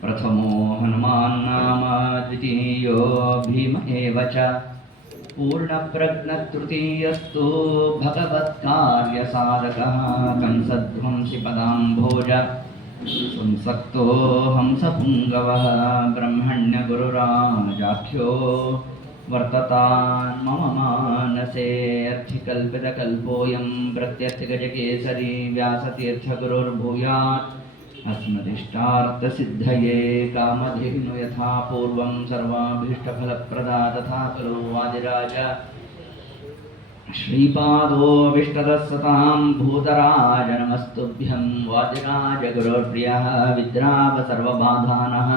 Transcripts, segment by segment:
प्रथमो हनुमान् नाम द्वितीयो भीम एव च पूर्णप्रज्ञतृतीयस्तु भगवत्कार्यसाधकः कंसध्वंसिपदाम्भोज संसक्तो हंसपुङ्गवः ब्रह्मण्यगुरुराजाख्यो वर्ततान् मम मानसे अर्थिकल्पितकल्पोऽयं प्रत्यर्थिगजकेसरी व्यासतीर्थगुरुर्भूयात् अस्मदिष्टार्थसिद्धये कामधेनु यथा पूर्वं सर्वाभीष्टफलप्रदा तथा खलु वादिराज श्रीपादो विष्टदः सतां भूतराज नमस्तुभ्यं वादिराज गुरुर्प्रियः विद्राव सर्वबाधानः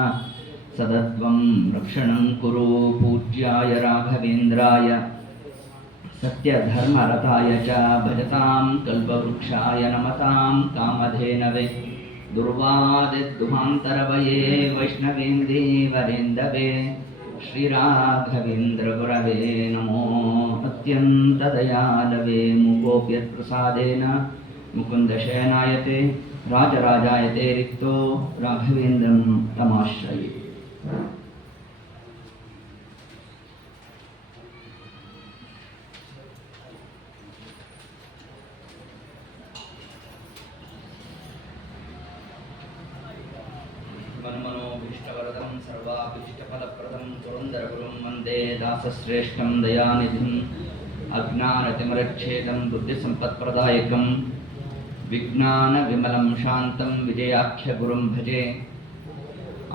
सदत्वं रक्षणं कुरु पूज्याय राघवेन्द्राय सत्यधर्मरताय च भजतां कल्पवृक्षाय नमतां कामधेनवे दुर्वादिदुहान्तरवये वैष्णवेन्दीवरेन्दवे श्रीराघवेन्द्रगुरवे नमो अत्यन्तदयालवे मुकोऽप्यत्प्रसादेन मुकुन्दशयनायते राजराजायते रिक्तो राघवेन्द्रं तमाश्रये। मनमनोभीष्टवरदं सर्वाभीष्टफलप्रदं पुरन्दरगुरुं वन्दे दासश्रेष्ठं दयानिधिम् अज्ञानतिमिरच्छेदं बुद्धिसम्पत्प्रदायकं विज्ञानविमलं शान्तं विजयाख्यगुरुं भजे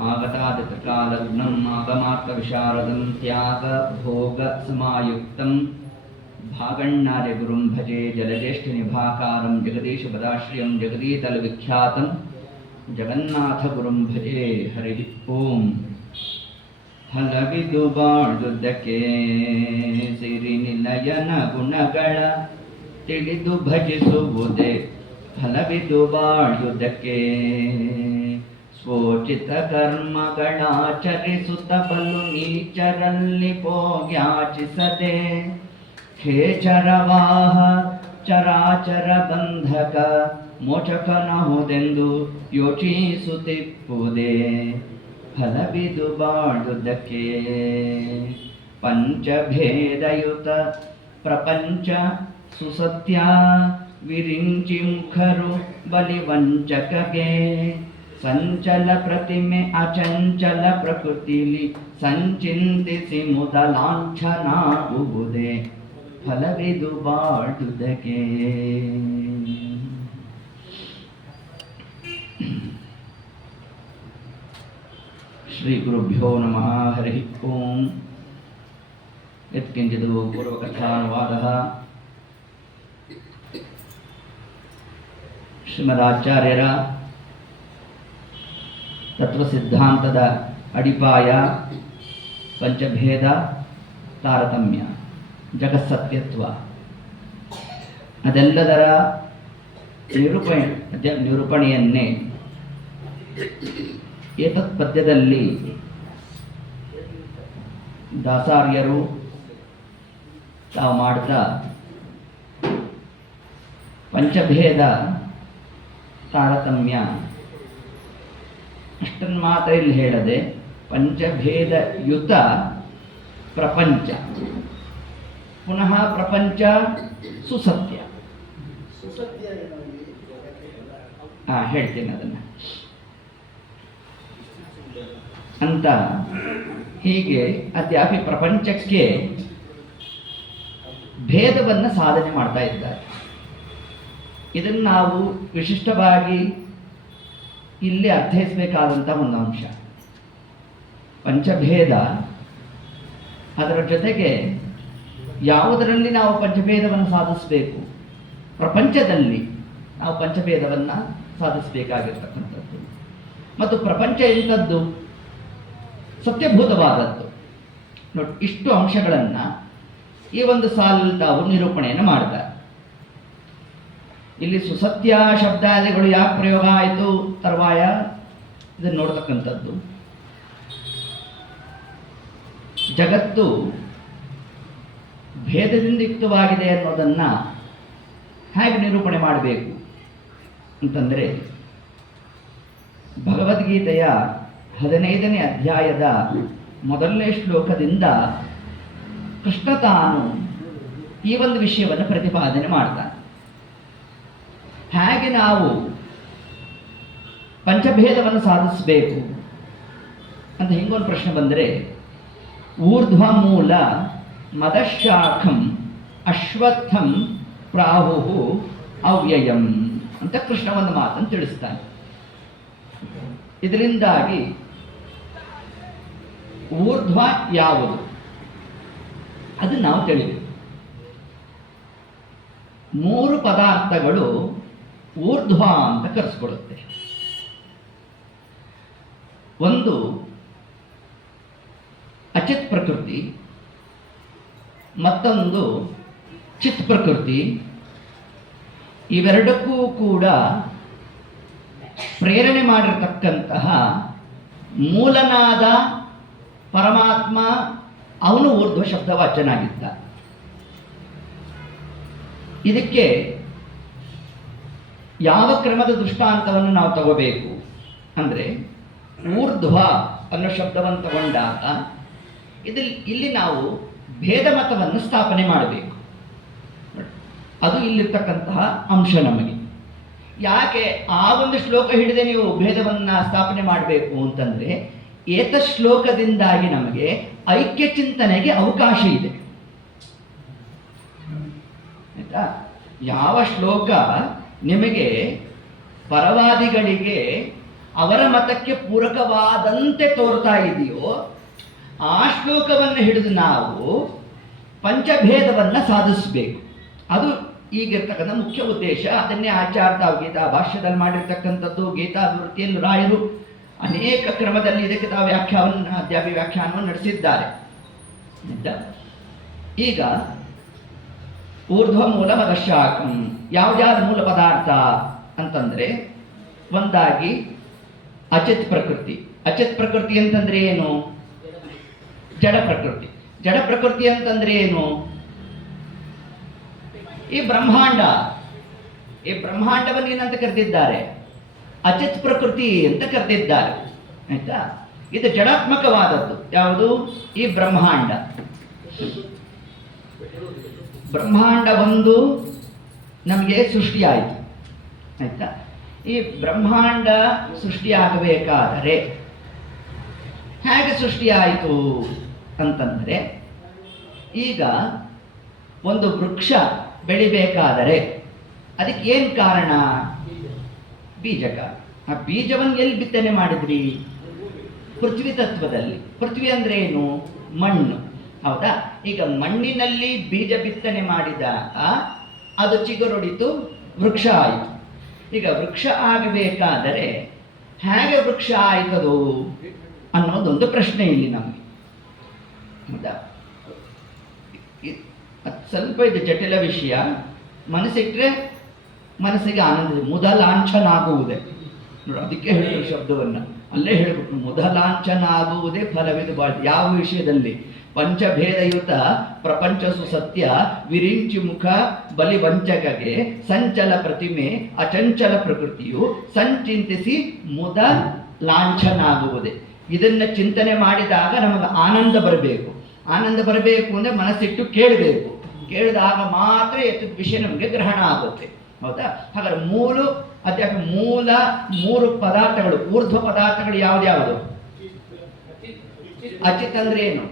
आगतादित्रकालग्नम् आगमार्थविशारदं त्यागभोगसमायुक्तं भागण्णार्यगुरुं भजे जलज्येष्ठनिभाकारं जगदीशपदाश्रियं जगदीतलविख्यातं जगन्नाथगुरुं भजे। हरि ओं। ಹಲವಿದು ಬಾಳುವುದಕ್ಕೆ ಸಿರಿನಿಲಯನ ಗುಣಗಳ ತಿಳಿದು ಭಜಿಸುವುದೇ ಫಲವಿದು ಬಾಳುವುದಕ್ಕೆ ಸ್ವೋಚಿತ ಕರ್ಮಗಳಾಚರಿಸುತ್ತ ಬಲು ನೀಚರಲ್ಲಿ ಪೋಗ್ಯಾಚಿಸದೆ ಖೇಚರವಾಹ ಚರಾಚರ ಬಂಧಕ ಮೋಚಕನಹುದೆಂದು ಯೋಚಿಸುತ್ತಿಪ್ಪುದೇ ಫಲವಿದು ಬಾಳುವುದಕ್ಕೆ ಪಂಚಭೇದಯುತ ಪ್ರಪಂಚ ಸುಸತ್ಯ ವಿರಿಂಚಿ ಮುಖರು ಬಲಿವಂಚಕಗೆ ಸಂಚಲ ಪ್ರತಿಮೆ ಅಚಂಚಲ ಪ್ರಕೃತಿಲಿ ಸಂಚಿಂತಿಸಿ ಮೊದಲಾಂಛನಾಗುವುದೇ ಫಲವಿದು ಬಾಳುವುದಕ್ಕೆ. ಶ್ರೀ ಗುರುಭ್ಯೋ ನಮಃ. ಹರಿ ಓಂ. ಯತ್ಕಿಂಚಿದು ಪೂರ್ವಕಥಾನುವಾದಃ. ಶ್ರೀಮದಾಚಾರ್ಯರ ತತ್ವಸಿದ್ಧಾಂತದ ಅಡಿಪಾಯ ಪಂಚಭೇದ, ತಾರತಮ್ಯ, ಜಗತ್ಸತ್ಯತ್ವ, ಅದೆಲ್ಲದರ ನಿರೂಪಣೆಯನ್ನೇ ಏತತ್ ಪದ್ಯದಲ್ಲಿ ದಾಸಾರ್ಯರು ತಾವು ಮಾಡ್ತಾ ಪಂಚಭೇದ ತಾರತಮ್ಯ ಅಷ್ಟನ್ನು ಮಾತ್ರ ಇಲ್ಲಿ ಹೇಳದೆ ಪಂಚಭೇದಯುತ ಪ್ರಪಂಚ, ಪುನಃ ಪ್ರಪಂಚ ಸುಸತ್ಯ ಹೇಳ್ತೀನಿ ಅದನ್ನು ಅಂತ ಹೀಗೆ ಅದ್ಯಾಪಿ ಪ್ರಪಂಚಕ್ಕೆ ಭೇದವನ್ನು ಸಾಧನೆ ಮಾಡ್ತಾ ಇದ್ದಾರೆ. ಇದನ್ನು ನಾವು ವಿಶಿಷ್ಟವಾಗಿ ಇಲ್ಲಿ ಅರ್ಥೈಸಬೇಕಾದಂಥ ಒಂದು ಅಂಶ. ಪಂಚಭೇದ, ಅದರ ಜೊತೆಗೆ ಯಾವುದರಲ್ಲಿ ನಾವು ಪಂಚಭೇದವನ್ನು ಸಾಧಿಸಬೇಕು, ಪ್ರಪಂಚದಲ್ಲಿ ನಾವು ಪಂಚಭೇದವನ್ನು ಸಾಧಿಸಬೇಕಾಗಿರ್ತಕ್ಕಂಥದ್ದು. ಮತ್ತು ಪ್ರಪಂಚ ಎಂಥದ್ದು? ಸತ್ಯಭೂತವಾದದ್ದು. ನೋಡಿ, ಇಷ್ಟು ಅಂಶಗಳನ್ನು ಈ ಒಂದು ಸಾಲಲ್ಲಿ ತಾವು ನಿರೂಪಣೆಯನ್ನು ಮಾಡ್ತಾರೆ. ಇಲ್ಲಿ ಸುಸತ್ಯ ಶಬ್ದಾದಿಗಳು ಯಾಕೆ ಪ್ರಯೋಗ ಆಯಿತು ತರುವಾಯ ಇದನ್ನು ನೋಡ್ತಕ್ಕಂಥದ್ದು. ಜಗತ್ತು ಭೇದದಿಂದ ಯುಕ್ತವಾಗಿದೆ ಅನ್ನೋದನ್ನು ಹೇಗೆ ನಿರೂಪಣೆ ಮಾಡಬೇಕು ಅಂತಂದರೆ, ಭಗವದ್ಗೀತೆಯ 15ನೇ ಅಧ್ಯಾಯದ ಮೊದಲನೇ ಶ್ಲೋಕದಿಂದ ಕೃಷ್ಣ ತಾನು ಈ ಒಂದು ವಿಷಯವನ್ನು ಪ್ರತಿಪಾದನೆ ಮಾಡ್ತಾನೆ. ಹೇಗೆ ನಾವು ಪಂಚಭೇದವನ್ನು ಸಾಧಿಸಬೇಕು ಅಂತ ಹಿಂಗೊಂದು ಪ್ರಶ್ನೆ ಬಂದರೆ, ಊರ್ಧ್ವ ಮೂಲ ಮದಶಾಖಂ ಅಶ್ವತ್ಥಂ ಪ್ರಾಹು ಅವ್ಯಯಂ ಅಂತ ಕೃಷ್ಣ ಒಂದು ಮಾತನ್ನು ತಿಳಿಸ್ತಾನೆ. ಇದರಿಂದಾಗಿ ಊರ್ಧ್ವ ಯಾವುದು ಅದು ನಾವು ತಿಳಿಬೇಕು. 3 ಪದಾರ್ಥಗಳು ಊರ್ಧ್ವ ಅಂತ ಕರೆಸ್ಕೊಳ್ಳುತ್ತೆ. ಒಂದು ಅಚಿತ್ ಪ್ರಕೃತಿ, ಮತ್ತೊಂದು ಚಿತ್ ಪ್ರಕೃತಿ. ಇವೆರಡಕ್ಕೂ ಕೂಡ ಪ್ರೇರಣೆ ಮಾಡಿರತಕ್ಕಂತಹ ಮೂಲನಾದ ಪರಮಾತ್ಮ ಅವನು ಊರ್ಧ್ವ ಶಬ್ದವಾಚನಾಗಿದ್ದ. ಇದಕ್ಕೆ ಯಾವ ಕ್ರಮದ ದೃಷ್ಟಾಂತವನ್ನು ನಾವು ತಗೋಬೇಕು ಅಂದರೆ, ಊರ್ಧ್ವ ಅನ್ನೋ ಶಬ್ದವನ್ನು ತಗೊಂಡಾಗ ಇಲ್ಲಿ ನಾವು ಭೇದ ಮತವನ್ನು ಸ್ಥಾಪನೆ ಮಾಡಬೇಕು. ಅದು ಇಲ್ಲಿರ್ತಕ್ಕಂತಹ ಅಂಶ ನಮಗೆ. ಯಾಕೆ ಆ ಒಂದು ಶ್ಲೋಕ ಹಿಡಿದೇ ನೀವು ಭೇದವನ್ನು ಸ್ಥಾಪನೆ ಮಾಡಬೇಕು ಅಂತಂದರೆ, ಏತ ಶ್ಲೋಕದಿಂದಾಗಿ ನಮಗೆ ಐಕ್ಯ ಚಿಂತನೆಗೆ ಅವಕಾಶ ಇದೆ. ಆಯ್ತಾ? ಯಾವ ಶ್ಲೋಕ ನಿಮಗೆ ಪರವಾದಿಗಳಿಗೆ ಅವರ ಮತಕ್ಕೆ ಪೂರಕವಾದಂತೆ ತೋರ್ತಾ ಇದೆಯೋ ಆ ಶ್ಲೋಕವನ್ನು ಹಿಡಿದು ನಾವು ಪಂಚಭೇದವನ್ನು ಸಾಧಿಸಬೇಕು. ಅದು ಈಗಿರ್ತಕ್ಕಂಥ ಮುಖ್ಯ ಉದ್ದೇಶ. ಅದನ್ನೇ ಆಚಾರ್ಯ ಗೀತಾ ಭಾಷ್ಯದಲ್ಲಿ ಮಾಡಿರ್ತಕ್ಕಂಥದ್ದು. ಗೀತಾಭಿವೃತ್ತಿಯಲ್ಲಿ ರಾಯರು ಅನೇಕ ಕ್ರಮದಲ್ಲಿ ಇದಕ್ಕೆ ತಾವು ವ್ಯಾಖ್ಯಾನವನ್ನು ನಡೆಸಿದ್ದಾರೆ. ಈಗ ಊರ್ಧ್ವ ಮೂಲ ಮದಶಾಖಂ ಯಾವ್ಯಾವ ಮೂಲ ಪದಾರ್ಥ ಅಂತಂದರೆ, ಒಂದಾಗಿ ಅಚಿತ್ ಪ್ರಕೃತಿ. ಅಚಿತ್ ಪ್ರಕೃತಿ ಅಂತಂದ್ರೆ ಏನು? ಜಡ ಪ್ರಕೃತಿ. ಜಡ ಪ್ರಕೃತಿ ಅಂತಂದ್ರೆ ಏನು? ಈ ಬ್ರಹ್ಮಾಂಡ. ಈ ಬ್ರಹ್ಮಾಂಡವನ್ನು ಏನಂತ ಕರೆದಿದ್ದಾರೆ? ಅಚಿತ್ ಪ್ರಕೃತಿ ಅಂತ ಕರೆದಿದ್ದಾರೆ. ಆಯ್ತಾ? ಇದು ಜಡಾತ್ಮಕವಾದದ್ದು. ಯಾವುದು? ಈ ಬ್ರಹ್ಮಾಂಡ. ಬ್ರಹ್ಮಾಂಡ ಒಂದು ನಮಗೆ ಸೃಷ್ಟಿಯಾಯಿತು. ಆಯ್ತಾ? ಈ ಬ್ರಹ್ಮಾಂಡ ಸೃಷ್ಟಿಯಾಗಬೇಕಾದರೆ ಹೇಗೆ ಸೃಷ್ಟಿಯಾಯಿತು ಅಂತಂದರೆ, ಈಗ ಒಂದು ವೃಕ್ಷ ಬೆಳಿಬೇಕಾದರೆ ಅದಕ್ಕೆ ಏನು ಕಾರಣ? ಬೀಜಕ. ಆ ಬೀಜವನ್ನು ಎಲ್ಲಿ ಬಿತ್ತನೆ ಮಾಡಿದ್ರಿ? ಪೃಥ್ವಿ ತತ್ವದಲ್ಲಿ. ಪೃಥ್ವಿ ಅಂದ್ರೆ ಏನು? ಮಣ್ಣು. ಹೌದಾ? ಈಗ ಮಣ್ಣಿನಲ್ಲಿ ಬೀಜ ಬಿತ್ತನೆ ಮಾಡಿದಾಗ ಅದು ಚಿಗುರೊಡಿತು, ವೃಕ್ಷ ಆಯಿತು. ಈಗ ವೃಕ್ಷ ಆಗಬೇಕಾದರೆ ಹೇಗೆ ವೃಕ್ಷ ಆಯ್ತದು ಅನ್ನೋದೊಂದು ಪ್ರಶ್ನೆ ಇಲ್ಲಿ ನಮಗೆ. ಹೌದಾ? ಸ್ವಲ್ಪ ಇದು ಜಟಿಲ ವಿಷಯ. ಮನಸ್ಸಿಟ್ಟರೆ ಮನಸ್ಸಿಗೆ ಆನಂದ. ಮುದಲಾಂಛನ ಆಗುವುದೇ ನೋಡಿ, ಅದಕ್ಕೆ ಹೇಳಿದ್ರು ಶಬ್ದವನ್ನು. ಅಲ್ಲೇ ಹೇಳ್ಬಿಟ್ಟು ಮುದಲಾಂಛನ ಆಗುವುದೇ ಫಲವಿದು ಬಾಳ್. ಯಾವ ವಿಷಯದಲ್ಲಿ? ಪಂಚಭೇದಯುತ ಪ್ರಪಂಚಸು ಸತ್ಯ ವಿರಿಂಚಿ ಮುಖ ಬಲಿ ವಂಚಕಗೆ ಸಂಚಲ ಪ್ರತಿಮೆ ಅಚಂಚಲ ಪ್ರಕೃತಿಯು ಸಂಚಿಂತಿಸಿ ಮುದ ಲಾಂಛನ ಆಗುವುದೇ. ಇದನ್ನ ಚಿಂತನೆ ಮಾಡಿದಾಗ ನಮಗೆ ಆನಂದ ಬರಬೇಕು. ಆನಂದ ಬರಬೇಕು ಅಂದರೆ ಮನಸ್ಸಿಟ್ಟು ಕೇಳಬೇಕು. ಕೇಳಿದಾಗ ಮಾತ್ರ ಎತ್ತಿದ ವಿಷಯ ನಮಗೆ ಗ್ರಹಣ ಆಗುತ್ತೆ. ಹೌದಾ? ಹಾಗಾದ್ರೆ ಮೂಲ 3 ಪದಾರ್ಥಗಳು, ಊರ್ಧ್ವ ಪದಾರ್ಥಗಳು ಯಾವ್ದ್ಯಾವುದು? ಅಚಿತ್ ಅಂದ್ರೆ ಏನು?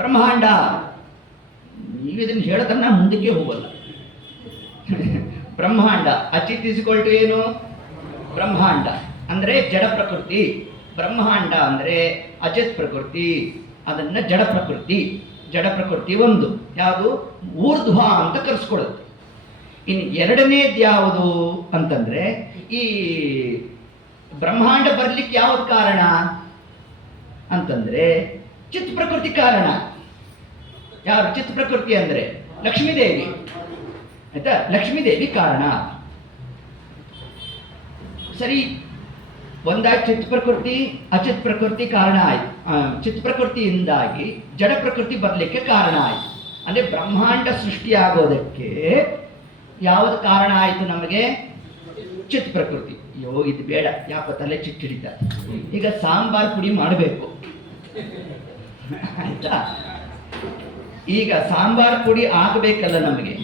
ಬ್ರಹ್ಮಾಂಡ. ನೀವು ಇದನ್ನು ಹೇಳಿದ್ರೆ ನಾನು ಮುಂದಕ್ಕೆ ಹೋಗಲ್ಲ. ಬ್ರಹ್ಮಾಂಡ. ಅಚಿತ್ ಇಸ್ಕೊಳ್ಟು ಏನು? ಬ್ರಹ್ಮಾಂಡ ಅಂದ್ರೆ ಜಡ ಪ್ರಕೃತಿ. ಬ್ರಹ್ಮಾಂಡ ಅಂದ್ರೆ ಅಚಿತ್ ಪ್ರಕೃತಿ, ಅದನ್ನ ಜಡ ಪ್ರಕೃತಿ. ಜಡ ಪ್ರಕೃತಿ ಒಂದು ಯಾವುದು? ಊರ್ಧ್ವ ಅಂತ ಕರೆಸ್ಕೊಳ್ಳುತ್ತೆ. ಇನ್ನು ಎರಡನೇದು ಯಾವುದು ಅಂತಂದ್ರೆ, ಈ ಬ್ರಹ್ಮಾಂಡ ಬರ್ಲಿಕ್ಕೆ ಯಾವ್ದು ಕಾರಣ ಅಂತಂದ್ರೆ ಚಿತ್ ಪ್ರಕೃತಿ ಕಾರಣ. ಯಾರು ಚಿತ್ ಪ್ರಕೃತಿ ಅಂದ್ರೆ? ಲಕ್ಷ್ಮೀದೇವಿ. ಆಯ್ತಾ? ಲಕ್ಷ್ಮೀದೇವಿ ಕಾರಣ. ಸರಿ, ಒಂದಾಗಿ ಚಿತ್ ಪ್ರಕೃತಿ ಅಚಿತ್ ಪ್ರಕೃತಿ ಕಾರಣ ಆಯ್ತು. ಚಿತ್ ಪ್ರಕೃತಿಯಿಂದಾಗಿ ಜಡ ಪ್ರಕೃತಿ ಬರಲಿಕ್ಕೆ ಕಾರಣ ಆಯ್ತು. ಅಂದ್ರೆ ಬ್ರಹ್ಮಾಂಡ ಸೃಷ್ಟಿಯಾಗೋದಕ್ಕೆ ಯಾವುದು ಕಾರಣ ಆಯಿತು ನಮಗೆ? ಚಿತ್ ಪ್ರಕೃತಿ. ಅಯ್ಯೋ ಇದು ಬೇಡ, ಯಾಪ ತಲೆ ಚಿಟ್ ಹಿಡಿತ. ಈಗ ಸಾಂಬಾರ್ ಪುಡಿ ಮಾಡಬೇಕು ಆಯ್ತಾ. ಈಗ ಸಾಂಬಾರ್ ಪುಡಿ ಆಗಬೇಕಲ್ಲ ನಮಗೆ,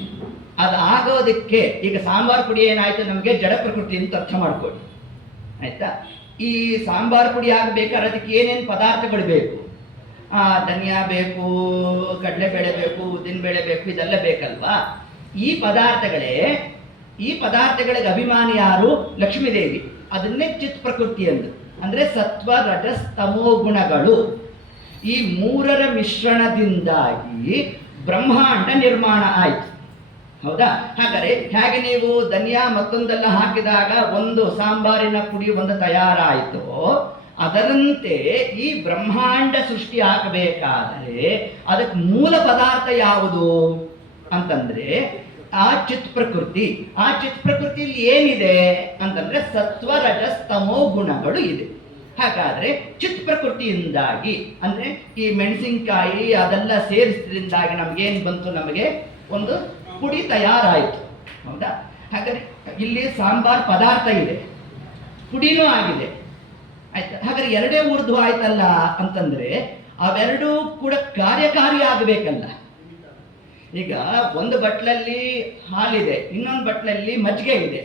ಅದು ಆಗೋದಕ್ಕೆ ಈಗ ಸಾಂಬಾರ್ ಪುಡಿ ಏನಾಯ್ತು ನಮಗೆ ಜಡ ಪ್ರಕೃತಿ ಅಂತ ಅರ್ಥ ಮಾಡ್ಕೊಳ್ಳಿ ಆಯ್ತಾ. ಈ ಸಾಂಬಾರ್ ಪುಡಿ ಆಗಬೇಕಾದ್ರೆ ಅದಕ್ಕೆ ಏನೇನು ಪದಾರ್ಥಗಳು ಬೇಕು? ಧನಿಯಾ ಬೇಕು, ಕಡಲೆಬೇಳೆ ಬೇಕು, ಉದ್ದಿನಬೇಳೆ ಬೇಕು, ಇದೆಲ್ಲ ಬೇಕಲ್ವಾ. ಈ ಪದಾರ್ಥಗಳಿಗೆ ಅಭಿಮಾನಿ ಯಾರು? ಲಕ್ಷ್ಮೀದೇವಿ. ಅದನ್ನೇ ಚಿತ್ ಪ್ರಕೃತಿ ಅಂದ್ರೆ ಸತ್ವ ರಜಸ್ ತಮೋ ಗುಣಗಳು. ಈ ಮೂರರ ಮಿಶ್ರಣದಿಂದಾಗಿ ಬ್ರಹ್ಮಾಂಡ ನಿರ್ಮಾಣ ಆಯ್ತು. ಹೌದಾ? ಹಾಗಾದರೆ ಹೇಗೆ ನೀವು ಧನಿಯಾ ಮತ್ತೊಂದೆಲ್ಲ ಹಾಕಿದಾಗ ಒಂದು ಸಾಂಬಾರಿನ ಪುಡಿ ಒಂದು ತಯಾರಾಯಿತು, ಅದರಂತೆ ಈ ಬ್ರಹ್ಮಾಂಡ ಸೃಷ್ಟಿ ಆಗಬೇಕಾದರೆ ಅದಕ್ಕೆ ಮೂಲ ಪದಾರ್ಥ ಯಾವುದು ಅಂತಂದ್ರೆ ಆ ಚಿತ್ ಪ್ರಕೃತಿ. ಆ ಚಿತ್ ಪ್ರಕೃತಿಯಲ್ಲಿ ಏನಿದೆ ಅಂತಂದ್ರೆ ಸತ್ವ ರಜಸ್ ತಮೋ ಗುಣಗಳು ಇದೆ. ಹಾಗಾದ್ರೆ ಚಿತ್ ಪ್ರಕೃತಿಯಿಂದಾಗಿ ಅಂದ್ರೆ ಈ ಮೆಣಸಿನಕಾಯಿ ಅದೆಲ್ಲ ಸೇರಿಸಿದ್ರಿಂದಾಗಿ ನಮಗೇನು ಬಂತು? ನಮಗೆ ಒಂದು ಪುಡಿ ತಯಾರಾಯಿತು. ಹೌದಾ? ಹಾಗಾದ್ರೆ ಇಲ್ಲಿ ಸಾಂಬಾರ್ ಪದಾರ್ಥ ಇದೆ, ಪುಡಿನೂ ಆಗಿದೆ ಆಯ್ತಾ. ಹಾಗಾದ್ರೆ ಎರಡೇ ಊರ್ಧ್ವ ಆಯ್ತಲ್ಲ ಅಂತಂದ್ರೆ ಅವೆರಡೂ ಕೂಡ ಕಾರ್ಯಕಾರಿ ಆಗಬೇಕಲ್ಲ. ಈಗ ಒಂದು ಬಟ್ಲಲ್ಲಿ ಹಾಲಿದೆ, ಇನ್ನೊಂದು ಬಟ್ಲಲ್ಲಿ ಮಜ್ಜಿಗೆ ಇದೆ,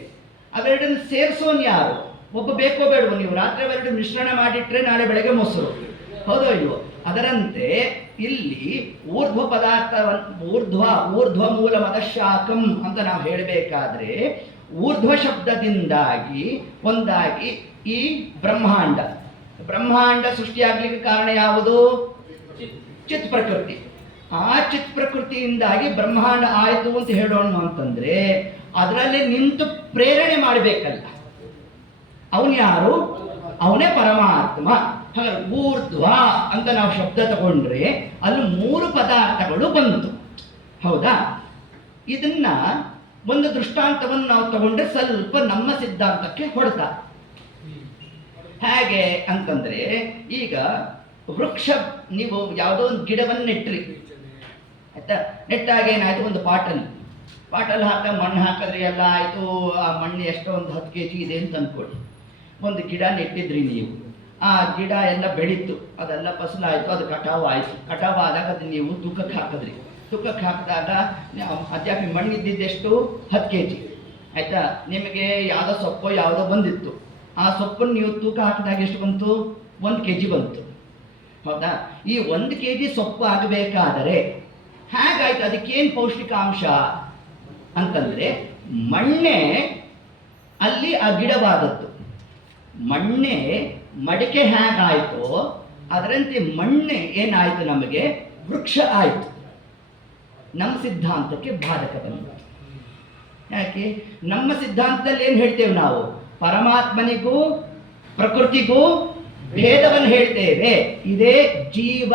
ಅವೆರಡನ್ನು ಸೇರಿಸೋನು ಯಾರು? ಒಬ್ಬ ಬೇಕೋ ಬೇಡವೋ? ನೀವು ರಾತ್ರಿ ಅವೆರಡು ಮಿಶ್ರಣ ಮಾಡಿಟ್ರೆ ನಾಳೆ ಬೆಳಗ್ಗೆ ಮೊಸರು, ಹೌದೋ ಇಲ್ವೋ? ಅದರಂತೆ ಇಲ್ಲಿ ಊರ್ಧ್ವ ಪದಾರ್ಥವನ್ನು ಊರ್ಧ್ವ ಮೂಲ ಮದಶಾಕಂ ಅಂತ ನಾವು ಹೇಳಬೇಕಾದ್ರೆ ಊರ್ಧ್ವ ಶಬ್ದದಿಂದಾಗಿ ಒಂದಾಗಿ ಈ ಬ್ರಹ್ಮಾಂಡ ಸೃಷ್ಟಿಯಾಗ್ಲಿಕ್ಕೆ ಕಾರಣ ಯಾವುದು? ಚಿತ್ ಪ್ರಕೃತಿ. ಆ ಚಿತ್ ಪ್ರಕೃತಿಯಿಂದಾಗಿ ಬ್ರಹ್ಮಾಂಡ ಆಯಿತು ಅಂತ ಹೇಳೋಣ ಅಂತಂದ್ರೆ ಅದರಲ್ಲಿ ನಿಂತು ಪ್ರೇರಣೆ ಮಾಡಬೇಕಲ್ಲ. ಅವನು ಯಾರು? ಅವನೇ ಪರಮಾತ್ಮ. ಹಾಗಾದ್ರೆ ಊರ್ಧ್ವ ಅಂತ ನಾವು ಶಬ್ದ ತಗೊಂಡ್ರೆ ಅಲ್ಲಿ ಮೂರು ಪದಾರ್ಥಗಳು ಬಂತು. ಹೌದಾ? ಇದನ್ನ ಒಂದು ದೃಷ್ಟಾಂತವನ್ನು ನಾವು ತಗೊಂಡ್ರೆ ಸ್ವಲ್ಪ ನಮ್ಮ ಸಿದ್ಧಾಂತಕ್ಕೆ ಹೊಡೆತ. ಹೇಗೆ ಅಂತಂದ್ರೆ ಈಗ ವೃಕ್ಷ, ನೀವು ಯಾವುದೋ ಒಂದು ಗಿಡವನ್ನು ನೆಟ್ರಿ ಆಯ್ತಾ. ನೆಟ್ಟಾಗ ಏನಾಯ್ತು? ಒಂದು ಪಾಟಲ್ಲಿ ಮಣ್ಣು ಹಾಕಿದ್ರೆ ಎಲ್ಲ ಆಯಿತು. ಆ ಮಣ್ಣು ಎಷ್ಟೋ ಒಂದು 10 kg ಇದೆ ಅಂತ ಅಂದ್ಕೊಳ್ಳಿ. ಒಂದು ಗಿಡ ನೆಟ್ಟಿದ್ರಿ ನೀವು, ಆ ಗಿಡ ಎಲ್ಲ ಬೆಳೀತು, ಅದೆಲ್ಲ ಫಸಲಾಯಿತು, ಅದು ಕಟಾವು ಆಯಿತು. ಕಟಾವು ಆದಾಗ ಅದು ನೀವು ತೂಕಕ್ಕೆ ಹಾಕಿದ್ರಿ. ತೂಕಕ್ಕೆ ಹಾಕಿದಾಗ ಅದ್ಯಾಕೆ ಮಣ್ಣಿದ್ದೆಷ್ಟು? 10 kg ಆಯಿತಾ. ನಿಮಗೆ ಯಾವುದೋ ಸೊಪ್ಪು ಯಾವುದೋ ಬಂದಿತ್ತು, ಆ ಸೊಪ್ಪನ್ನು ನೀವು ತೂಕ ಹಾಕಿದಾಗ ಎಷ್ಟು ಬಂತು? 1 kg ಬಂತು. ಹೌದಾ? ಈ 1 kg ಸೊಪ್ಪು ಆಗಬೇಕಾದರೆ ಹೇಗಾಯ್ತು? ಅದಕ್ಕೇನು ಪೌಷ್ಟಿಕಾಂಶ ಅಂತಂದರೆ ಮಣ್ಣೆ ಅಲ್ಲಿ ಆ ಗಿಡವಾದದ್ದು. ಮಣ್ಣೆ ಮಡಿಕೆ ಹೇಗಾಯಿತು ಅದರಂತೆ ಮಣ್ಣೆ ಏನಾಯಿತು? ನಮಗೆ ವೃಕ್ಷ ಆಯಿತು. ನಮ್ಮ ಸಿದ್ಧಾಂತಕ್ಕೆ ಬಾಧಕ ಬಂತು. ಯಾಕೆ? ನಮ್ಮ ಸಿದ್ಧಾಂತದಲ್ಲಿ ಏನು ಹೇಳ್ತೇವೆ ನಾವು? ಪರಮಾತ್ಮನಿಗೂ ಪ್ರಕೃತಿಗೂ ಭೇದವನ್ನು ಹೇಳ್ತೇವೆ. ಇದೇ ಜೀವ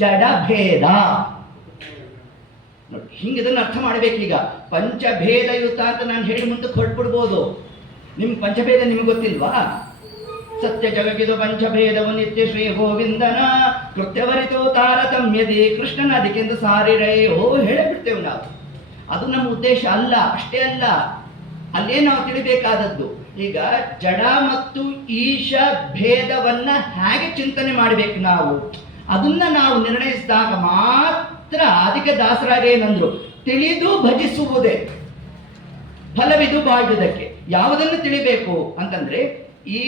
ಜಡ ಭೇದ. ನೋಡಿ, ಹಿಂಗೆ ಇದನ್ನು ಅರ್ಥ ಮಾಡಬೇಕೀಗ. ಪಂಚಭೇದಯುತ ಅಂತ ನಾನು ಹೇಳಿ ಮುಂದಕ್ಕೆ ಹೊರಟ್ಬಿಡ್ಬೋದು. ನಿಮ್ಗೆ ಪಂಚಭೇದ ನಿಮ್ಗೆ ಗೊತ್ತಿಲ್ವಾ? ಸತ್ಯ ಜಗಗಿದು ಪಂಚಭೇದವು ನಿತ್ಯ ಶ್ರೀ ಗೋವಿಂದನ ಕೃತ್ಯವರಿತೋ ತಾರತಮ್ಯದಿ ಕೃಷ್ಣನ ಅದಕ್ಕೆಂದು ಸಾರಿರಯ್ಯೋ ಹೇಳಿಬಿಡ್ತೇವೆ ನಾವು. ಅದು ನಮ್ಮ ಉದ್ದೇಶ ಅಲ್ಲ, ಅಷ್ಟೇ ಅಲ್ಲ. ಅಲ್ಲೇ ನಾವು ತಿಳಿಬೇಕಾದದ್ದು ಈಗ ಜಡ ಮತ್ತು ಈಶ ಭೇದವನ್ನ ಹೇಗೆ ಚಿಂತನೆ ಮಾಡಬೇಕು ನಾವು, ಅದನ್ನ ನಾವು ನಿರ್ಣಯಿಸಿದಾಗ ಮಾತ್ರ. ಅದಕ್ಕೆ ದಾಸರಾಗೇನಂದ್ರು? ತಿಳಿದು ಭಜಿಸುವುದೇ ಫಲವಿದು ಬಾಳುವುದಕ್ಕೆ. ಯಾವುದನ್ನು ತಿಳಿಬೇಕು ಅಂತಂದ್ರೆ ಈ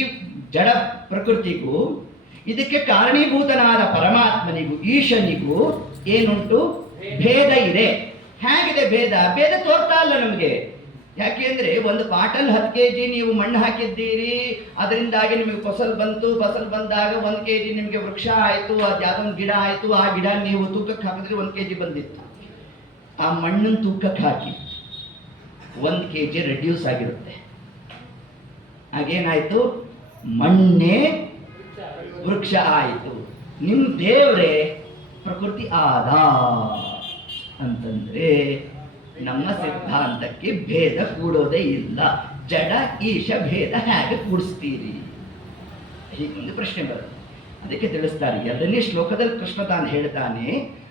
ಜಡ ಪ್ರಕೃತಿಗೂ ಇದಕ್ಕೆ ಕಾರಣೀಭೂತನಾದ ಪರಮಾತ್ಮನಿಗೂ ಈಶನಿಗೂ ಏನುಂಟು? ಭೇದ ಇದೆ. ಹೇಗಿದೆ ಭೇದ? ಭೇದ ತೋರ್ತಾ ಇಲ್ಲ ನಮಗೆ. ಯಾಕೆಂದ್ರೆ ಒಂದು ಪಾಟಲ್ಲಿ 10 kg ನೀವು ಮಣ್ಣು ಹಾಕಿದ್ದೀರಿ, ಅದರಿಂದಾಗಿ ನಿಮಗೆ ಫಸಲ್ ಬಂತು. ಫಸಲ್ ಬಂದಾಗ 1 kg ನಿಮಗೆ ವೃಕ್ಷ ಆಯಿತು, ಅದು ಯಾವುದೊಂದು ಗಿಡ ಆಯಿತು. ಆ ಗಿಡ ನೀವು ತೂಕಕ್ಕೆ ಹಾಕಿದ್ರೆ 1 kg ಬಂದಿತ್ತು. ಆ ಮಣ್ಣನ್ನು ತೂಕಕ್ಕೆ ಹಾಕಿ 1 kg ರೆಡ್ಯೂಸ್ ಆಗಿರುತ್ತೆ. ಹಾಗೇನಾಯಿತು? ಮಣ್ಣೇ ವೃಕ್ಷ ಆಯಿತು. ನಿಮ್ಮ ದೇವರೇ ಪ್ರಕೃತಿ ಆದ ಅಂತಂದ್ರೆ ನಮ್ಮ ಸಿದ್ಧಾಂತಕ್ಕೆ ಭೇದ ಕೂಡೋದೇ ಇಲ್ಲ. ಜಡ ಈಶ ಭೇದ ಹೇಗೆ ಕೂಡಿಸ್ತೀರಿ? ಹೀಗೊಂದು ಪ್ರಶ್ನೆ ಬರುತ್ತೆ. ಅದಕ್ಕೆ ತಿಳಿಸ್ತಾರೆ. 2ನೇ ಶ್ಲೋಕದಲ್ಲಿ ಕೃಷ್ಣ ತಾನು ಹೇಳ್ತಾನೆ,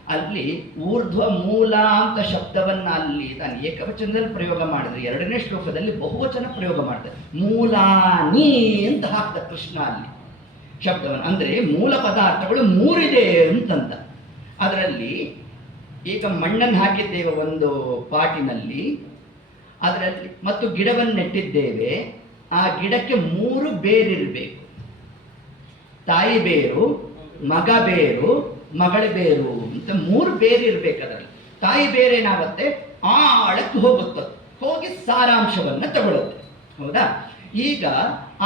ಅಲ್ಲಿ ಊರ್ಧ್ವ ಮೂಲ ಅಂತ ಶಬ್ದವನ್ನ ಅಲ್ಲಿ ತಾನು ಏಕವಚನದಲ್ಲಿ ಪ್ರಯೋಗ ಮಾಡಿದ್ರೆ, ಎರಡನೇ ಶ್ಲೋಕದಲ್ಲಿ ಬಹುವಚನ ಪ್ರಯೋಗ ಮಾಡಿದೆ. ಮೂಲಾನಿ ಅಂತ ಹಾಕ್ದ ಕೃಷ್ಣ ಅಲ್ಲಿ ಶಬ್ದವನ್ನು. ಅಂದರೆ ಮೂಲ ಪದಾರ್ಥಗಳು ಮೂರಿದೆ ಅಂತಂತ. ಅದರಲ್ಲಿ ಈಗ ಮಣ್ಣನ್ನು ಹಾಕಿದ್ದೇವೆ ಒಂದು ಪಾಟಿನಲ್ಲಿ, ಅದರಲ್ಲಿ ಮತ್ತು ಗಿಡವನ್ನು ನೆಟ್ಟಿದ್ದೇವೆ. ಆ ಗಿಡಕ್ಕೆ 3 ಬೇರಿರಬೇಕು. ತಾಯಿ ಬೇರು, ಮಗ ಬೇರು, ಮಗಳ ಬೇರು ಅಂತ 3 ಬೇರು ಇರಬೇಕು. ಅದರಲ್ಲಿ ತಾಯಿ ಬೇರೇನಾಗುತ್ತೆ, ಆಳಕ್ಕೆ ಹೋಗುತ್ತೆ, ಹೋಗಿ ಸಾರಾಂಶವನ್ನು ತಗೊಳುತ್ತೆ. ಹೌದಾ? ಈಗ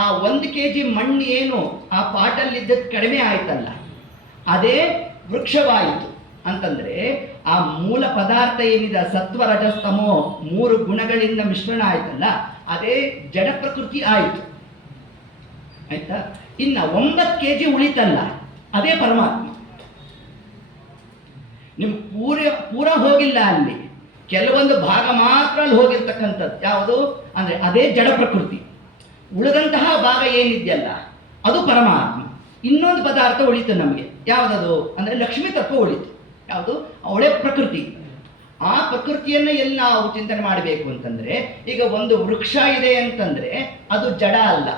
ಆ 1 kg ಮಣ್ಣು ಏನು ಆ ಪಾಟಲ್ಲಿದ್ದದ್ದು ಕಡಿಮೆ ಆಯ್ತಲ್ಲ, ಅದೇ ವೃಕ್ಷವಾಯಿತು. ಅಂತಂದ್ರೆ ಆ ಮೂಲ ಪದಾರ್ಥ ಏನಿದೆ ಸತ್ವ ರಜಸ್ತಮೋ 3 ಗುಣಗಳಿಂದ ಮಿಶ್ರಣ ಆಯ್ತಲ್ಲ, ಅದೇ ಜಡ ಪ್ರಕೃತಿ ಆಯಿತು. ಆಯ್ತಾ? ಇನ್ನ 9 kg ಉಳಿತಲ್ಲ, ಅದೇ ಪರಮಾತ್ಮ. ನಿಮ್ ಪೂರ ಹೋಗಿಲ್ಲ, ಅಲ್ಲಿ ಕೆಲವೊಂದು ಭಾಗ ಮಾತ್ರ ಅಲ್ಲಿ ಹೋಗಿರ್ತಕ್ಕಂಥದ್ದು. ಯಾವುದು ಅಂದ್ರೆ ಅದೇ ಜಡ ಪ್ರಕೃತಿ. ಉಳಿದಂತಹ ಭಾಗ ಏನಿದೆಯಲ್ಲ ಅದು ಪರಮಾತ್ಮ. ಇನ್ನೊಂದು ಪದಾರ್ಥ ಉಳಿತು ನಮಗೆ, ಯಾವುದದು ಅಂದ್ರೆ ಲಕ್ಷ್ಮೀ ತತ್ವ ಉಳಿತು. ಯಾವುದು? ಅವಳೇ ಪ್ರಕೃತಿ. ಆ ಪ್ರಕೃತಿಯನ್ನು ಎಲ್ಲಿ ನಾವು ಚಿಂತನೆ ಮಾಡಬೇಕು ಅಂತಂದ್ರೆ, ಈಗ ಒಂದು ವೃಕ್ಷ ಇದೆ ಅಂತಂದ್ರೆ ಅದು ಜಡ ಅಲ್ಲ,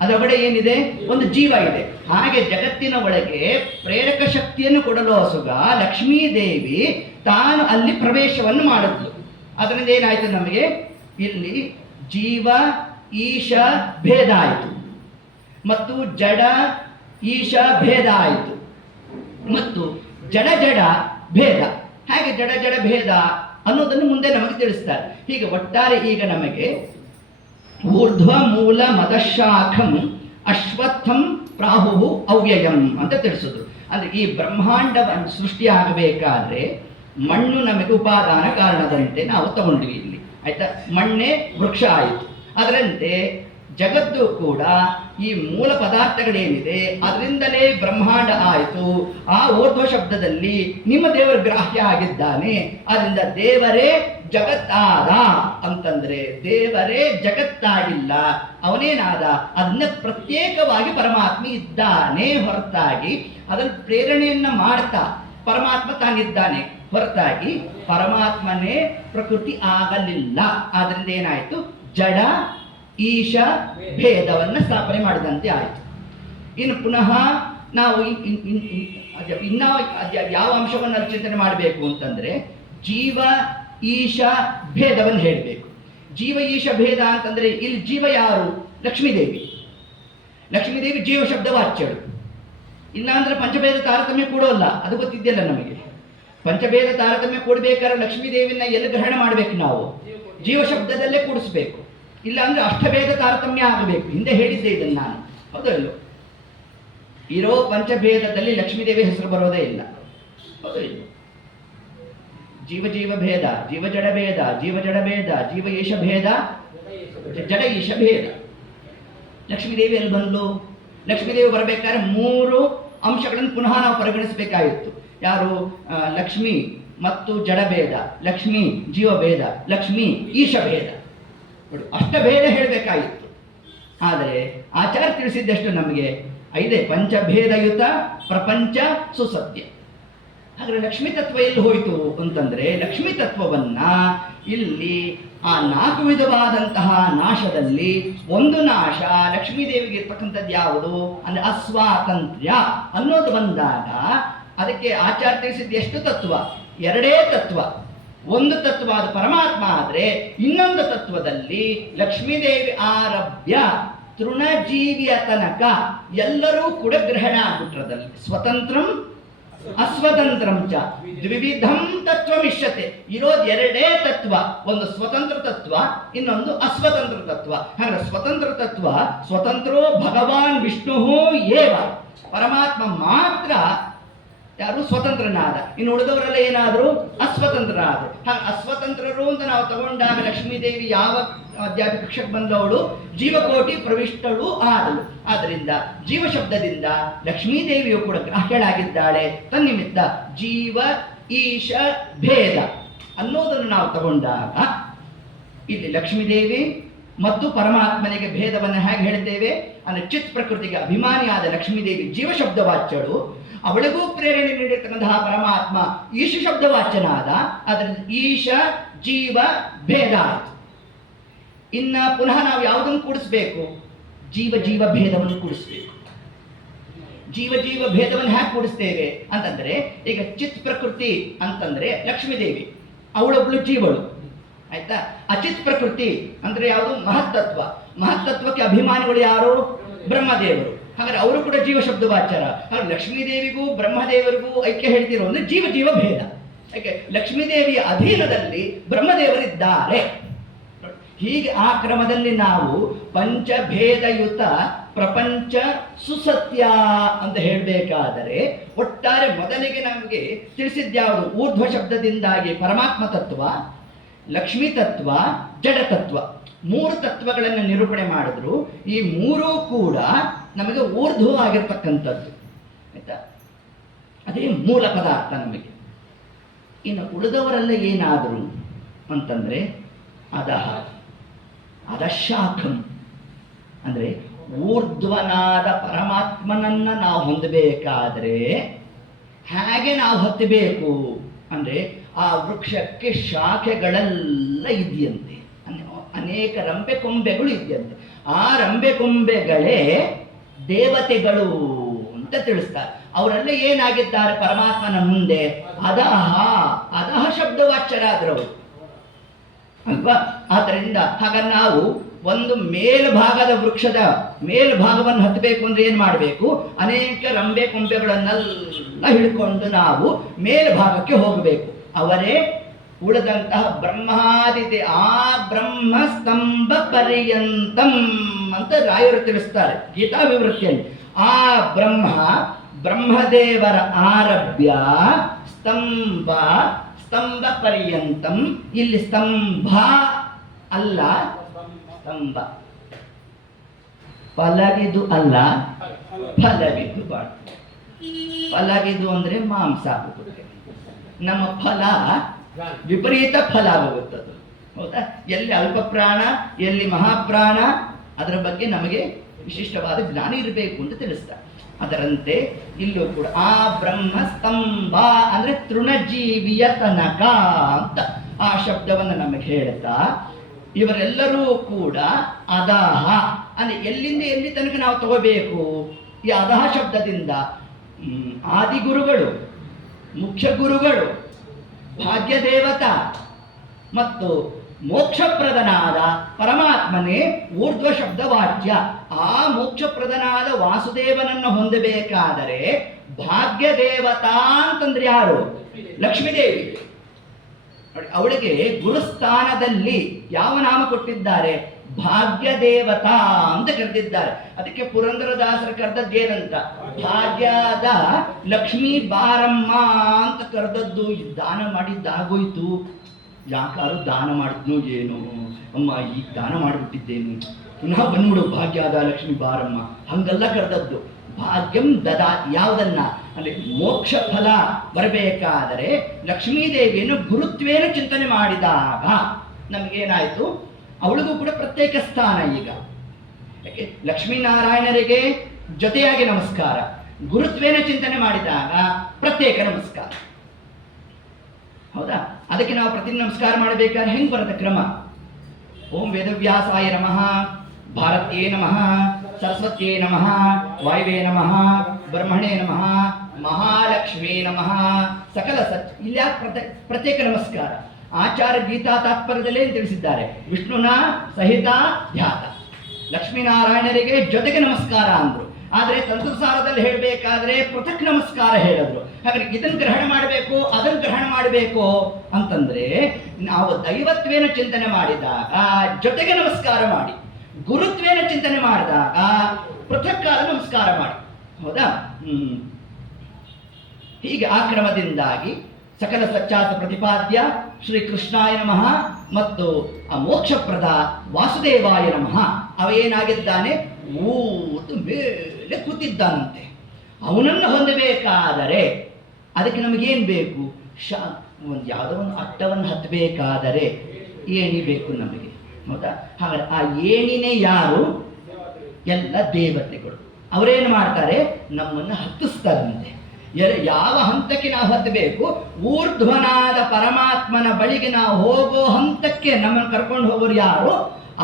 ಅದರೊಳಗಡೆ ಏನಿದೆ? ಒಂದು ಜೀವ ಇದೆ. ಹಾಗೆ ಜಗತ್ತಿನ ಒಳಗೆ ಪ್ರೇರಕ ಶಕ್ತಿಯನ್ನು ಕೊಡಲು ಹೊಸುಗ ಲಕ್ಷ್ಮೀದೇವಿ ತಾನು ಅಲ್ಲಿ ಪ್ರವೇಶವನ್ನು ಮಾಡಿದ್ಲು. ಅದರಿಂದ ಏನಾಯ್ತು ನಮಗೆ? ಇಲ್ಲಿ ಜೀವ ಈಶ ಭೇದ ಆಯಿತು, ಮತ್ತು ಜಡ ಈಶ ಭೇದ ಆಯಿತು, ಮತ್ತು ಜಡ ಜಡ ಭೇದ. ಹಾಗೆ ಜಡ ಜಡ ಭೇದ ಅನ್ನೋದನ್ನು ಮುಂದೆ ನಮಗೆ ತಿಳಿಸ್ತಾರೆ. ಹೀಗೆ ಒಟ್ಟಾರೆ ಈಗ ನಮಗೆ ಊರ್ಧ್ವ ಮೂಲ ಮದಶಾಖಂ ಅಶ್ವತ್ಥಂ ಪ್ರಾಹು ಅವ್ಯಯಂ ಅಂತ ತಿಳಿಸಿದ್ರು. ಅಂದ್ರೆ ಈ ಬ್ರಹ್ಮಾಂಡವನ್ನು ಸೃಷ್ಟಿಯಾಗಬೇಕಾದ್ರೆ ಮಣ್ಣು ನಮಗೆ ಉಪಾದಾನ ಕಾರಣದಂತೆ ನಾವು ತಗೊಂಡ್ವಿ ಇಲ್ಲಿ. ಆಯ್ತಾ? ಮಣ್ಣೇ ವೃಕ್ಷ ಆಯಿತು. ಅದರಂತೆ ಜಗತ್ತು ಕೂಡ ಈ ಮೂಲ ಪದಾರ್ಥಗಳೇನಿದೆ ಅದರಿಂದಲೇ ಬ್ರಹ್ಮಾಂಡ ಆಯಿತು. ಆ ಊರ್ಧ್ವ ಶಬ್ದದಲ್ಲಿ ನಿಮ್ಮ ದೇವರು ಗ್ರಾಹ್ಯ ಆಗಿದ್ದಾನೆ. ಅದರಿಂದ ದೇವರೇ ಜಗತ್ತಾದ ಅಂತಂದ್ರೆ ದೇವರೇ ಜಗತ್ತಾಗಿಲ್ಲ, ಅವನೇನಾದ? ಅದನ್ನ ಪ್ರತ್ಯೇಕವಾಗಿ ಪರಮಾತ್ಮ ಇದ್ದಾನೆ ಹೊರತಾಗಿ ಅದನ್ನು ಪ್ರೇರಣೆಯನ್ನ ಮಾಡ್ತಾ ಪರಮಾತ್ಮ ತಾನಿದ್ದಾನೆ ಹೊರತಾಗಿ ಪರಮಾತ್ಮನೇ ಪ್ರಕೃತಿ ಆಗಲಿಲ್ಲ. ಆದ್ರಿಂದ ಏನಾಯ್ತು? ಜಡ ಈಶ ಭೇದವನ್ನು ಸ್ಥಾಪನೆ ಮಾಡಿದಂತೆ ಆಯಿತು. ಇನ್ನು ಪುನಃ ನಾವು ಇನ್ನ ಯಾವ ಅಂಶವನ್ನು ಚಿಂತನೆ ಮಾಡಬೇಕು ಅಂತಂದ್ರೆ ಜೀವ ಈಶ ಭೇದವನ್ನು ಹೇಳಬೇಕು. ಜೀವ ಈಶ ಭೇದ ಅಂತಂದ್ರೆ ಇಲ್ಲಿ ಜೀವ ಯಾರು? ಲಕ್ಷ್ಮೀದೇವಿ. ಲಕ್ಷ್ಮೀದೇವಿ ಜೀವ ಶಬ್ದ ವಾಚ್ಯಳು. ಇಲ್ಲ ಅಂದ್ರೆ ಪಂಚಭೇದ ತಾರತಮ್ಯ ಕೊಡೋಲ್ಲ, ಅದು ಗೊತ್ತಿದೆಯಲ್ಲ ನಮಗೆ. ಪಂಚಭೇದ ತಾರತಮ್ಯ ಕೊಡ್ಬೇಕಾದ್ರೆ ಲಕ್ಷ್ಮೀದೇವಿನ ಎಲ್ಲಿ ಗ್ರಹಣ ಮಾಡ್ಬೇಕು? ನಾವು ಜೀವ ಶಬ್ದದಲ್ಲೇ ಕೂಡಿಸ್ಬೇಕು. ಇಲ್ಲ ಅಂದ್ರೆ ಅಷ್ಟಭೇದ ತಾರತಮ್ಯ ಆಗಬೇಕು. ಹಿಂದೆ ಹೇಳಿದ್ದೆ ಇದನ್ನು ನಾನು, ಹೌದೋ ಇಲ್ಲೋ? ಇರೋ ಪಂಚಭೇದದಲ್ಲಿ ಲಕ್ಷ್ಮೀದೇವಿ ಹೆಸರು ಬರೋದೇ ಇಲ್ಲ, ಹೌದೋ ಇಲ್ಲೋ? ಜೀವ ಜೀವ ಭೇದ, ಜೀವ ಜಡ ಭೇದ, ಜೀವ ಜಡ ಭೇದ, ಜೀವ ಈಶ ಭೇದ, ಜಡ ಈಶ ಭೇದ. ಲಕ್ಷ್ಮೀದೇವಿ ಎಲ್ಲಿ ಬಂದ್ಲು? ಲಕ್ಷ್ಮೀದೇವಿ ಬರಬೇಕಾದ್ರೆ 3 ಅಂಶಗಳನ್ನು ಪುನಃ ನಾವು ಪರಿಗಣಿಸಬೇಕಾಗಿತ್ತು. ಯಾರು? ಲಕ್ಷ್ಮಿ ಮತ್ತು ಜಡಭೇದ, ಲಕ್ಷ್ಮಿ ಜೀವಭೇದ, ಲಕ್ಷ್ಮಿ ಈಶ ಭೇದ. ಅಷ್ಟಭೇದ ಹೇಳಬೇಕಾಗಿತ್ತು. ಆದರೆ ಆಚಾರ್ಯ ತಿಳಿಸಿದ್ದಷ್ಟು ನಮಗೆ 5 ಪಂಚಭೇದಯುತ ಪ್ರಪಂಚ ಸುಸತ್ಯ. ಹಾಗಾದ್ರೆ ಲಕ್ಷ್ಮೀ ತತ್ವ ಎಲ್ಲಿ ಹೋಯಿತು ಅಂತಂದ್ರೆ, ಲಕ್ಷ್ಮೀ ತತ್ವವನ್ನ ಇಲ್ಲಿ ಆ 4 ವಿಧವಾದಂತಹ ನಾಶದಲ್ಲಿ ಒಂದು ನಾಶ ಲಕ್ಷ್ಮೀದೇವಿಗೆ ಇರ್ತಕ್ಕಂಥದ್ದು ಯಾವುದು ಅಂದ್ರೆ ಅಸ್ವಾತಂತ್ರ್ಯ ಅನ್ನೋದು ಬಂದಾಗ ಅದಕ್ಕೆ ಆಚಾರ್ಯ ತಿಳಿಸಿದ್ದು ಎಷ್ಟು ತತ್ವ? 2 ತತ್ವ. ಒಂದು ತತ್ವ ಅದು ಪರಮಾತ್ಮ ಆದ್ರೆ, ಇನ್ನೊಂದು ತತ್ವದಲ್ಲಿ ಲಕ್ಷ್ಮೀದೇವಿ ಆರಭ್ಯ ತೃಣಜೀವಿಯ ತನಕ ಎಲ್ಲರೂ ಕೂಡ ಗ್ರಹಣ ಆಗ್ಬಿಟ್ರದಲ್ಲಿ ಸ್ವತಂತ್ರಂ ಅಸ್ವತಂತ್ರಂ ಚ ದ್ವಿವಿಧಂ ತತ್ವ ಮಿಶ್ಯತೆ. ಇರೋದು 2 ತತ್ವ, ಒಂದು ಸ್ವತಂತ್ರ ತತ್ವ, ಇನ್ನೊಂದು ಅಸ್ವತಂತ್ರ ತತ್ವ. ಹಾಗಾದ್ರೆ ಸ್ವತಂತ್ರ ತತ್ವ ಸ್ವತಂತ್ರೋ ಭಗವಾನ್ ವಿಷ್ಣು ಏವ, ಪರಮಾತ್ಮ ಮಾತ್ರ ಯಾರು? ಸ್ವತಂತ್ರನಾದ. ಇನ್ನು ಉಳಿದವರೆಲ್ಲ ಏನಾದ್ರು ಅಸ್ವತಂತ್ರರಾದ. ಹಾಗೆ ಅಸ್ವತಂತ್ರರು ಅಂತ ನಾವು ತಗೊಂಡಾಗ ಲಕ್ಷ್ಮೀದೇವಿ ಯಾವ ಅಧ್ಯಾತ್ಮ ಕಕ್ಷಕ್ಕೆ ಬಂದವಳು? ಜೀವಕೋಟಿ ಪ್ರವಿಷ್ಟಳು ಆದಳು. ಆದ್ದರಿಂದ ಜೀವ ಶಬ್ದದಿಂದ ಲಕ್ಷ್ಮೀದೇವಿಯು ಕೂಡ ಗ್ರಾಹ್ಯಳಾಗಿದ್ದಾಳೆ. ತನ್ನಿಮಿತ್ತ ಜೀವ ಈಶ ಭೇದ ಅನ್ನೋದನ್ನು ನಾವು ತಗೊಂಡಾಗ ಇಲ್ಲಿ ಲಕ್ಷ್ಮೀದೇವಿ ಮತ್ತು ಪರಮಾತ್ಮನಿಗೆ ಭೇದವನ್ನು ಹೇಗೆ ಹೇಳ್ತೇವೆ ಅಂದರೆ ಚಿತ್ ಪ್ರಕೃತಿಗೆ ಅಭಿಮಾನಿಯಾದ ಲಕ್ಷ್ಮೀದೇವಿ ಜೀವ ಶಬ್ದವಾಚ್ಯಳು, ಅವಳಿಗೂ ಪ್ರೇರಣೆ ನೀಡಿರ್ತಕ್ಕಂತಹ ಪರಮಾತ್ಮ ಈಶ ಶಬ್ದವಾಚ್ಯನಾದ. ಅದರಿಂದ ಈಶ ಜೀವ ಭೇದ. ಇನ್ನು ಪುನಃ ನಾವು ಯಾವುದನ್ನು ಕೂಡಿಸ್ಬೇಕು? ಜೀವ ಜೀವ ಭೇದವನ್ನು ಕೂಡಿಸ್ಬೇಕು. ಜೀವ ಜೀವ ಭೇದವನ್ನು ಹೇಗೆ ಕೂಡಿಸ್ತೇವೆ ಅಂತಂದ್ರೆ, ಈಗ ಚಿತ್ ಪ್ರಕೃತಿ ಅಂತಂದ್ರೆ ಲಕ್ಷ್ಮೀದೇವಿ, ಅವಳೊಬ್ಳು ಜೀವಳು, ಆಯ್ತಾ. ಅಚಿತ್ ಪ್ರಕೃತಿ ಅಂದ್ರೆ ಯಾವುದು? ಮಹತ್ತತ್ವ. ಮಹತ್ತತ್ವಕ್ಕೆ ಅಭಿಮಾನಿಗಳು ಯಾರು? ಬ್ರಹ್ಮದೇವರು. ಹಾಗಾದ್ರೆ ಅವರು ಕೂಡ ಜೀವ ಶಬ್ದವಾಚಾರ. ಹಾಗೆ ಲಕ್ಷ್ಮೀದೇವಿಗೂ ಬ್ರಹ್ಮದೇವರಿಗೂ ಐಕ್ಯ ಹೇಳ್ತಿರೋ ಅಂದ್ರೆ ಜೀವ ಜೀವ ಭೇದ. ಯಾಕೆ? ಲಕ್ಷ್ಮೀದೇವಿಯ ಅಧೀನದಲ್ಲಿ ಬ್ರಹ್ಮದೇವರಿದ್ದಾರೆ. ಹೀಗೆ ಆ ಕ್ರಮದಲ್ಲಿ ನಾವು ಪಂಚಭೇದಯುತ ಪ್ರಪಂಚ ಸುಸತ್ಯ ಅಂತ ಹೇಳಬೇಕಾದರೆ ಒಟ್ಟಾರೆ ಮೊದಲಿಗೆ ನಮಗೆ ತಿಳಿಸಿದ್ಯಾವುದು? ಊರ್ಧ್ವ ಶಬ್ದದಿಂದಾಗಿ ಪರಮಾತ್ಮ ತತ್ವ, ಲಕ್ಷ್ಮೀ ತತ್ವ, ಜಡತತ್ವ, ಮೂರು ತತ್ವಗಳನ್ನು ನಿರೂಪಣೆ ಮಾಡಿದ್ರು. ಈ ಮೂರೂ ಕೂಡ ನಮಗೆ ಊರ್ಧ್ವವಾಗಿರ್ತಕ್ಕಂಥದ್ದು, ಆಯ್ತಾ. ಅದೇ ಮೂಲ ಪದಾರ್ಥ ನಮಗೆ. ಇನ್ನು ಉಳಿದವರೆಲ್ಲ ಏನಾದರು ಅಂತಂದ್ರೆ ಅಧಃ, ಅಧಶಾಖಂ ಅಂದರೆ ಊರ್ಧ್ವನಾದ ಪರಮಾತ್ಮನನ್ನ ನಾವು ಹೊಂದಬೇಕಾದ್ರೆ ಹೇಗೆ ನಾವು ಹತ್ತಬೇಕು ಅಂದರೆ ಆ ವೃಕ್ಷಕ್ಕೆ ಶಾಖೆಗಳೆಲ್ಲ ಇದೆಯಂತೆ, ಅನೇಕ ರಂಬೆ ಕೊಂಬೆಗಳು ಇದೆಯಂತೆ. ಆ ರಂಬೆ ಕೊಂಬೆಗಳೇ ದೇವತೆಗಳು ಅಂತ ತಿಳಿಸ್ತಾರೆ. ಅವರೆಲ್ಲ ಏನಾಗಿದ್ದಾರೆ ಪರಮಾತ್ಮನ ಮುಂದೆ? ಅಧಃ, ಅಧಃ ಶಬ್ದವಾಚ್ಯರಾದರವರು ಅಲ್ವಾ. ಆದ್ದರಿಂದ ಹಾಗಾಗಿ ನಾವು ಒಂದು ಮೇಲ್ಭಾಗದ ವೃಕ್ಷದ ಮೇಲ್ಭಾಗವನ್ನು ಹತ್ತಬೇಕು ಅಂದ್ರೆ ಏನು ಮಾಡಬೇಕು? ಅನೇಕ ರಂಬೆ ಕೊಂಬೆಗಳನ್ನೆಲ್ಲ ಹಿಡ್ಕೊಂಡು ನಾವು ಮೇಲ್ಭಾಗಕ್ಕೆ ಹೋಗಬೇಕು. ಅವರೇ ಉಳಿದಂತಹ ಬ್ರಹ್ಮಾದಿದೆ ಆ ಬ್ರಹ್ಮ ಸ್ತಂಭ ಪರ್ಯಂತಂ ಅಂತ ರಾಯರು ತಿಳಿಸ್ತಾರೆ ಗೀತಾ ವಿವೃತ್ತಿಯಲ್ಲಿ. ಆ ಬ್ರಹ್ಮದೇವರ ಆರಭ್ಯ ಸ್ತಂಭ ಸ್ತಂಭ ಪರ್ಯಂತಂ. ಇಲ್ಲಿ ಸ್ತಂಭ ಅಲ್ಲ, ಸ್ತಂಭ ಫಲವಿದು ಅಲ್ಲ, ಫಲವಿದು ಬಾಳ. ಫಲವಿದು ಅಂದ್ರೆ ಮಾಂಸ ಆಗುತ್ತೆ, ನಮ್ಮ ಫಲ ವಿಪರೀತ ಫಲ ಆಗುತ್ತದೆ, ಹೌದಾ. ಎಲ್ಲಿ ಅಲ್ಪ ಪ್ರಾಣ, ಎಲ್ಲಿ ಮಹಾಪ್ರಾಣ, ಅದರ ಬಗ್ಗೆ ನಮಗೆ ವಿಶಿಷ್ಟವಾದ ಜ್ಞಾನ ಇರಬೇಕು ಅಂತ ತಿಳಿಸ್ತಾರೆ. ಅದರಂತೆ ಇಲ್ಲೂ ಕೂಡ ಆ ಬ್ರಹ್ಮ ಸ್ತಂಭ ಅಂದ್ರೆ ತೃಣಜೀವಿಯ ತನಕ ಅಂತ ಆ ಶಬ್ದವನ್ನು ನಮಗೆ ಹೇಳ್ತಾ, ಇವರೆಲ್ಲರೂ ಕೂಡ ಅಧಃ ಅಂದ್ರೆ ಎಲ್ಲಿಂದ ಎಲ್ಲಿ ತನಕ ನಾವು ತಗೋಬೇಕು? ಈ ಅಧಃ ಶಬ್ದದಿಂದ ಆದಿಗುರುಗಳು, ಮುಖ್ಯ ಗುರುಗಳು, ಭಾಗ್ಯದೇವತ ಮತ್ತು ಮೋಕ್ಷಪ್ರದನಾದ ಪರಮಾತ್ಮನೇ ಊರ್ಧ್ವ ಶಬ್ದವಾಚ್ಯ. ಆ ಮೋಕ್ಷಪ್ರದನಾದ ವಾಸುದೇವನನ್ನು ಹೊಂದಬೇಕಾದರೆ ಭಾಗ್ಯದೇವತಾ ಅಂತಂದ್ರೆ ಯಾರು? ಲಕ್ಷ್ಮೀದೇವಿ. ನೋಡಿ, ಅವಳಿಗೆ ಗುರುಸ್ಥಾನದಲ್ಲಿ ಯಾವ ನಾಮ ಕೊಟ್ಟಿದ್ದಾರೆ? ಭಾಗ್ಯದೇವತಾ ಅಂತ ಕರೆದಿದ್ದಾರೆ. ಅದಕ್ಕೆ ಪುರಂದರದಾಸರು ಕರೆದದ್ದೇನಂತ? ಭಾಗ್ಯದ ಲಕ್ಷ್ಮೀ ಬಾರಮ್ಮ ಅಂತ ಕರೆದದ್ದು. ದಾನ ಮಾಡಿದ್ದಾಗೋಯ್ತು, ಯಾಕಾರು ದಾನ ಮಾಡಿದ್ನೋ ಏನೋ, ಅಮ್ಮ ಈಗ ದಾನ ಮಾಡಿಬಿಟ್ಟಿದ್ದೇನು, ಪುನಃ ಬಂದ್ಬಿಡು ಭಾಗ್ಯದ ಲಕ್ಷ್ಮೀ ಬಾರಮ್ಮ, ಹಂಗೆಲ್ಲ ಕರೆದದ್ದು. ಭಾಗ್ಯಂ ದದಾ, ಯಾವುದನ್ನ ಅಂದರೆ ಮೋಕ್ಷ ಫಲ ಬರಬೇಕಾದರೆ ಲಕ್ಷ್ಮೀದೇವಿಯನ್ನು ಗುರುತ್ವೇನ ಚಿಂತನೆ ಮಾಡಿದಾಗ ನಮಗೇನಾಯಿತು? ಅವಳಿಗೂ ಕೂಡ ಪ್ರತ್ಯೇಕ ಸ್ಥಾನ. ಈಗ ಯಾಕೆ ಲಕ್ಷ್ಮೀನಾರಾಯಣರಿಗೆ ಜೊತೆಯಾಗಿ ನಮಸ್ಕಾರ, ಗುರುತ್ವೇನ ಚಿಂತನೆ ಮಾಡಿದಾಗ ಪ್ರತ್ಯೇಕ ನಮಸ್ಕಾರ, ಹೌದಾ. ಅದಕ್ಕೆ ನಾವು ಪ್ರತಿ ನಮಸ್ಕಾರ ಮಾಡಬೇಕಾದ್ರೆ ಹೆಂಗೆ ಬರುತ್ತೆ ಕ್ರಮ? ಓಂ ವೇದವ್ಯಾಸಾಯ ನಮಃ, ಭಾರತ್ಯೇ ನಮಃ, ಸರಸ್ವತ್ಯೇ ನಮಃ, ವಾಯುವೇ ನಮಃ, ಬ್ರಹ್ಮಣೇ ನಮಃ, ಮಹಾಲಕ್ಷ್ಮೀ ನಮಃ, ಸಕಲ ಸತ್. ಇಲ್ಲಿ ಯಾಕೆ ಪ್ರತ್ಯೇಕ ನಮಸ್ಕಾರ? ಆಚಾರ್ಯ ಗೀತಾ ತಾತ್ಪರ್ಯದಲ್ಲೇ ತಿಳಿಸಿದ್ದಾರೆ. ವಿಷ್ಣುನ ಸಹಿತ ಧ್ಯಾತ, ಲಕ್ಷ್ಮೀನಾರಾಯಣರಿಗೆ ಜೊತೆಗೆ ನಮಸ್ಕಾರ ಅಂದರು. ಆದರೆ ತಂತ್ರಸಾರದಲ್ಲಿ ಹೇಳಬೇಕಾದ್ರೆ ಪೃಥಕ್ ನಮಸ್ಕಾರ ಹೇಳಿದ್ರು. ಹಾಗಾದ್ರೆ ಇದನ್ನು ಗ್ರಹಣ ಮಾಡಬೇಕು, ಅದನ್ನು ಗ್ರಹಣ ಮಾಡಬೇಕು ಅಂತಂದ್ರೆ ನಾವು ದೈವತ್ವೇನ ಚಿಂತನೆ ಮಾಡಿದಾಗ ಜೊತೆಗೆ ನಮಸ್ಕಾರ ಮಾಡಿ, ಗುರುತ್ವೇನ ಚಿಂತನೆ ಮಾಡಿದಾಗ ಪೃಥಕ್ಕಾದ ನಮಸ್ಕಾರ ಮಾಡಿ, ಹೌದಾ. ಹೀಗೆ ಆ ಕ್ರಮದಿಂದಾಗಿ ಸಕಲ ಸಚ್ಚಾತ ಪ್ರತಿಪಾದ್ಯ ಶ್ರೀ ಕೃಷ್ಣಾಯ ನಮಃ ಮತ್ತು ಆ ಮೋಕ್ಷಪ್ರದ ವಾಸುದೇವಾಯ ನಮಃ ಅವೇನಾಗಿದ್ದಾನೆ? ಊತು ಮೇಲೆ ಕೂತಿದ್ದಾನಂತೆ. ಅವನನ್ನು ಹೊಂದಬೇಕಾದರೆ ಅದಕ್ಕೆ ನಮಗೇನು ಬೇಕು? ಒಂದು ಯಾವುದೋ ಒಂದು ಅಟ್ಟವನ್ನು ಹತ್ತಬೇಕಾದರೆ ಏಣಿ ಬೇಕು ನಮಗೆ, ಹೌದಾ? ಹಾಗಾದ್ರೆ ಆ ಏಣಿನೇ ಯಾರು? ಎಲ್ಲ ದೇವತೆಗಳು. ಅವರೇನು ಮಾಡ್ತಾರೆ? ನಮ್ಮನ್ನು ಹತ್ತಿಸ್ತಾರಂತೆ. ಯಾವ ಹಂತಕ್ಕೆ ನಾವು ಹತ್ತಬೇಕು? ಊರ್ಧ್ವನಾದ ಪರಮಾತ್ಮನ ಬಳಿಗೆ ನಾವು ಹೋಗೋ ಹಂತಕ್ಕೆ ನಮ್ಮನ್ನು ಕರ್ಕೊಂಡು ಹೋಗೋರು ಯಾರು?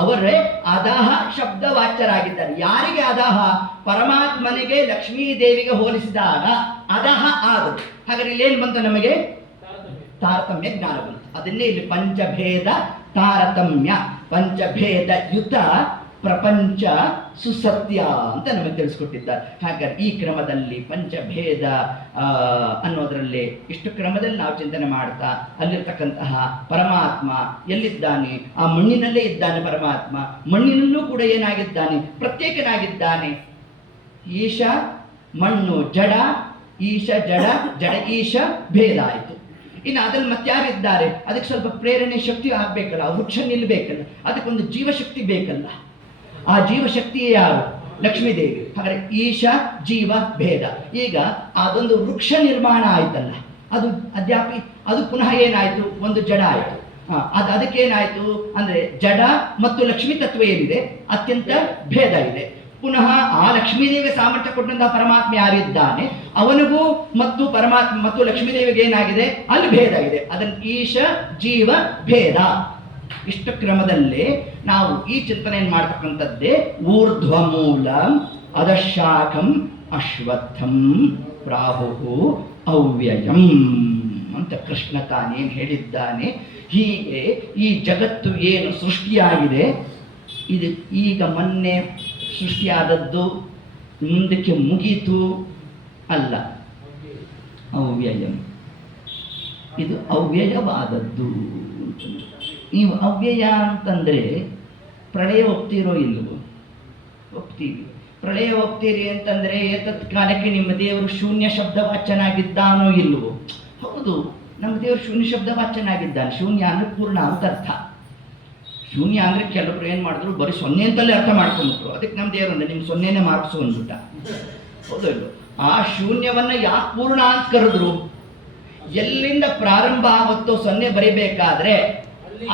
ಅವರೇ ಅಧಃ ಶಬ್ದವಾಚ್ಯರಾಗಿದ್ದಾರೆ. ಯಾರಿಗೆ ಅಧಃ? ಪರಮಾತ್ಮನಿಗೆ ಲಕ್ಷ್ಮೀ ದೇವಿಗೆ ಹೋಲಿಸಿದಾಗ ಅಧಃ ಆದರು. ಹಾಗಾದ್ರೆ ಇಲ್ಲೇನು ಬಂತು ನಮಗೆ? ತಾರತಮ್ಯ ಜ್ಞಾನ ಬಂತು. ಅದನ್ನೇ ಇಲ್ಲಿ ಪಂಚಭೇದ ತಾರತಮ್ಯ, ಪಂಚಭೇದ ಯುತ ಪ್ರಪಂಚ ಸುಸತ್ಯ ಅಂತ ನಮಗೆ ತಿಳಿಸ್ಕೊಟ್ಟಿದ್ದಾರೆ. ಹಾಗಾದ್ರೆ ಈ ಕ್ರಮದಲ್ಲಿ ಪಂಚಭೇದ ಅನ್ನೋದರಲ್ಲಿ ಇಷ್ಟು ಕ್ರಮದಲ್ಲಿ ನಾವು ಚಿಂತನೆ ಮಾಡ್ತಾ ಅಲ್ಲಿರ್ತಕ್ಕಂತಹ ಪರಮಾತ್ಮ ಎಲ್ಲಿದ್ದಾನೆ? ಆ ಮಣ್ಣಿನಲ್ಲೇ ಇದ್ದಾನೆ ಪರಮಾತ್ಮ. ಮಣ್ಣಿನಲ್ಲೂ ಕೂಡ ಏನಾಗಿದ್ದಾನೆ? ಪ್ರತ್ಯೇಕನಾಗಿದ್ದಾನೆ. ಈಶ ಮಣ್ಣು ಜಡ, ಈಶ ಜಡ, ಜಡ ಈಶ ಭೇದ ಆಯಿತು. ಇನ್ನು ಅದ್ರಲ್ಲಿ ಮತ್ತಾರಿದ್ದಾರೆ? ಅದಕ್ಕೆ ಸ್ವಲ್ಪ ಪ್ರೇರಣೆ ಶಕ್ತಿ ಆಗ್ಬೇಕಲ್ಲ, ವೃಕ್ಷ ನಿಲ್ಬೇಕಲ್ಲ, ಅದಕ್ಕೊಂದು ಜೀವಶಕ್ತಿ ಬೇಕಲ್ಲ. ಆ ಜೀವಶಕ್ತಿಯೇ ಯಾರು? ಲಕ್ಷ್ಮೀದೇವಿ. ಹಾಗಾದ್ರೆ ಈಶ ಜೀವ ಭೇದ. ಈಗ ಅದೊಂದು ವೃಕ್ಷ ನಿರ್ಮಾಣ ಆಯ್ತಲ್ಲ, ಅದು ಅದ್ಯಾಪಿ ಅದು ಪುನಃ ಏನಾಯ್ತು? ಒಂದು ಜಡ ಆಯಿತು. ಅದಕ್ಕೇನಾಯ್ತು ಅಂದ್ರೆ ಜಡ ಮತ್ತು ಲಕ್ಷ್ಮೀ ತತ್ವ ಏನಿದೆ ಅತ್ಯಂತ ಭೇದ ಇದೆ. ಪುನಃ ಆ ಲಕ್ಷ್ಮೀದೇವಿಗೆ ಸಾಮರ್ಥ್ಯ ಕೊಟ್ಟಂತಹ ಪರಮಾತ್ಮ ಯಾರಿದ್ದಾನೆ ಅವನಿಗೂ ಮತ್ತು ಪರಮಾತ್ಮ ಮತ್ತು ಲಕ್ಷ್ಮೀದೇವಿಗೆ ಏನಾಗಿದೆ? ಅಲ್ಲಿ ಭೇದ ಇದೆ. ಅದನ್ನು ಈಶ ಜೀವ ಭೇದ. ಇಷ್ಟ ಕ್ರಮದಲ್ಲಿ ನಾವು ಈ ಚಿಂತನೆಯನ್ನು ಮಾಡ್ತಕ್ಕಂಥದ್ದೇ ಊರ್ಧ್ವ ಮೂಲ ಅಧಶಾಖಂ ಅಶ್ವತ್ಥಂ ಪ್ರಾಹು ಅವ್ಯಯಂ ಅಂತ ಕೃಷ್ಣ ತಾನೇನು ಹೇಳಿದ್ದಾನೆ. ಹೀಗೆ ಈ ಜಗತ್ತು ಏನು ಸೃಷ್ಟಿಯಾಗಿದೆ, ಇದು ಈಗ ಮೊನ್ನೆ ಸೃಷ್ಟಿಯಾದದ್ದು ಮುಂದಕ್ಕೆ ಮುಗೀತು ಅಲ್ಲ. ಅವ್ಯಯಂ, ಇದು ಅವ್ಯಯವಾದದ್ದು. ನೀವು ಅವ್ಯಯ ಅಂತಂದರೆ ಪ್ರಳಯ ಒಪ್ತಿರೋ ಇಲ್ಲವೋ? ಒಪ್ತೀವಿ. ಪ್ರಳಯ ಒಪ್ತೀರಿ ಅಂತಂದರೆ ತತ್ಕಾಲಕ್ಕೆ ನಿಮ್ಮ ದೇವರು ಶೂನ್ಯ ಶಬ್ದವಾಚ್ಯನಾಗಿದ್ದಾನೋ ಇಲ್ಲವೋ? ಹೌದು, ನಮ್ಮ ದೇವರು ಶೂನ್ಯ ಶಬ್ದವಾಚ್ಯನಾಗಿದ್ದಾನೆ. ಶೂನ್ಯ ಅಂದರೆ ಪೂರ್ಣ ಅಂತ ಅರ್ಥ. ಶೂನ್ಯ ಅಂದರೆ ಕೆಲವರು ಏನು ಮಾಡಿದ್ರು, ಬರೀ ಸೊನ್ನೆ ಅಂತಲೇ ಅರ್ಥ ಮಾಡ್ಕೊಂಡ್ಬಿಟ್ರು. ಅದಕ್ಕೆ ನಮ್ಮ ದೇವರು ಅಂದರೆ ನಿಮ್ಮ ಸೊನ್ನೆನೇ ಮಾರ್ಕ್ಸು ಅಂದ್ಬಿಟ್ಟ. ಹೌದು ಇಲ್ಲೋ? ಆ ಶೂನ್ಯವನ್ನು ಯಾಕೆ ಪೂರ್ಣ ಅಂತ ಕರೆದ್ರು? ಎಲ್ಲಿಂದ ಪ್ರಾರಂಭ ಆಗುತ್ತೋ ಸೊನ್ನೆ ಬರಿಬೇಕಾದ್ರೆ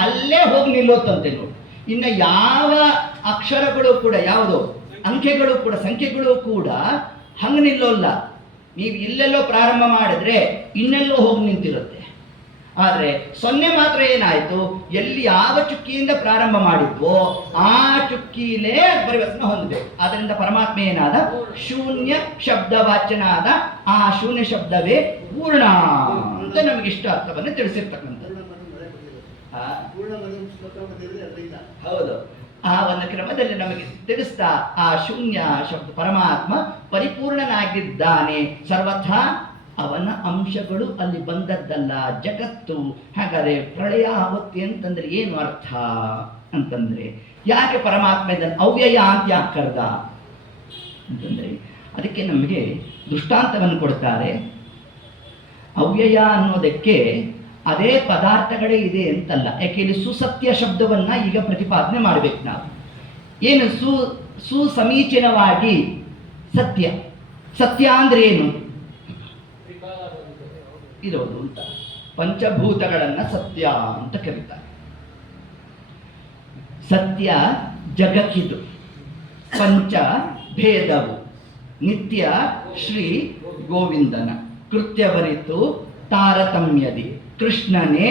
ಅಲ್ಲೇ ಹೋಗಿ ನಿಲ್ಲೋತಂತೆ ನೋಡಿ. ಇನ್ನು ಯಾವ ಅಕ್ಷರಗಳು ಕೂಡ, ಯಾವುದು ಅಂಕೆಗಳು ಕೂಡ, ಸಂಖ್ಯೆಗಳು ಕೂಡ ಹಂಗೆ ನಿಲ್ಲೋಲ್ಲ. ನೀವು ಇಲ್ಲೆಲ್ಲೋ ಪ್ರಾರಂಭ ಮಾಡಿದ್ರೆ ಇನ್ನೆಲ್ಲೋ ಹೋಗಿ ನಿಂತಿರುತ್ತೆ. ಆದರೆ ಸೊನ್ನೆ ಮಾತ್ರ ಏನಾಯಿತು? ಎಲ್ಲಿ ಯಾವ ಚುಕ್ಕಿಯಿಂದ ಪ್ರಾರಂಭ ಮಾಡಿದ್ವೋ ಆ ಚುಕ್ಕಿಲೇ ಪರಿವರ್ತನೆ ಹೊಂದಬೇಕು. ಆದ್ದರಿಂದ ಪರಮಾತ್ಮ ಏನಾದ? ಶೂನ್ಯ ಶಬ್ದವಾಚ್ಯನಾದ. ಆ ಶೂನ್ಯ ಶಬ್ದವೇ ಪೂರ್ಣ ಅಂತ ನಮಗೆ ಇಷ್ಟ ಅರ್ಥವನ್ನು ತಿಳಿಸಿರ್ತಕ್ಕಂಥದ್ದು. ಹೌದು, ಆ ಒಂದು ಕ್ರಮದಲ್ಲಿ ನಮಗೆ ತಿಳಿಸ್ತಾ ಆ ಶೂನ್ಯ ಶಬ್ದ ಪರಮಾತ್ಮ ಪರಿಪೂರ್ಣನಾಗಿದ್ದಾನೆ. ಸರ್ವಥಾ ಅವನ ಅಂಶಗಳು ಅಲ್ಲಿ ಬಂದದ್ದಲ್ಲ ಜಗತ್ತು. ಹಾಗಾದರೆ ಪ್ರಳಯ ಆವತ್ತಿ ಅಂತಂದ್ರೆ ಏನು ಅರ್ಥ ಅಂತಂದ್ರೆ, ಯಾಕೆ ಪರಮಾತ್ಮ ಇದನ್ನು ಅವ್ಯಯ ಅಂತ ಯಾಕೆ ಕರೆದ ಅಂತಂದ್ರೆ, ಅದಕ್ಕೆ ನಮಗೆ ದೃಷ್ಟಾಂತವನ್ನು ಕೊಡ್ತಾರೆ. ಅವ್ಯಯ ಅನ್ನೋದಕ್ಕೆ ಅದೇ ಪದಾರ್ಥಗಳೇ ಇದೆ ಅಂತಲ್ಲ. ಯಾಕೆ ಇಲ್ಲಿ ಸುಸತ್ಯ ಶಬ್ದವನ್ನ ಈಗ ಪ್ರತಿಪಾದನೆ ಮಾಡಬೇಕು ನಾವು. ಏನು ಸುಸಮೀಚೀನವಾಗಿ ಸತ್ಯ. ಸತ್ಯ ಅಂದ್ರೆ ಏನು? ಇರೋದು ಅಂತ. ಪಂಚಭೂತಗಳನ್ನ ಸತ್ಯ ಅಂತ ಕರೀತಾರೆ. ಸತ್ಯ ಜಗಕ್ಕಿದು, ಪಂಚ ಭೇದವು, ನಿತ್ಯ ಶ್ರೀ ಗೋವಿಂದನ ಕೃತ್ಯವರಿತು ತಾರತಮ್ಯದಿ ಕೃಷ್ಣನೇ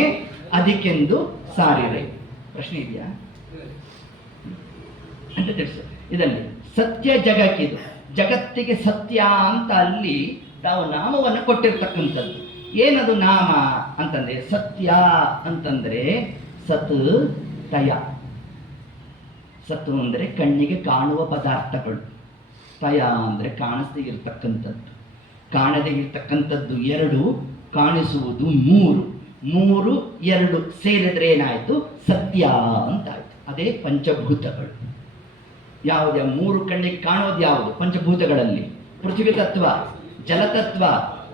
ಅದಕ್ಕೆಂದು ಸಾರಿರೆ. ಪ್ರಶ್ನೆ ಇದೆಯಾ ಅಂತ ತಿಳಿಸು. ಇದರಲ್ಲಿ ಸತ್ಯ ಜಗಕ್ಕಿದು, ಜಗತ್ತಿಗೆ ಸತ್ಯ ಅಂತ ಅಲ್ಲಿ ತಾವು ನಾಮವನ್ನು ಕೊಟ್ಟಿರ್ತಕ್ಕಂಥದ್ದು. ಏನದು ನಾಮ ಅಂತಂದ್ರೆ, ಸತ್ಯ ಅಂತಂದ್ರೆ ಸತ್ ತಯ. ಸತ್ತು ಅಂದರೆ ಕಣ್ಣಿಗೆ ಕಾಣುವ ಪದಾರ್ಥಗಳು, ತಯ ಅಂದರೆ ಕಾಣಿಸದೇ ಇರತಕ್ಕಂಥದ್ದು. ಕಾಣದೇ ಇರತಕ್ಕಂಥದ್ದು ಎರಡು, ಕಾಣಿಸುವುದು ಮೂರು. ಮೂರು ಎರಡು ಸೇರಿದ್ರೆ ಏನಾಯಿತು? ಸತ್ಯ ಅಂತಾಯ್ತು. ಅದೇ ಪಂಚಭೂತಗಳು. ಯಾವುದೇ ಮೂರು ಕಣ್ಣಿಗೆ ಕಾಣೋದು ಯಾವುದು? ಪಂಚಭೂತಗಳಲ್ಲಿ ಪೃಥ್ವಿ ತತ್ವ, ಜಲತತ್ವ,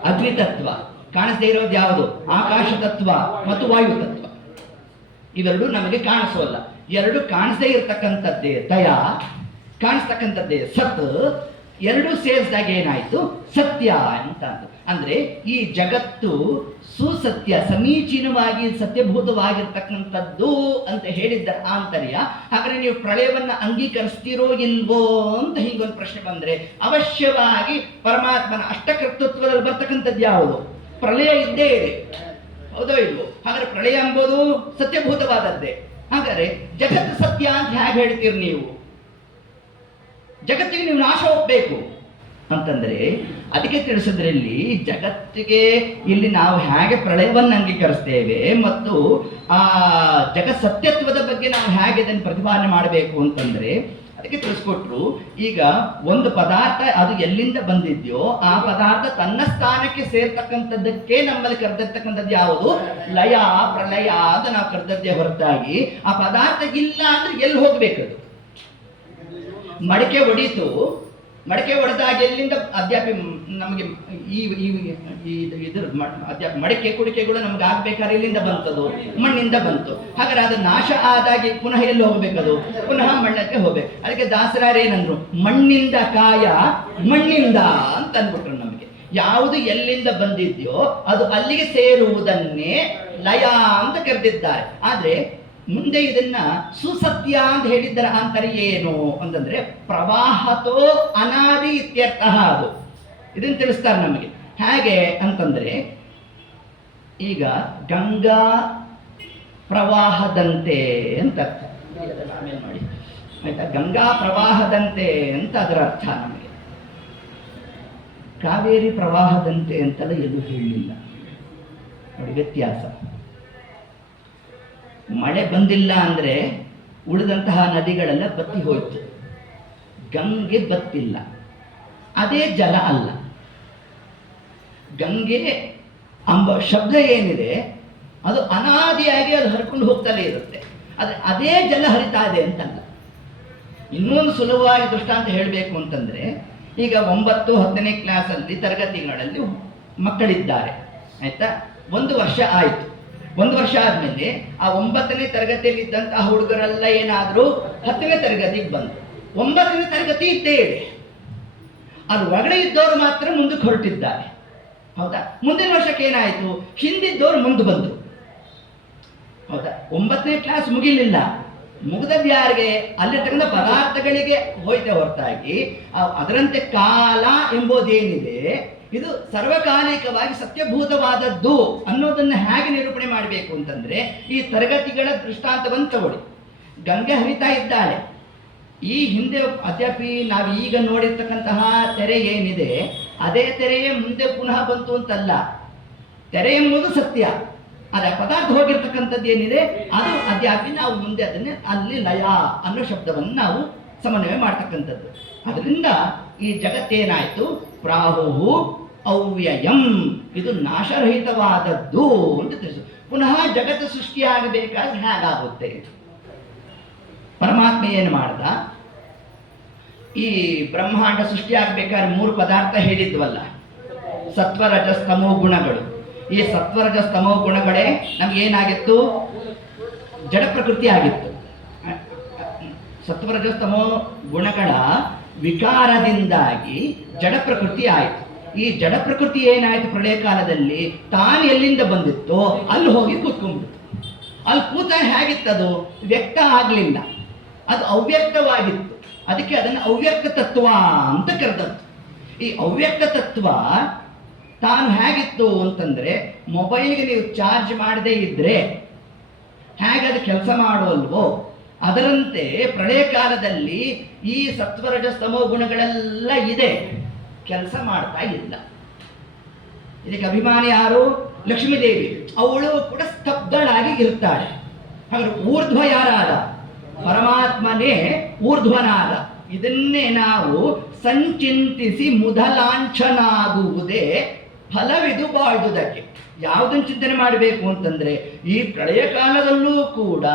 ಅಗ್ನಿತತ್ವ. ಕಾಣಿಸದೇ ಇರೋದು ಯಾವುದು? ಆಕಾಶ ತತ್ವ ಮತ್ತು ವಾಯು ತತ್ವ. ಇವೆರಡು ನಮಗೆ ಕಾಣಿಸೋಲ್ಲ. ಎರಡು ಕಾಣಿಸದೇ ಇರತಕ್ಕಂಥದ್ದೇ ತಯ, ಕಾಣಿಸ್ತಕ್ಕಂಥದ್ದೇ ಸತ್. ಎರಡೂ ಸೇರಿಸಿದಾಗ ಏನಾಯಿತು ಸತ್ಯ ಅಂತ. ಅಂದರೆ ಈ ಜಗತ್ತು ಸುಸತ್ಯ, ಸಮೀಚೀನವಾಗಿ ಸತ್ಯಭೂತವಾಗಿರ್ತಕ್ಕಂಥದ್ದು ಅಂತ ಹೇಳಿದ್ದ ಆಂತರ್ಯ. ಹಾಗಾದರೆ ನೀವು ಪ್ರಳಯವನ್ನು ಅಂಗೀಕರಿಸ್ತೀರೋ ಇಲ್ವೋ ಅಂತ ಹೀಗೊಂದು ಪ್ರಶ್ನೆ ಬಂದರೆ, ಅವಶ್ಯವಾಗಿ ಪರಮಾತ್ಮನ ಅಷ್ಟಕರ್ತೃತ್ವದಲ್ಲಿ ಬರ್ತಕ್ಕಂಥದ್ದು ಯಾವುದು? ಪ್ರಳಯ ಇದ್ದೇ ಇದೆ, ಹೌದೋ ಇಲ್ವೋ? ಹಾಗಾದ್ರೆ ಪ್ರಳಯ ಎಂಬುದು ಸತ್ಯಭೂತವಾದದ್ದೇ. ಹಾಗಾದರೆ ಜಗತ್ತು ಸತ್ಯ ಅಂತ ಹೇಗೆ ಹೇಳ್ತೀರಿ ನೀವು? ಜಗತ್ತಿಗೆ ನೀವು ನಾಶ ಒಪ್ಪಬೇಕು ಅಂತಂದರೆ ಅದಕ್ಕೆ ತಿಳಿಸೋದ್ರಲ್ಲಿ ಜಗತ್ತಿಗೆ ಇಲ್ಲಿ ನಾವು ಹೇಗೆ ಪ್ರಳಯವನ್ನು ಅಂಗೀಕರಿಸ್ತೇವೆ ಮತ್ತು ಆ ಜಗತ್ ಸತ್ಯತ್ವದ ಬಗ್ಗೆ ನಾವು ಹೇಗೆ ಅದನ್ನು ಪ್ರತಿಪಾದನೆ ಮಾಡಬೇಕು ಅಂತಂದರೆ ಅದಕ್ಕೆ ತಿಳಿಸ್ಕೊಟ್ರು. ಈಗ ಒಂದು ಪದಾರ್ಥ ಅದು ಎಲ್ಲಿಂದ ಬಂದಿದ್ಯೋ ಆ ಪದಾರ್ಥ ತನ್ನ ಸ್ಥಾನಕ್ಕೆ ಸೇರ್ತಕ್ಕಂಥದ್ದಕ್ಕೆ ನಮ್ಮಲ್ಲಿ ಕರೆದಿರ್ತಕ್ಕಂಥದ್ದು ಯಾವುದು? ಲಯ, ಪ್ರಳಯ ಅಂತ ನಾವು ಕರೆದದ್ದೇ ಹೊರತಾಗಿ ಆ ಪದಾರ್ಥ ಇಲ್ಲ ಅಂದ್ರೆ ಎಲ್ಲಿ ಹೋಗ್ಬೇಕದು? ಮಡಿಕೆ ಒಡೀತು, ಮಡಿಕೆ ಒಡೆದಾಗ ಎಲ್ಲಿಂದ ಅಧ್ಯಾಪಿ ನಮಗೆ ಇದ್ರ ಅಧ್ಯಾಪಿ ಮಡಿಕೆ ಕುಡಿಕೆಗಳು ನಮ್ಗೆ ಆಗ್ಬೇಕಾದ್ರೆ ಎಲ್ಲಿಂದ ಬಂತದು? ಮಣ್ಣಿಂದ ಬಂತು. ಹಾಗಾದ್ರೆ ಅದು ನಾಶ ಆದಾಗಿ ಪುನಃ ಎಲ್ಲಿ ಹೋಗ್ಬೇಕದು? ಪುನಃ ಮಣ್ಣಕ್ಕೆ ಹೋಗ್ಬೇಕು. ಅದಕ್ಕೆ ದಾಸರಾರೇನಂದ್ರು, ಮಣ್ಣಿಂದ ಕಾಯ ಮಣ್ಣಿಂದ ಅಂತ ಅಂದ್ಬಿಟ್ರು. ನಮಗೆ ಯಾವುದು ಎಲ್ಲಿಂದ ಬಂದಿದ್ಯೋ ಅದು ಅಲ್ಲಿಗೆ ಸೇರುವುದನ್ನೇ ಲಯ ಅಂತ ಕರೆದಿದ್ದಾರೆ. ಆದ್ರೆ ಮುಂದೆ ಇದನ್ನ ಸುಸತ್ಯ ಅಂತ ಹೇಳಿದ್ದರ ಆಂತರ್ಯ ಏನು ಅಂತಂದ್ರೆ ಪ್ರವಾಹತೋ ಅನಾದಿ ಇತ್ಯರ್ಥ. ಅದು ಇದನ್ನು ತಿಳಿಸ್ತಾರೆ ನಮಗೆ. ಹೇಗೆ ಅಂತಂದ್ರೆ ಈಗ ಗಂಗಾ ಪ್ರವಾಹದಂತೆ ಅಂತ ಅರ್ಥ. ಆಮೇಲೆ ಮಾಡಿ ಆಯ್ತಾ? ಗಂಗಾ ಪ್ರವಾಹದಂತೆ ಅಂತ ಅದರ ಅರ್ಥ ನಮಗೆ. ಕಾವೇರಿ ಪ್ರವಾಹದಂತೆ ಅಂತೆಲ್ಲ ಎಲ್ಲೂ ಹೇಳಲಿಲ್ಲ ನೋಡಿ, ವ್ಯತ್ಯಾಸ. ಮಳೆ ಬಂದಿಲ್ಲ ಅಂದರೆ ಉಳಿದಂತಹ ನದಿಗಳೆಲ್ಲ ಬತ್ತಿ ಹೋಯ್ತು, ಗಂಗೆ ಬತ್ತಿಲ್ಲ. ಅದೇ ಜಲ ಅಲ್ಲ. ಗಂಗೆ ಎಂಬ ಶಬ್ದ ಏನಿದೆ ಅದು ಅನಾದಿಯಾಗಿ ಅದು ಹರ್ಕೊಂಡು ಹೋಗ್ತಲೇ ಇರುತ್ತೆ. ಅದೇ ಜಲ ಹರಿತಾ ಇದೆ ಅಂತಲ್ಲ. ಇನ್ನೊಂದು ಸುಲಭವಾಗಿ ದೃಷ್ಟಾಂತ ಹೇಳಬೇಕು ಅಂತಂದರೆ, ಈಗ 9, 10ನೇ ಕ್ಲಾಸಲ್ಲಿ ತರಗತಿಗಳಲ್ಲಿ ಮಕ್ಕಳಿದ್ದಾರೆ ಆಯ್ತಾ? 1 ವರ್ಷ ಆಯಿತು. 1 ವರ್ಷ ಆದಮೇಲೆ ಆ 9ನೇ ತರಗತಿಯಲ್ಲಿ ಇದ್ದಂತಹ ಹುಡುಗರೆಲ್ಲ ಏನಾದರೂ 10ನೇ ತರಗತಿಗೆ ಬಂದರು. 9ನೇ ತರಗತಿ ಇದ್ದೇ ಇದೆ, ಅದು ಒಳಗಡೆ ಇದ್ದವರು ಮಾತ್ರ ಮುಂದಕ್ಕೆ ಹೊರಟಿದ್ದಾರೆ. ಹೌದಾ? ಮುಂದಿನ ವರ್ಷಕ್ಕೆ ಏನಾಯಿತು? ಹಿಂದಿದ್ದವರು ಮುಂದೆ ಬಂದರು. ಹೌದಾ? 9ನೇ ಕ್ಲಾಸ್ ಮುಗಿಲಿಲ್ಲ. ಮುಗಿದದ್ದು ಯಾರಿಗೆ? ಅಲ್ಲಿರ್ತಕ್ಕಂಥ ಪದಾರ್ಥಗಳಿಗೆ ಹೋಯ್ತೆ ಹೊರತಾಗಿ ಅದರಂತೆ ಕಾಲ ಎಂಬುದೇನಿದೆ ಇದು ಸರ್ವಕಾಲಿಕವಾಗಿ ಸತ್ಯಭೂತವಾದದ್ದು ಅನ್ನೋದನ್ನು ಹೇಗೆ ನಿರೂಪಣೆ ಮಾಡಬೇಕು ಅಂತಂದರೆ ಈ ತರಗತಿಗಳ ದೃಷ್ಟಾಂತವನ್ನು ತಗೊಳ್ಳಿ. ಗಂಗೆ ಹರಿತಾ ಇದ್ದಾಳೆ. ಈ ಹಿಂದೆ ಅದ್ಯಾಪಿ ನಾವು ಈಗ ನೋಡಿರ್ತಕ್ಕಂತಹ ತೆರೆ ಏನಿದೆ ಅದೇ ತೆರೆಯೇ ಮುಂದೆ ಪುನಃ ಬಂತು ಅಂತಲ್ಲ. ತೆರೆ ಎಂಬುದು ಸತ್ಯ, ಆದರೆ ಪದಾರ್ಥ ಹೋಗಿರ್ತಕ್ಕಂಥದ್ದು ಏನಿದೆ ಅದು ಅದ್ಯಾಪಿ ನಾವು ಮುಂದೆ ಅದನ್ನೇ ಅಲ್ಲಿ ಲಯ ಅನ್ನೋ ಶಬ್ದವನ್ನು ನಾವು ಸಮನ್ವಯ ಮಾಡ್ತಕ್ಕಂಥದ್ದು. ಅದರಿಂದ ಈ ಜಗತ್ತೇನಾಯಿತು? ಪ್ರಾಹುಹು ಅವ್ಯಯಂ, ಇದು ನಾಶರಹಿತವಾದದ್ದು ಅಂತ ತಿಳಿಸು. ಪುನಃ ಜಗತ್ತು ಸೃಷ್ಟಿಯಾಗಬೇಕಾದ್ರೆ ಹೇಗಾಗುತ್ತೆ? ಪರಮಾತ್ಮ ಏನು ಮಾಡ್ದ? ಈ ಬ್ರಹ್ಮಾಂಡ ಸೃಷ್ಟಿಯಾಗಬೇಕಾದ್ರೆ 3 ಪದಾರ್ಥ ಹೇಳಿದ್ವಲ್ಲ, ಸತ್ವರಜಸ್ತಮೋ ಗುಣಗಳು. ಈ ಸತ್ವರಜಸ್ತಮೋ ಗುಣಗಳೇ ನಮಗೇನಾಗಿತ್ತು? ಜಡ ಪ್ರಕೃತಿ ಆಗಿತ್ತು. ಸತ್ವರಜಸ್ತಮೋ ಗುಣಗಳ ವಿಕಾರದಿಂದಾಗಿ ಜಡ ಪ್ರಕೃತಿ ಆಯಿತು. ಈ ಜಡ ಪ್ರಕೃತಿ ಏನಾಯಿತು? ಪ್ರಳಯ ಕಾಲದಲ್ಲಿ ತಾನು ಎಲ್ಲಿಂದ ಬಂದಿತ್ತೋ ಅಲ್ಲಿ ಹೋಗಿ ಕೂತ್ಕೊಂಡ್ಬಿಡ್ತು. ಅಲ್ಲಿ ಕೂತ ಹೇಗಿತ್ತದು? ವ್ಯಕ್ತ ಆಗಲಿಲ್ಲ, ಅದು ಅವ್ಯಕ್ತವಾಗಿತ್ತು. ಅದಕ್ಕೆ ಅದನ್ನು ಅವ್ಯಕ್ತ ತತ್ವ ಅಂತ ಕರೆದದ್ದು. ಈ ಅವ್ಯಕ್ತ ತತ್ವ ತಾನು ಹೇಗಿತ್ತು ಅಂತಂದರೆ, ಮೊಬೈಲ್ಗೆ ನೀವು ಚಾರ್ಜ್ ಮಾಡದೇ ಇದ್ದರೆ ಹೇಗೆ ಅದು ಕೆಲಸ ಮಾಡೋಲ್ವೋ ಅದರಂತೆ ಪ್ರಳಯ ಕಾಲದಲ್ಲಿ ಈ ಸತ್ವರಜಸ್ತಮೋ ಗುಣಗಳೆಲ್ಲ ಇದೆ, ಕೆಲಸ ಮಾಡ್ತಾ ಇಲ್ಲ. ಇದಕ್ಕೆ ಅಭಿಮಾನಿ ಯಾರು? ಲಕ್ಷ್ಮೀದೇವಿ. ಅವಳು ಕೂಡ ಸ್ತಬ್ಧಳಾಗಿ ಇರ್ತಾಳೆ. ಹಾಗಾದ್ರೆ ಊರ್ಧ್ವ ಯಾರಾದ? ಪರಮಾತ್ಮನೇ ಊರ್ಧ್ವನಾದ. ಇದನ್ನೇ ನಾವು ಸಂಚಿಂತಿಸಿ ಮುದಲಾಂಛನಾಗುವುದೇ ಫಲವಿದು ಬಾಳುವುದಕ್ಕೆ. ಯಾವುದನ್ನು ಚಿಂತನೆ ಮಾಡಬೇಕು ಅಂತಂದರೆ, ಈ ಪ್ರಳಯ ಕಾಲದಲ್ಲೂ ಕೂಡ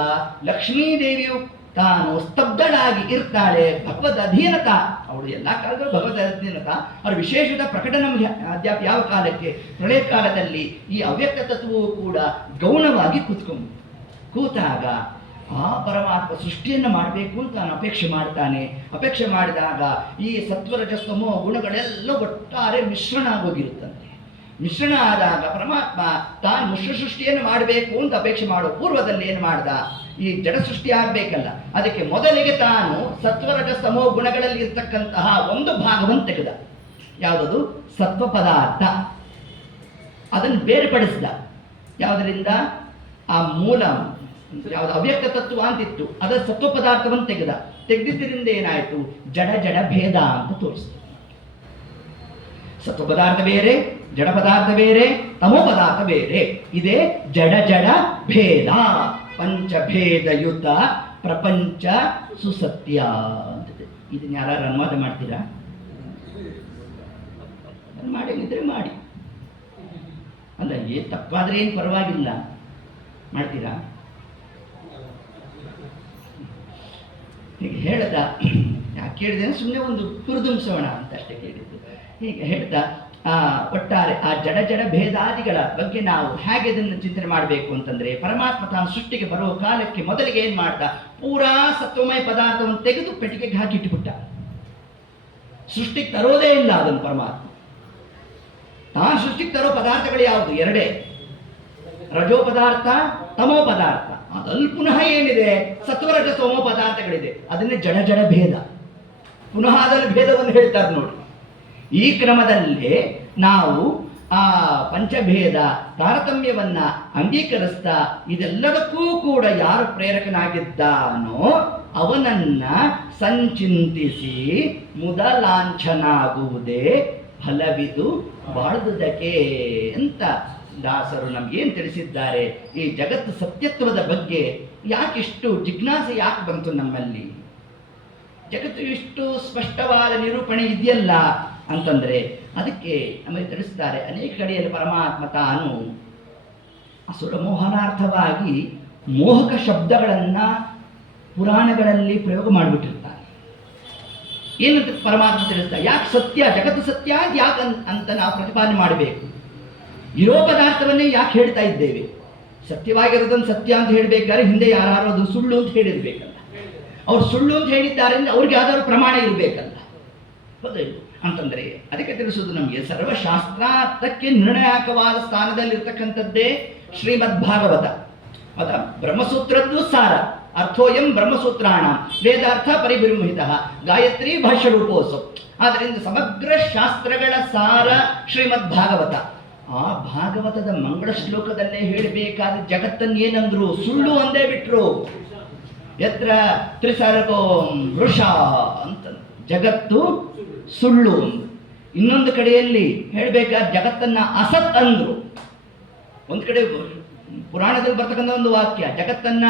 ಲಕ್ಷ್ಮೀದೇವಿಯು ತಾನು ಸ್ತಬ್ಧಳಾಗಿ ಇರ್ತಾಳೆ. ಭಗವದ್ ಅಧೀನತ ಅವಳು ಎಲ್ಲ ಕಾಲದಲ್ಲೂ ಭಗವದ್ ಅಧೀನತ. ಅವ್ರ ವಿಶೇಷದ ಪ್ರಕಟ ನಮಗೆ ಅದ್ಯಾಪ ಯಾವ ಕಾಲಕ್ಕೆ? ಪ್ರಳಯ ಕಾಲದಲ್ಲಿ ಈ ಅವ್ಯಕ್ತ ತತ್ವವು ಕೂಡ ಗೌಣವಾಗಿ ಕೂತ್ಕೊಂಡು ಕೂತಾಗ ಆ ಪರಮಾತ್ಮ ಸೃಷ್ಟಿಯನ್ನು ಮಾಡಬೇಕು ಅಂತ ನಾನು ಅಪೇಕ್ಷೆ ಮಾಡ್ತಾನೆ. ಅಪೇಕ್ಷೆ ಮಾಡಿದಾಗ ಈ ಸತ್ವರಜಸ್ತಮೋ ಗುಣಗಳೆಲ್ಲ ಒಟ್ಟಾರೆ ಮಿಶ್ರಣ ಆಗೋಗಿರುತ್ತಂತೆ. ಮಿಶ್ರಣ ಆದಾಗ ಪರಮಾತ್ಮ ತಾನು ಮಿಶ್ರ ಸೃಷ್ಟಿಯನ್ನು ಮಾಡಬೇಕು ಅಂತ ಅಪೇಕ್ಷೆ ಮಾಡೋ ಪೂರ್ವದಲ್ಲಿ ಏನು ಮಾಡ್ದ, ಈ ಜಡ ಸೃಷ್ಟಿ ಆಗಬೇಕಲ್ಲ, ಅದಕ್ಕೆ ಮೊದಲಿಗೆ ತಾನು ಸತ್ವರಜಸ್ತಮೋ ಗುಣಗಳಲ್ಲಿ ಇರ್ತಕ್ಕಂತಹ ಒಂದು ಭಾಗವನ್ನು ತೆಗೆದ. ಯಾವುದದು? ಸತ್ವ ಪದಾರ್ಥ. ಅದನ್ನು ಬೇರ್ಪಡಿಸಿದ. ಯಾವುದರಿಂದ? ಆ ಮೂಲ ಯಾವುದು ಅವ್ಯಕ್ತ ತತ್ವ ಅಂತಿತ್ತು, ಅದರ ಸತ್ವ ಪದಾರ್ಥವನ್ನು ತೆಗೆದಿದ್ದರಿಂದ ಏನಾಯಿತು? ಜಡ ಜಡ ಭೇದ ಅಂತ ತೋರಿಸಿತು. ಸತ್ವ ಪದಾರ್ಥ ಬೇರೆ, ಜಡ ಪದಾರ್ಥ ಬೇರೆ, ತಮೋ ಪದಾರ್ಥ ಬೇರೆ. ಇದೇ ಜಡ ಜಡ ಭೇದ. ಪಂಚಭೇದಯುತ ಪ್ರಪಂಚ ಸುಸತ್ಯ ಅಂತಿದೆ. ಇದನ್ನ ಯಾರು ಅನುವಾದ ಮಾಡ್ತೀರಾ? ಮಾಡಿದ್ರೆ ಮಾಡಿ, ಅಲ್ಲ ತಪ್ಪಾದ್ರೆ ಏನು ಪರವಾಗಿಲ್ಲ, ಮಾಡ್ತೀರಾ? ಹೀಗೆ ಹೇಳ್ದ. ಯಾಕೆ ಕೇಳಿದೆ? ಸುಮ್ಮನೆ ಒಂದು ಪುರುದುಂಸೋಣ ಅಂತ ಅಷ್ಟೇ ಕೇಳಿದ್ದು. ಹೀಗೆ ಹೇಳ್ದ ಒಟ್ಟಾರೆ ಆ ಜಡ ಜಡ ಭೇದಾದಿಗಳ ಬಗ್ಗೆ ನಾವು ಹೇಗೆ ಇದನ್ನು ಚಿಂತನೆ ಮಾಡಬೇಕು ಅಂತಂದ್ರೆ, ಪರಮಾತ್ಮ ತಾನು ಸೃಷ್ಟಿಗೆ ಬರುವ ಕಾಲಕ್ಕೆ ಮೊದಲಿಗೆ ಏನ್ ಮಾಡ್ದ? ಪೂರಾ ಸತ್ವಮಯ ಪದಾರ್ಥವನ್ನು ತೆಗೆದು ಪೆಟ್ಟಿಗೆಗೆ ಹಾಕಿಟ್ಟುಬಿಟ್ಟ. ಸೃಷ್ಟಿಗೆ ತರೋದೇ ಇಲ್ಲ ಅದನ್ನು ಪರಮಾತ್ಮ. ತಾನು ಸೃಷ್ಟಿಗೆ ತರೋ ಪದಾರ್ಥಗಳು ಯಾವುದು? ಎರಡೇ, ರಜೋ ಪದಾರ್ಥ, ತಮೋ ಪದಾರ್ಥ. ಅದಲ್ಲಿ ಪುನಃ ಏನಿದೆ? ಸತ್ವರಜ ತಮೋ ಪದಾರ್ಥಗಳಿದೆ. ಅದನ್ನೇ ಜಡ ಜಡ ಭೇದ. ಪುನಃ ಅದರಲ್ಲಿ ಭೇದವನ್ನು ಹೇಳ್ತಾರೆ ನೋಡಿ. ಈ ಕ್ರಮದಲ್ಲೇ ನಾವು ಆ ಪಂಚಭೇದ ತಾರತಮ್ಯವನ್ನ ಅಂಗೀಕರಿಸ್ತಾ ಇದೆಲ್ಲದಕ್ಕೂ ಕೂಡ ಯಾರು ಪ್ರೇರಕನಾಗಿದ್ದಾನೋ ಅವನನ್ನ ಸಂಚಿಂತಿಸಿ ಮುದಲಾಂಛನಾಗುವುದೇ ಫಲವಿದು ಬಾಳುವುದಕ್ಕೆ ಅಂತ ದಾಸರು ನಮಗೇನು ತಿಳಿಸಿದ್ದಾರೆ. ಈ ಜಗತ್ತು ಸತ್ಯತ್ವದ ಬಗ್ಗೆ ಯಾಕಿಷ್ಟು ಜಿಜ್ಞಾಸೆ ಯಾಕೆ ಬಂತು ನಮ್ಮಲ್ಲಿ? ಜಗತ್ತು ಇಷ್ಟು ಸ್ಪಷ್ಟವಾದ ನಿರೂಪಣೆ ಇದೆಯಲ್ಲ ಅಂತಂದ್ರೆ ಅದಕ್ಕೆ ನಮಗೆ ತಿಳಿಸ್ತಾರೆ. ಅನೇಕ ಕಡೆಯಲ್ಲಿ ಪರಮಾತ್ಮ ತಾನು ಅಸುರ ಮೋಹನಾರ್ಥವಾಗಿ ಮೋಹಕ ಶಬ್ದಗಳನ್ನ ಪುರಾಣಗಳಲ್ಲಿ ಪ್ರಯೋಗ ಮಾಡಿಬಿಟ್ಟಿರ್ತಾನೆ. ಏನಂತ ಪರಮಾತ್ಮ ತಿಳಿಸ್ತಾರೆ? ಯಾಕೆ ಸತ್ಯ, ಜಗತ್ತು ಸತ್ಯ ಯಾಕೆ ಅಂತ ನಾವು ಪ್ರತಿಪಾದನೆ ಮಾಡಬೇಕು? ಇರೋ ಪದಾರ್ಥವನ್ನೇ ಯಾಕೆ ಹೇಳ್ತಾ ಇದ್ದೇವೆ? ಸತ್ಯವಾಗಿರೋದನ್ನು ಸತ್ಯ ಅಂತ ಹೇಳಬೇಕಾದ್ರೆ ಹಿಂದೆ ಯಾರು ಅದು ಸುಳ್ಳು ಅಂತ ಹೇಳಿರ್ಬೇಕಲ್ಲ. ಅವ್ರು ಸುಳ್ಳು ಅಂತ ಹೇಳಿದ್ದಾರೆ ಅಂದ್ರೆ ಅವ್ರಿಗೆ ಯಾವ್ದಾದ್ರು ಪ್ರಮಾಣ ಇರಬೇಕಲ್ಲ, ಹೌದು ಅಂತಂದ್ರೆ ಅದಕ್ಕೆ ತಿಳಿಸೋದು ನಮಗೆ ಸರ್ವಶಾಸ್ತ್ರಾರ್ಥಕ್ಕೆ ನಿರ್ಣಾಯಕವಾದ ಸ್ಥಾನದಲ್ಲಿರ್ತಕ್ಕಂಥದ್ದೇ ಶ್ರೀಮದ್ ಭಾಗವತ. ಹೌದಾ? ಬ್ರಹ್ಮಸೂತ್ರದ್ದು ಸಾರ. ಅರ್ಥೋಯಂ ಬ್ರಹ್ಮಸೂತ್ರಾಣ ವೇದಾರ್ಥ ಪರಿಬೃಂಹಿತ ಗಾಯತ್ರಿ ಭಾಷ್ಯ ರೂಪೋತ್ಸವ. ಆದ್ದರಿಂದ ಸಮಗ್ರ ಶಾಸ್ತ್ರಗಳ ಸಾರ ಶ್ರೀಮದ್ ಭಾಗವತ. ಆ ಭಾಗವತದ ಮಂಗಳ ಶ್ಲೋಕದಲ್ಲೇ ಹೇಳಬೇಕಾದ ಜಗತ್ತನ್ನು ಏನಂದ್ರು? ಸುಳ್ಳು ಅಂದೇ ಬಿಟ್ರು. ಯತ್ರ ತ್ರಿಸರ್ಗೋ ವೃಷ ಅಂತ ಜಗತ್ತು ಸುಳ್ಳು. ಇನ್ನೊಂದು ಕಡೆಯಲ್ಲಿ ಹೇಳಬೇಕಾದ ಜಗತ್ತನ್ನ ಅಸತ್ ಅಂದ್ರು. ಒಂದು ಕಡೆ ಪುರಾಣದಲ್ಲಿ ಬರ್ತಕ್ಕಂಥ ಒಂದು ವಾಕ್ಯ, ಜಗತ್ತನ್ನ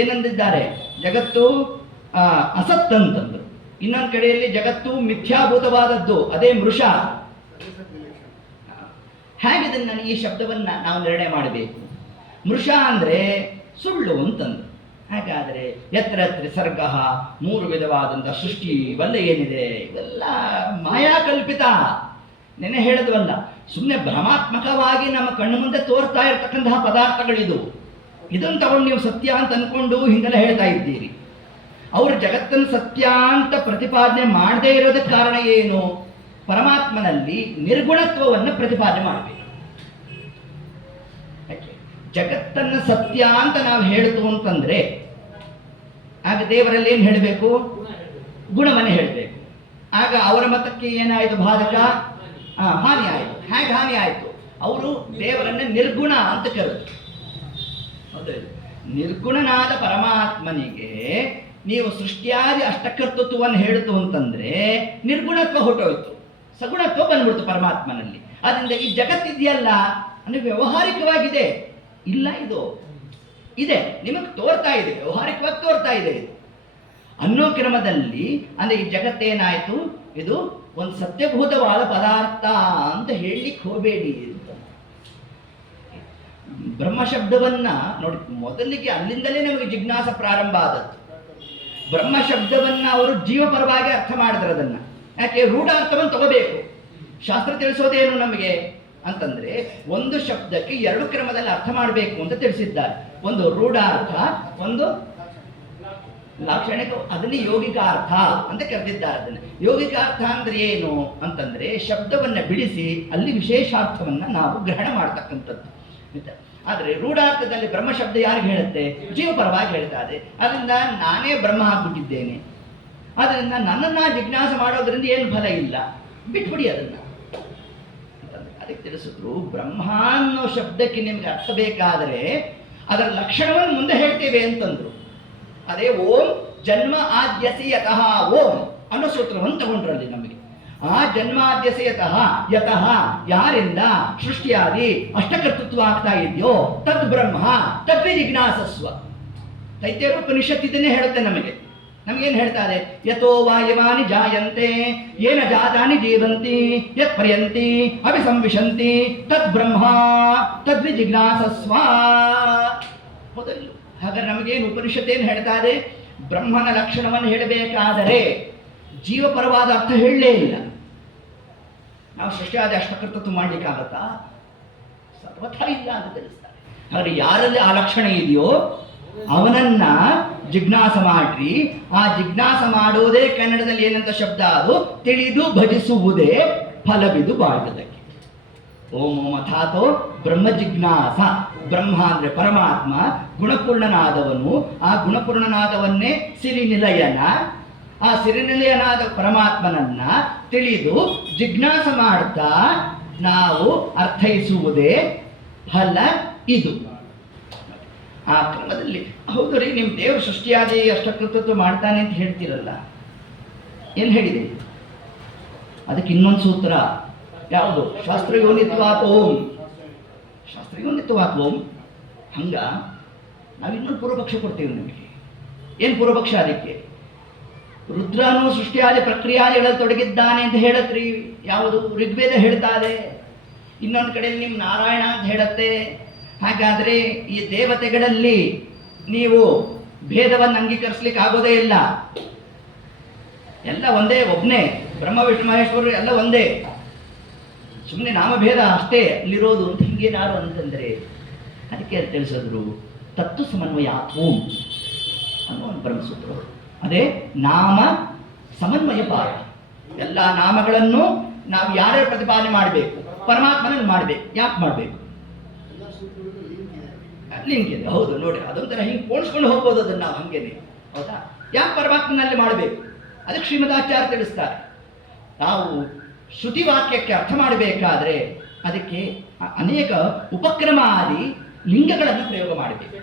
ಏನಂದಿದ್ದಾರೆ? ಜಗತ್ತು ಅಸತ್ ಅಂತಂದ್ರು. ಇನ್ನೊಂದು ಕಡೆಯಲ್ಲಿ ಜಗತ್ತು ಮಿಥ್ಯಾಭೂತವಾದದ್ದು, ಅದೇ ಮೃಷ. ಹೇಗೆ ಇದನ್ನ ಈ ಶಬ್ದವನ್ನ ನಾವು ನಿರ್ಣಯ ಮಾಡಬೇಕು? ಮೃಷ ಅಂದ್ರೆ ಸುಳ್ಳು ಅಂತಂದ್ರು. ಹಾಗಾದರೆ ಯತ್ರ ತ್ರಿಸರ್ಗ, ಮೂರು ವಿಧವಾದಂಥ ಸೃಷ್ಟಿ ಇವೆಲ್ಲ ಏನಿದೆ ಇವೆಲ್ಲ ಮಾಯಾಕಲ್ಪಿತ. ನೆನೆ ಹೇಳದ್ವಲ್ಲ, ಸುಮ್ಮನೆ ಭ್ರಮಾತ್ಮಕವಾಗಿ ನಮ್ಮ ಕಣ್ಣು ಮುಂದೆ ತೋರ್ತಾ ಇರತಕ್ಕಂತಹ ಪದಾರ್ಥಗಳಿದು. ಇದನ್ನು ತಗೊಂಡು ನೀವು ಸತ್ಯ ಅಂತ ಅನ್ಕೊಂಡು ಹಿಂಗೆಲ್ಲ ಹೇಳ್ತಾ ಇದ್ದೀರಿ. ಅವರು ಜಗತ್ತನ್ನು ಸತ್ಯ ಅಂತ ಪ್ರತಿಪಾದನೆ ಮಾಡದೇ ಇರೋದಕ್ಕೆ ಕಾರಣ ಏನು? ಪರಮಾತ್ಮನಲ್ಲಿ ನಿರ್ಗುಣತ್ವವನ್ನು ಪ್ರತಿಪಾದನೆ ಮಾಡಬೇಕು. ಜಗತ್ತನ್ನು ಸತ್ಯ ಅಂತ ನಾವು ಹೇಳಿತು ಅಂತಂದ್ರೆ ಆಗ ದೇವರಲ್ಲಿ ಏನು ಹೇಳಬೇಕು? ಗುಣವನ್ನೇ ಹೇಳಬೇಕು. ಆಗ ಅವರ ಮತಕ್ಕೆ ಏನಾಯಿತು? ಬಾಧಕ, ಹಾನಿ ಆಯಿತು. ಹೇಗೆ ಹಾನಿ ಆಯಿತು? ಅವರು ದೇವರನ್ನ ನಿರ್ಗುಣ ಅಂತ ಕರೆದರು. ಹೌದು, ನಿರ್ಗುಣನಾದ ಪರಮಾತ್ಮನಿಗೆ ನೀವು ಸೃಷ್ಟಿಯಾದಿ ಅಷ್ಟಕರ್ತೃತ್ವವನ್ನು ಹೇಳಿತು ಅಂತಂದ್ರೆ ನಿರ್ಗುಣತ್ವ ಹೊಟ್ಟೋಯ್ತು, ಸಗುಣತ್ವ ಬಂದ್ಬಿಡ್ತು ಪರಮಾತ್ಮನಲ್ಲಿ. ಅದರಿಂದ ಈ ಜಗತ್ತಿದೆಯಲ್ಲ ಅಂದ್ರೆ ವ್ಯವಹಾರಿಕವಾಗಿದೆ ಇಲ್ಲ, ಇದು ಇದೆ, ನಿಮಗೆ ತೋರ್ತಾ ಇದೆ, ವ್ಯವಹಾರಿಕವಾಗಿ ತೋರ್ತಾ ಇದೆ ಇದು ಅನ್ನೋ ಕ್ರಮದಲ್ಲಿ. ಅಂದ್ರೆ ಈ ಜಗತ್ತೇನಾಯ್ತು? ಇದು ಒಂದು ಸತ್ಯಭೂತವಾದ ಪದಾರ್ಥ ಅಂತ ಹೇಳಲಿಕ್ಕೆ ಹೋಗಬೇಡಿ ಅಂತ. ಬ್ರಹ್ಮ ಶಬ್ದವನ್ನ ನೋಡಿ, ಮೊದಲಿಗೆ ಅಲ್ಲಿಂದಲೇ ನಮಗೆ ಜಿಜ್ಞಾಸ ಪ್ರಾರಂಭ ಆದದ್ದು. ಬ್ರಹ್ಮ ಶಬ್ದವನ್ನ ಅವರು ಜೀವಪರವಾಗಿ ಅರ್ಥ ಮಾಡಿದ್ರು. ಅದನ್ನ ಯಾಕೆ? ರೂಢಾರ್ಥವನ್ನು ತಗೋಬೇಕು. ಶಾಸ್ತ್ರ ತಿಳಿಸೋದೇನು ನಮಗೆ ಅಂತಂದ್ರೆ ಒಂದು ಶಬ್ದಕ್ಕೆ ಎರಡು ಕ್ರಮದಲ್ಲಿ ಅರ್ಥ ಮಾಡಬೇಕು ಅಂತ ತಿಳಿಸಿದ್ದಾರೆ. ಒಂದು ರೂಢಾರ್ಥ, ಒಂದು ಲಾಕ್ಷಣಿಕ, ಅದನ್ನೇ ಯೋಗಿಕಾರ್ಥ ಅಂತ ಕರೆದಿದ್ದಾರೆ. ಅದನ್ನು ಯೋಗಿಕಾರ್ಥ ಅಂದ್ರೆ ಏನು ಅಂತಂದ್ರೆ ಶಬ್ದವನ್ನ ಬಿಡಿಸಿ ಅಲ್ಲಿ ವಿಶೇಷಾರ್ಥವನ್ನ ನಾವು ಗ್ರಹಣ ಮಾಡ್ತಕ್ಕಂಥದ್ದು. ಆದರೆ ರೂಢಾರ್ಥದಲ್ಲಿ ಬ್ರಹ್ಮ ಶಬ್ದ ಯಾರಿಗೆ ಹೇಳುತ್ತೆ? ಜೀವಪರವಾಗಿ ಹೇಳ್ತಾ ಇದೆ. ಅದರಿಂದ ನಾನೇ ಬ್ರಹ್ಮ ಆಗ್ಬಿಟ್ಟಿದ್ದೇನೆ, ಅದರಿಂದ ನನ್ನನ್ನ ಜಿಜ್ಞಾಸೆ ಮಾಡೋದ್ರಿಂದ ಏನು ಫಲ ಇಲ್ಲ, ಬಿಟ್ಬಿಡಿ ಅದನ್ನ. ಅದಕ್ಕೆ ತಿಳಿಸಿದ್ರು, ಬ್ರಹ್ಮ ಅನ್ನೋ ಶಬ್ದಕ್ಕೆ ನಿಮ್ಗೆ ಅರ್ಥ ಬೇಕಾದರೆ ಅದರ ಲಕ್ಷಣವನ್ನು ಮುಂದೆ ಹೇಳ್ತೇವೆ ಅಂತಂದ್ರು. ಅದೇ ಓಂ ಜನ್ಮ ಆದ್ಯಸಿ ಯತಃ ಓಂ ಅನ್ನೋ ಸೂತ್ರವನ್ನು ತಗೊಂಡ್ರಲ್ಲಿ ನಮಗೆ. ಆ ಜನ್ಮಾದ್ಯಸಿ ಯತಃ ಯಾರಿಂದ ಸೃಷ್ಟಿಯಾದಿ ಅಷ್ಟಕರ್ತೃತ್ವ ಆಗ್ತಾ ಇದೆಯೋ ತದ್ ಬ್ರಹ್ಮ ತದ್ವಿ ಜಿಜ್ಞಾಸಸ್ವ. ತೈತೇಯ ಉಪನಿಷತ್ ಇದನ್ನೇ ಹೇಳುತ್ತೆ ನಮಗೆ. ನಮಗೇನು ಹೇಳ್ತಾರೆ? ಯಥೋ ವಾಯವಾನಿ ಜಾಯಂತೆ ಏನ ಜಾತಾನಿ ಜೀವಂತಿ ಯತ್ ಪರ್ಯಂತಿ ಅಭಿಸಂವಿಶಂತಿ ತದ್ ಬ್ರಹ್ಮ ತದ್ವಿ ಜಿಜ್ಞಾಸಸ್ವ. ಮೊದಲು ಹಾಗಾದ್ರೆ ನಮಗೇನು ಉಪನಿಷತ್ ಏನು ಹೇಳ್ತಾ ಇದೆ? ಬ್ರಹ್ಮನ ಲಕ್ಷಣವನ್ನು ಹೇಳಬೇಕಾದರೆ ಜೀವಪರವಾದ ಅರ್ಥ ಹೇಳಲೇ ಇಲ್ಲ. ನಾವು ಸೃಷ್ಟಿಯಾದ ಅಷ್ಟಕರ್ತೃತ್ವ ಮಾಡಲಿಕ್ಕಾಗತ್ತಾ? ಸರ್ವಥಾ ಇಲ್ಲ ಅಂತ ತಿಳಿಸ್ತಾರೆ. ಹಾಗಾದ್ರೆ ಯಾರಲ್ಲಿ ಆ ಲಕ್ಷಣ ಇದೆಯೋ ಅವನನ್ನ ಜಿಜ್ಞಾಸ ಮಾಡ್ರಿ. ಆ ಜಿಜ್ಞಾಸ ಮಾಡೋದೇ ಕನ್ನಡದಲ್ಲಿ ಏನಂತ ಶಬ್ದ? ಅದು ತಿಳಿದು ಭಜಿಸುವುದೇ ಫಲವಿದು ಬಾಳುವುದಕ್ಕೆ. ಓಂ ಓಂ ಅಥಾತೋ ಬ್ರಹ್ಮ ಜಿಜ್ಞಾಸ. ಬ್ರಹ್ಮ ಅಂದ್ರೆ ಪರಮಾತ್ಮ, ಗುಣಪೂರ್ಣನಾದವನು. ಆ ಗುಣಪೂರ್ಣನಾದವನ್ನೇ ಸಿರಿನಿಲಯನ. ಆ ಸಿರಿನಿಲಯನಾದ ಪರಮಾತ್ಮನನ್ನ ತಿಳಿದು ಜಿಜ್ಞಾಸ ಮಾಡ್ತಾ ನಾವು ಅರ್ಥೈಸುವುದೇ ಫಲ ಇದು. ಆ ಕ್ರಮದಲ್ಲಿ ಹೌದು ರೀ, ನಿಮ್ಮ ದೇವರು ಸೃಷ್ಟಿಯಾದಿ ಅಷ್ಟಕೃತತ್ವ ಮಾಡ್ತಾನೆ ಅಂತ ಹೇಳ್ತೀರಲ್ಲ, ಏನು ಹೇಳಿದೆ? ಅದಕ್ಕೆ ಇನ್ನೊಂದು ಸೂತ್ರ ಯಾವುದು? ಶಾಸ್ತ್ರಯೋನಿತ್ವಾತ್ ಓಂ. ಶಾಸ್ತ್ರಯೋನಿತ್ವಾತ್ ಓಂ. ಹಂಗ ನಾವು ಇನ್ನೊಂದು ಪೂರ್ವಪಕ್ಷ ಕೊಡ್ತೀವಿ ನಿಮಗೆ. ಏನು ಪೂರ್ವಪಕ್ಷ? ಅದಕ್ಕೆ ರುದ್ರನು ಸೃಷ್ಟಿಯಾದಿ ಪ್ರಕ್ರಿಯಾದಿಗಳಲ್ಲಿ ತೊಡಗಿದ್ದಾನೆ ಅಂತ ಹೇಳತ್ರಿ. ಯಾವುದು? ಋಗ್ವೇದ ಹೇಳ್ತಾರೆ. ಇನ್ನೊಂದು ಕಡೆ ನಿಮ್ಮ ನಾರಾಯಣ ಅಂತ ಹೇಳತ್ತೆ. ಹಾಗಾದರೆ ಈ ದೇವತೆಗಳಲ್ಲಿ ನೀವು ಭೇದವನ್ನು ಅಂಗೀಕರಿಸ್ಲಿಕ್ಕೆ ಆಗೋದೇ ಇಲ್ಲ. ಎಲ್ಲ ಒಂದೇ, ಒಬ್ಬನೇ ಬ್ರಹ್ಮ ವಿಷ್ಣು ಮಹೇಶ್ವರರು ಎಲ್ಲ ಒಂದೇ. ಸುಮ್ಮನೆ ನಾಮಭೇದ ಅಷ್ಟೇ ಅಲ್ಲಿರೋದು ಅಂತ ಹಿಂಗೇನಾರು ಅಂತಂದರೆ ಅದಕ್ಕೆ ತಿಳಿಸಿದ್ರು ತತ್ವ ಸಮನ್ವಯ ಓಂ ಅನ್ನೋ ಒಂದು ಬ್ರಹ್ಮಸೂತ್ರ. ಅದೇ ನಾಮ ಸಮನ್ವಯ ಪಾಠ. ಎಲ್ಲ ನಾಮಗಳನ್ನು ನಾವು ಯಾರ್ಯಾರು ಪ್ರತಿಪಾದನೆ ಮಾಡಬೇಕು? ಪರಮಾತ್ಮನಲ್ಲಿ ಮಾಡಬೇಕು. ಯಾಕೆ ಮಾಡಬೇಕು? ಲಿಂಕ್ ಇದೆ. ಹೌದು ನೋಡಿ, ಅದೊಂಥರ ಹಿಂಗೆ ಪೋಣಿಸ್ಕೊಂಡು ಹೋಗ್ಬೋದು ಅದನ್ನು ನಾವು ಹಂಗೇನೆ. ಹೌದಾ? ಯಾಕೆ ಪರಮಾತ್ಮನಲ್ಲಿ ಮಾಡಬೇಕು? ಅದಕ್ಕೆ ಶ್ರೀಮದಾಚಾರ್ಯ ತಿಳಿಸ್ತಾರೆ. ನಾವು ಶ್ರುತಿ ವಾಕ್ಯಕ್ಕೆ ಅರ್ಥ ಮಾಡಬೇಕಾದ್ರೆ ಅದಕ್ಕೆ ಅನೇಕ ಉಪಕ್ರಮಾದಿ ಲಿಂಗಗಳನ್ನು ಪ್ರಯೋಗ ಮಾಡಬೇಕು.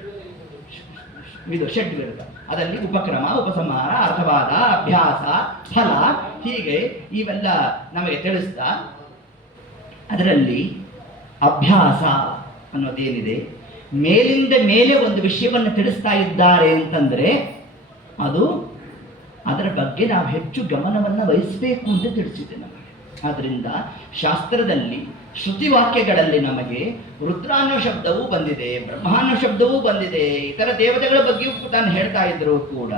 ಇದು ಷಡ್ವಿರುದ್ಧ. ಅದರಲ್ಲಿ ಉಪಕ್ರಮ, ಉಪಸಂಹಾರ, ಅರ್ಥವಾದ, ಅಭ್ಯಾಸ, ಫಲ, ಹೀಗೆ ಇವೆಲ್ಲ ನಮಗೆ ತಿಳಿಸ್ತಾ ಅದರಲ್ಲಿ ಅಭ್ಯಾಸ ಅನ್ನೋದೇನಿದೆ, ಮೇಲಿಂದ ಮೇಲೆ ಒಂದು ವಿಷಯವನ್ನು ತಿಳಿಸ್ತಾ ಇದ್ದಾರೆ ಅಂತಂದರೆ ಅದು ಅದರ ಬಗ್ಗೆ ನಾವು ಹೆಚ್ಚು ಗಮನವನ್ನು ವಹಿಸಬೇಕು ಅಂತ ತಿಳಿಸಿದೆ ನಮಗೆ. ಆದ್ದರಿಂದ ಶಾಸ್ತ್ರದಲ್ಲಿ ಶ್ರುತಿವಾಕ್ಯಗಳಲ್ಲಿ ನಮಗೆ ರುದ್ರಾನ್ನೋ ಶಬ್ದವೂ ಬಂದಿದೆ, ಬ್ರಹ್ಮಾನ್ನೋ ಶಬ್ದವೂ ಬಂದಿದೆ, ಇತರ ದೇವತೆಗಳ ಬಗ್ಗೆಯೂ ತಾನು ಹೇಳ್ತಾ ಇದ್ರು ಕೂಡ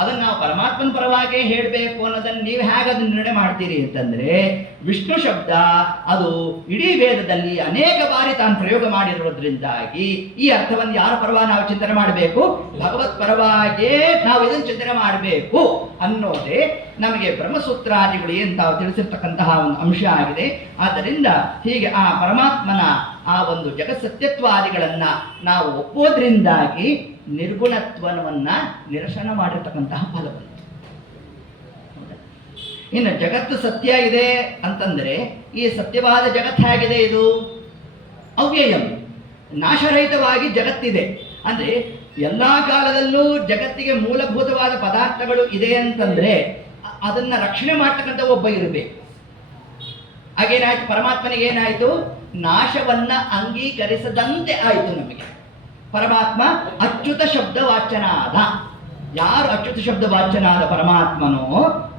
ಅದನ್ನು ನಾವು ಪರಮಾತ್ಮನ ಪರವಾಗಿ ಹೇಳಬೇಕು ಅನ್ನೋದನ್ನು ನೀವು ಹೇಗೆ ಅದನ್ನು ನಿರ್ಣಯ ಮಾಡ್ತೀರಿ ಅಂತಂದರೆ, ವಿಷ್ಣು ಶಬ್ದ ಅದು ಇಡೀ ವೇದದಲ್ಲಿ ಅನೇಕ ಬಾರಿ ತಾನು ಪ್ರಯೋಗ ಮಾಡಿರೋದ್ರಿಂದಾಗಿ ಈ ಅರ್ಥವನ್ನು ಯಾರ ಪರವಾಗಿ ನಾವು ಚಿಂತನೆ ಮಾಡಬೇಕು? ಭಗವತ್ ಪರವಾಗಿಯೇ ನಾವು ಇದನ್ನು ಚಿಂತನೆ ಮಾಡಬೇಕು ಅನ್ನೋದೇ ನಮಗೆ ಬ್ರಹ್ಮಸೂತ್ರಾದಿಗಳು ಏನು ತಾವು ತಿಳಿಸಿರ್ತಕ್ಕಂತಹ ಒಂದು ಅಂಶ ಆಗಿದೆ. ಆದ್ದರಿಂದ ಹೀಗೆ ಆ ಪರಮಾತ್ಮನ ಆ ಒಂದು ಜಗತ್ಸತ್ಯತ್ವಾದಿಗಳನ್ನು ನಾವು ಒಪ್ಪೋದ್ರಿಂದಾಗಿ ನಿರ್ಗುಣತ್ವವನ್ನು ನಿರಸನ ಮಾಡಿರ್ತಕ್ಕಂತಹ ಫಲ ಬಂತು. ಇನ್ನು ಜಗತ್ತು ಸತ್ಯ ಇದೆ ಅಂತಂದರೆ ಈ ಸತ್ಯವಾದ ಜಗತ್ತು ಹೇಗಿದೆ? ಇದು ಅವ್ಯಯಂ, ನಾಶರಹಿತವಾಗಿ ಜಗತ್ತಿದೆ. ಅಂದರೆ ಎಲ್ಲ ಕಾಲದಲ್ಲೂ ಜಗತ್ತಿಗೆ ಮೂಲಭೂತವಾದ ಪದಾರ್ಥಗಳು ಇದೆ ಅಂತಂದರೆ ಅದನ್ನು ರಕ್ಷಣೆ ಮಾಡ್ತಕ್ಕಂಥ ಒಬ್ಬ ಇರಬೇಕು. ಹಾಗೇನಾಯ್ತು? ಪರಮಾತ್ಮನಿಗೆ ಏನಾಯಿತು? ನಾಶವನ್ನ ಅಂಗೀಕರಿಸದಂತೆ ಆಯಿತು ನಮಗೆ. ಪರಮಾತ್ಮ ಅಚ್ಯುತ ಶಬ್ದ ವಾಚನಾದ. ಯಾರು ಅಚ್ಯುತ ಶಬ್ದ ವಾಚನಾದ ಪರಮಾತ್ಮನೋ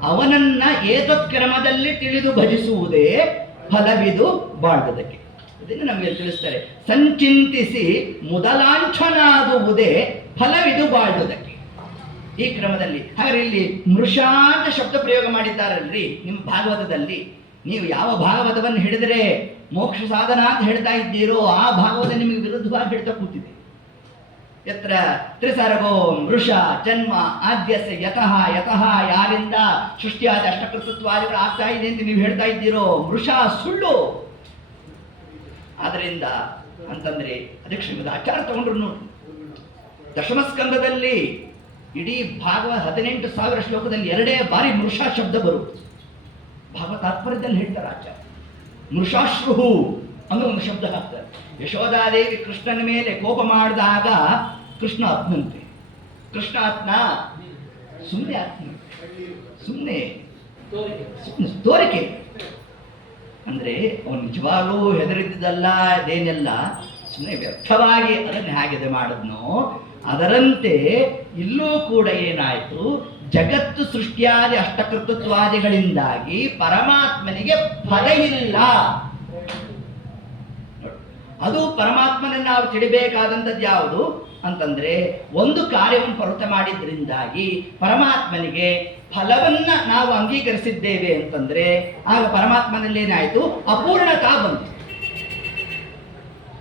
ಅವನನ್ನ ಏತತ್ಕ್ರಮದಲ್ಲಿ ತಿಳಿದು ಭಜಿಸುವುದೇ ಫಲವಿದು ಬಾಳುವುದಕ್ಕೆ. ಇದನ್ನು ನಮಗೆ ತಿಳಿಸ್ತಾರೆ. ಸಂಚಿಂತಿಸಿ ಮೊದಲಾಂಛನಾಗುವುದೇ ಫಲವಿದು ಬಾಳುವುದಕ್ಕೆ. ಈ ಕ್ರಮದಲ್ಲಿ ಹಾಗಾದ್ರೆ ಇಲ್ಲಿ ಮೃಷಾಂತ ಶಬ್ದ ಪ್ರಯೋಗ ಮಾಡಿದ್ದಾರಲ್ರಿ ನಿಮ್ಮ ಭಾಗವತದಲ್ಲಿ. ನೀವು ಯಾವ ಭಾಗವತವನ್ನು ಹಿಡಿದರೆ ಮೋಕ್ಷ ಸಾಧನ ಅಂತ ಹೇಳ್ತಾ ಇದ್ದೀರೋ ಆ ಭಾಗವತ ನಿಮಗೆ ವಿರುದ್ಧವಾಗಿ ಹೇಳ್ತಾ ಕೂತಿದೆ. ಯತ್ರ ತ್ರಿಸರ್ಗೋ ಮೃಷ ಜನ್ಮ ಆದ್ಯಸ್ಯ ಯತಃ ಯತಃ ಯಾರಿಂದ ಸೃಷ್ಟಿಯಾದ ಅಷ್ಟಕರ್ತೃತ್ವಾದಿಗಳು ಆಗ್ತಾ ಇದೆ ಅಂತ ನೀವು ಹೇಳ್ತಾ ಇದ್ದೀರೋ ಮೃಷ ಸುಳ್ಳು. ಆದ್ದರಿಂದ ಅಂತಂದ್ರೆ ಅದಕ್ಕೆ ಶ್ರೀಮದ್ ಆಚಾರ್ಯ ತಗೊಂಡ್ರು ದಶಮಸ್ಕಂದದಲ್ಲಿ ಇಡೀ ಭಾಗವ 18,000 ಶ್ಲೋಕದಲ್ಲಿ 2 ಬಾರಿ ಮೃಷಾ ಶಬ್ದ ಬರುತ್ತೆ. ಭಾಗವತ ತಾತ್ಪರ್ಯದಲ್ಲಿ ಹೇಳ್ತಾರೆ ಆಚಾರ್ಯ. ಮೃಷಾಶ್ರುಹು ಅನ್ನೋ ಒಂದು ಶಬ್ದ ಹಾಕ್ತಾರೆ. ಯಶೋಧಾದೇವಿ ಕೃಷ್ಣನ ಮೇಲೆ ಕೋಪ ಮಾಡಿದಾಗ ಕೃಷ್ಣ ಆತ್ಮಂತೆ. ಕೃಷ್ಣ ಆತ್ಮ ಸುಮ್ಮನೆ ಆತ್ಮ, ಸುಮ್ಮನೆ ತೋರಿಕೆ. ಅಂದ್ರೆ ಅವನು ನಿಜವಾಗ್ಲೂ ಹೆದರಿದ್ದಲ್ಲ, ಅದೇನೆಲ್ಲ ಸುಮ್ಮನೆ ವ್ಯರ್ಥವಾಗಿ ಅದನ್ನು ಹೇಗೆ ಮಾಡಿದ್ನೋ ಅದರಂತೆ ಇಲ್ಲೂ ಕೂಡ ಏನಾಯಿತು, ಜಗತ್ತು ಸೃಷ್ಟಿಯಾದ ಅಷ್ಟಕರ್ತೃತ್ವಾದಿಗಳಿಂದಾಗಿ ಪರಮಾತ್ಮನಿಗೆ ಫಲ ಇಲ್ಲ. ಅದು ಪರಮಾತ್ಮನನ್ನು ನಾವು ತಿಳಿಬೇಕಾದಂಥದ್ದು ಯಾವುದು ಅಂತಂದ್ರೆ, ಒಂದು ಕಾರ್ಯವನ್ನು ಪ್ರವೃತ್ತ ಮಾಡಿದ್ರಿಂದಾಗಿ ಪರಮಾತ್ಮನಿಗೆ ಫಲವನ್ನ ನಾವು ಅಂಗೀಕರಿಸಿದ್ದೇವೆ ಅಂತಂದ್ರೆ ಆಗ ಪರಮಾತ್ಮನಲ್ಲಿ ಏನಾಯಿತು, ಅಪೂರ್ಣತಾ ಬಂತು.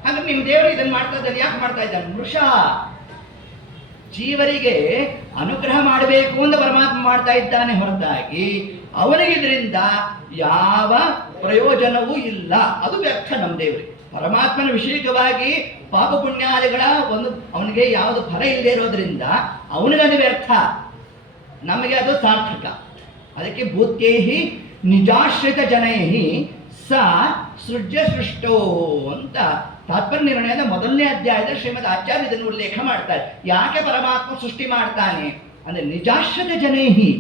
ಹಾಗೆ ನಿಮ್ಮ ದೇವರು ಇದನ್ನು ಮಾಡ್ತಾ ಇದ್ದಾನೆ. ಯಾಕೆ ಮಾಡ್ತಾ ಇದ್ದಾನೆ? ಮೃಷ ಜೀವರಿಗೆ ಅನುಗ್ರಹ ಮಾಡಬೇಕು ಅಂತ ಪರಮಾತ್ಮ ಮಾಡ್ತಾ ಇದ್ದಾನೆ ಹೊರತಾಗಿ ಅವನಿಗೆ ಇದರಿಂದ ಯಾವ ಪ್ರಯೋಜನವೂ ಇಲ್ಲ. ಅದು ವ್ಯರ್ಥ. ನಮ್ಮ ದೇವರಿಗೆ ಪರಮಾತ್ಮನ ವಿಷಯಕವಾಗಿ ಪಾಪ ಪುಣ್ಯಾದಿಗಳ ಒಂದು ಅವನಿಗೆ ಯಾವುದು ಫಲ ಇಲ್ಲದೆ ಇರೋದ್ರಿಂದ ಅವನಿಗದು ವ್ಯರ್ಥ, ನಮಗೆ ಅದು ಸಾರ್ಥಕ. ಅದಕ್ಕೆ ಭೂತ್ಯೈಹಿ ನಿಜಾಶ್ರಿತ ಜನೈಹಿ ಸ ಸೃಜ್ಯ ಸೃಷ್ಟೋ ಅಂತ ತಾತ್ಪರ್ಯ ನಿರ್ಣಯದ 1ನೇ ಅಧ್ಯಾಯದ ಶ್ರೀಮದ್ ಆಚಾರ್ಯ ಇದನ್ನು ಉಲ್ಲೇಖ ಮಾಡ್ತಾರೆ. ಯಾಕೆ ಪರಮಾತ್ಮ ಸೃಷ್ಟಿ ಮಾಡ್ತಾನೆ ಅಂದ್ರೆ, ನಿಜಾಶ್ರಿತ ಜನೈಹಿ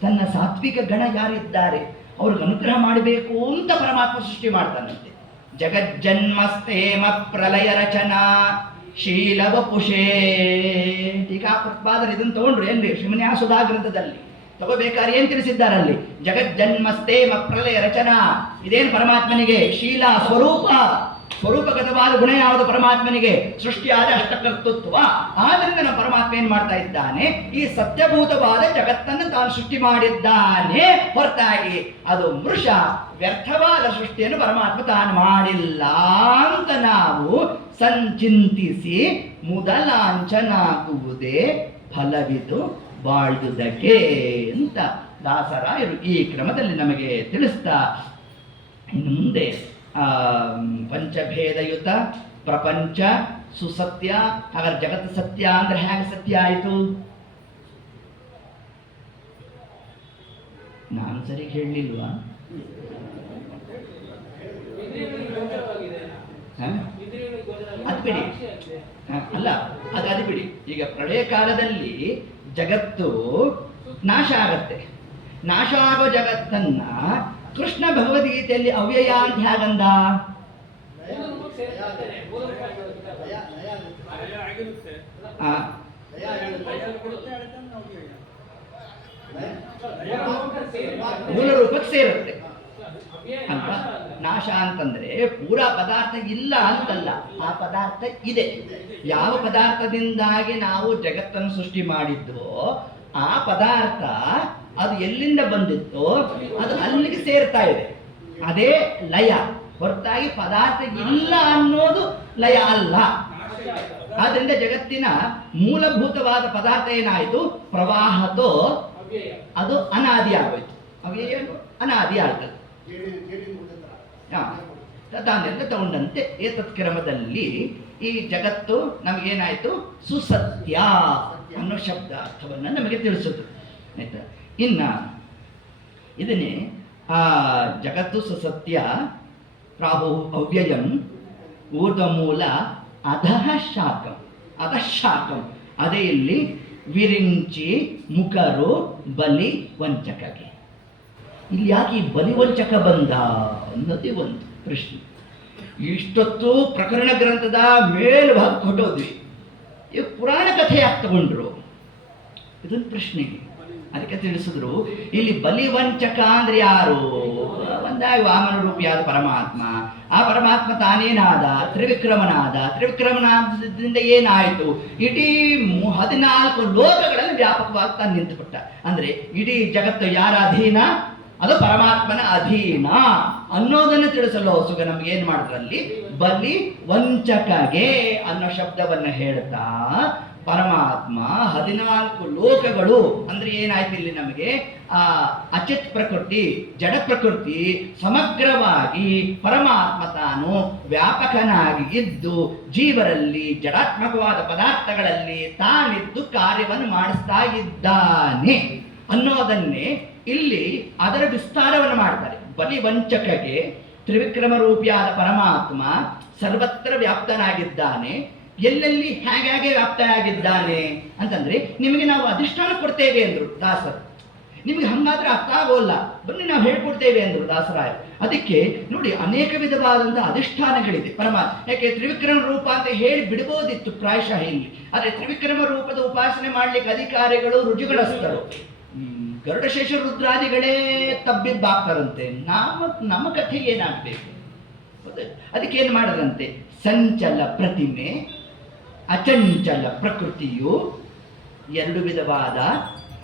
ತನ್ನ ಸಾತ್ವಿಕ ಗಣ ಯಾರಿದ್ದಾರೆ ಅವ್ರಿಗೆ ಅನುಗ್ರಹ ಮಾಡಬೇಕು ಅಂತ ಪರಮಾತ್ಮ ಸೃಷ್ಟಿ ಮಾಡ್ತಾನಂತೆ. ಜಗಜ್ಜನ್ಮಸ್ತೇಮ ಪ್ರಲಯ ರಚನಾ ಶೀಲವಪುಷೇ. ಟೀಕಾಕೃತ್ಪಾದರು ಇದನ್ನು ತಗೊಂಡ್ರು ಏನ್ರಿ ಶ್ರೀಮನ್ಯಾಸುಧಾ ಗ್ರಂಥದಲ್ಲಿ ತಗೋಬೇಕಾದ್ರೆ ಏನ್ ತಿಳಿಸಿದ್ದಾರಲ್ಲಿ? ಜಗಜ್ಜನ್ಮಸ್ತೇಮ ಪ್ರಲಯ ರಚನಾ. ಇದೇನು ಪರಮಾತ್ಮನಿಗೆ ಶೀಲ ಸ್ವರೂಪಗತವಾದ ಗುಣ ಯಾವುದು ಪರಮಾತ್ಮನಿಗೆ? ಸೃಷ್ಟಿಯಾದ ಅಷ್ಟಕರ್ತೃತ್ವ. ಆದ್ರಿಂದ ನಮ್ಮ ಪರಮಾತ್ಮ ಏನ್ ಮಾಡ್ತಾ ಇದ್ದಾನೆ, ಈ ಸತ್ಯಭೂತವಾದ ಜಗತ್ತನ್ನು ತಾನು ಸೃಷ್ಟಿ ಮಾಡಿದ್ದಾನೆ ಹೊರತಾಗಿ ಅದು ಮೃಷ ವ್ಯರ್ಥವಾದ ಸೃಷ್ಟಿಯನ್ನು ಪರಮಾತ್ಮ ತಾನು ಮಾಡಿಲ್ಲ ಅಂತ ನಾವು ಸಂಚಿಂತಿಸಿ ಮುದಲಾಂಚನಾಗುವುದೇ ಫಲವಿದು ಬಾಳ್ದುದಕ್ಕೆ ಅಂತ ದಾಸರಾಯರು ಈ ಕ್ರಮದಲ್ಲಿ ನಮಗೆ ತಿಳಿಸ್ತಾ ಇನ್ನು ಮುಂದೆ ಪಂಚಭೇದಯುತ ಪ್ರಪಂಚ ಸುಸತ್ಯ. ಹಾಗಾದ್ರೆ ಜಗತ್ತು ಸತ್ಯ ಅಂದ್ರೆ ಹೇಗೆ ಸತ್ಯ ಆಯಿತು? ನಾನು ಸರಿ ಹೇಳಲಿಲ್ವಾ? ಅದು ಬಿಡಿ, ಅಲ್ಲ ಅದು ಬಿಡಿ. ಈಗ ಪ್ರಳಯ ಕಾಲದಲ್ಲಿ ಜಗತ್ತು ನಾಶ ಆಗತ್ತೆ. ನಾಶ ಆಗೋ ಜಗತ್ತನ್ನ ಕೃಷ್ಣ ಭಗವದ್ಗೀತೆಯಲ್ಲಿ ಅವ್ಯಯ ಅಂತ ಹೇಗಂದ? ಮೂಲ ರೂಪಕ್ಕೆ ಸೇರುತ್ತೆ ಅಲ್ವಾ? ನಾಶ ಅಂತಂದ್ರೆ ಪೂರಾ ಪದಾರ್ಥ ಇಲ್ಲ ಅಂತಲ್ಲ, ಆ ಪದಾರ್ಥ ಇದೆ. ಯಾವ ಪದಾರ್ಥದಿಂದಾಗಿ ನಾವು ಜಗತ್ತನ್ನು ಸೃಷ್ಟಿ ಮಾಡಿದ್ದೋ ಆ ಪದಾರ್ಥ ಅದು ಎಲ್ಲಿಂದ ಬಂದಿತ್ತೋ ಅದು ಅಲ್ಲಿಗೆ ಸೇರ್ತಾ ಇದೆ. ಅದೇ ಲಯ ಹೊರತಾಗಿ ಪದಾರ್ಥ ಇಲ್ಲ ಅನ್ನೋದು ಲಯ ಅಲ್ಲ. ಆದ್ರಿಂದ ಜಗತ್ತಿನ ಮೂಲಭೂತವಾದ ಪದಾರ್ಥ ಏನಾಯಿತು? ಪ್ರವಾಹತೋ ಅದು ಅನಾದಿ ಆಗೋಯ್ತು. ಅವ್ಯಯ ಅನಾದಿ ಆಗ್ತದೆ. ತಾನೆಲ್ಲ ತಗೊಂಡಂತೆ ಏತತ್ ಕ್ರಮದಲ್ಲಿ ಈ ಜಗತ್ತು ನಮಗೇನಾಯಿತು? ಸುಸತ್ಯ ಅನ್ನೋ ಶಬ್ದ ಅರ್ಥವನ್ನು ನಮಗೆ ತಿಳಿಸುತ್ತೆ. ಆಯ್ತಾ? ಇನ್ನ ಇದನ್ನೇ ಜಗತ್ತು ಸುಸತ್ಯ ಪ್ರಾಹು ಅವ್ಯಯಂ ಊರ್ಧ್ವಮೂಲ ಅಧಃ ಶಾಖಂ. ಅಧಃ ಶಾಖಂ ಅದೇ ಇಲ್ಲಿ ವಿರಿಂಚಿ ಮುಖರು ಬಲಿ ವಂಚಕಗೆ. ಇಲ್ಲಿ ಯಾಕೆ ಈ ಬಲಿವಂಚಕ ಬಂದ ಅನ್ನೋದೇ ಒಂದು ಪ್ರಶ್ನೆ. ಇಷ್ಟೊತ್ತು ಪ್ರಕರಣ ಗ್ರಂಥದ ಮೇಲ್ಭಾಗ ಹೊಟ್ಟೋದ್ವಿ, ಈ ಪುರಾಣ ಕಥೆ ಯಾಕೆ ತಗೊಂಡ್ರು? ಇದೊಂದು ಪ್ರಶ್ನೆ. ಅದಕ್ಕೆ ತಿಳಿಸಿದ್ರು ಇಲ್ಲಿ ಬಲಿವಂಚಕ ಅಂದ್ರೆ ಯಾರು? ಒಂದಾಗಿ ವಾಮನ ರೂಪಿಯಾದ ಪರಮಾತ್ಮ. ಆ ಪರಮಾತ್ಮ ತಾನೇನಾದ? ತ್ರಿವಿಕ್ರಮನಾದ. ತ್ರಿವಿಕ್ರಮನಾದಿಂದ ಏನಾಯಿತು? ಇಡೀ 14 ಲೋಕಗಳಲ್ಲಿ ವ್ಯಾಪಕವಾಗಿ ತಾನು ನಿಂತುಬಿಟ್ಟ. ಅಂದ್ರೆ ಇಡೀ ಜಗತ್ತು ಯಾರ ಅಧೀನ? ಅದು ಪರಮಾತ್ಮನ ಅಧೀನ ಅನ್ನೋದನ್ನು ತಿಳಿಸಲು ಸುಗ ನಮ್ಗೆ ಏನ್ ಮಾಡಿದ್ರಲ್ಲಿ ಬಲಿ ವಂಚಕಗೆ ಅನ್ನೋ ಶಬ್ದವನ್ನು ಹೇಳ್ತಾ ಪರಮಾತ್ಮ 14 ಲೋಕಗಳು ಅಂದ್ರೆ ಏನಾಯ್ತು ಇಲ್ಲಿ ನಮಗೆ ಆ ಅಚಿತ್ ಪ್ರಕೃತಿ ಜಡ ಪ್ರಕೃತಿ ಸಮಗ್ರವಾಗಿ ಪರಮಾತ್ಮ ತಾನು ವ್ಯಾಪಕನಾಗಿ ಇದ್ದು ಜೀವರಲ್ಲಿ ಜಡಾತ್ಮಕವಾದ ಪದಾರ್ಥಗಳಲ್ಲಿ ತಾನಿದ್ದು ಕಾರ್ಯವನ್ನು ಮಾಡಿಸ್ತಾ ಇದ್ದಾನೆ ಅನ್ನೋದನ್ನೇ ಇಲ್ಲಿ ಅದರ ವಿಸ್ತಾರವನ್ನು ಮಾಡ್ತಾರೆ. ಬಲಿ ವಂಚಕಗೆ ತ್ರಿವಿಕ್ರಮ ರೂಪಿಯಾದ ಪರಮಾತ್ಮ ಸರ್ವತ್ರ ವ್ಯಾಪ್ತನಾಗಿದ್ದಾನೆ. ಎಲ್ಲೆಲ್ಲಿ ಹೇಗೆ ವ್ಯಾಪ್ತನಾಗಿದ್ದಾನೆ ಅಂತಂದ್ರೆ ನಿಮಗೆ ನಾವು ಅಧಿಷ್ಠಾನ ಕೊಡ್ತೇವೆ ಅಂದ್ರು ದಾಸರು. ನಿಮಗೆ ಹಂಗಾದ್ರೆ ಅರ್ಥ ಆಗೋಲ್ಲ, ಬನ್ನಿ ನಾವು ಹೇಳ್ಕೊಡ್ತೇವೆ ಅಂದ್ರು ದಾಸರಾಯ. ಅದಕ್ಕೆ ನೋಡಿ ಅನೇಕ ವಿಧವಾದಂತಹ ಅಧಿಷ್ಠಾನಗಳಿದೆ ಪರಮಾತ್ಮ. ಯಾಕೆ ತ್ರಿವಿಕ್ರಮ ರೂಪ ಅಂತ ಹೇಳಿ ಬಿಡಬಹುದಿತ್ತು ಪ್ರಾಯಶಃ ಇಲ್ಲಿ, ಆದರೆ ತ್ರಿವಿಕ್ರಮ ರೂಪದ ಉಪಾಸನೆ ಮಾಡ್ಲಿಕ್ಕೆ ಅಧಿಕಾರಿಗಳು ರುಜುಗಳಸ್ತರು, ಗರುಡಶೇಷ ರುದ್ರಾದಿಗಳೇ ತಬ್ಬಿಬ್ಬಾಗ್ತಾರಂತೆ. ನಮ್ಮ ಕಥೆ ಏನಾಗಬೇಕು? ಅದಕ್ಕೆ ಏನು ಮಾಡಿದ್ರಂತೆ, ಸಂಚಲ ಪ್ರತಿಮೆ ಅಚಂಚಲ ಪ್ರಕೃತಿಯು 2 ವಿಧವಾದ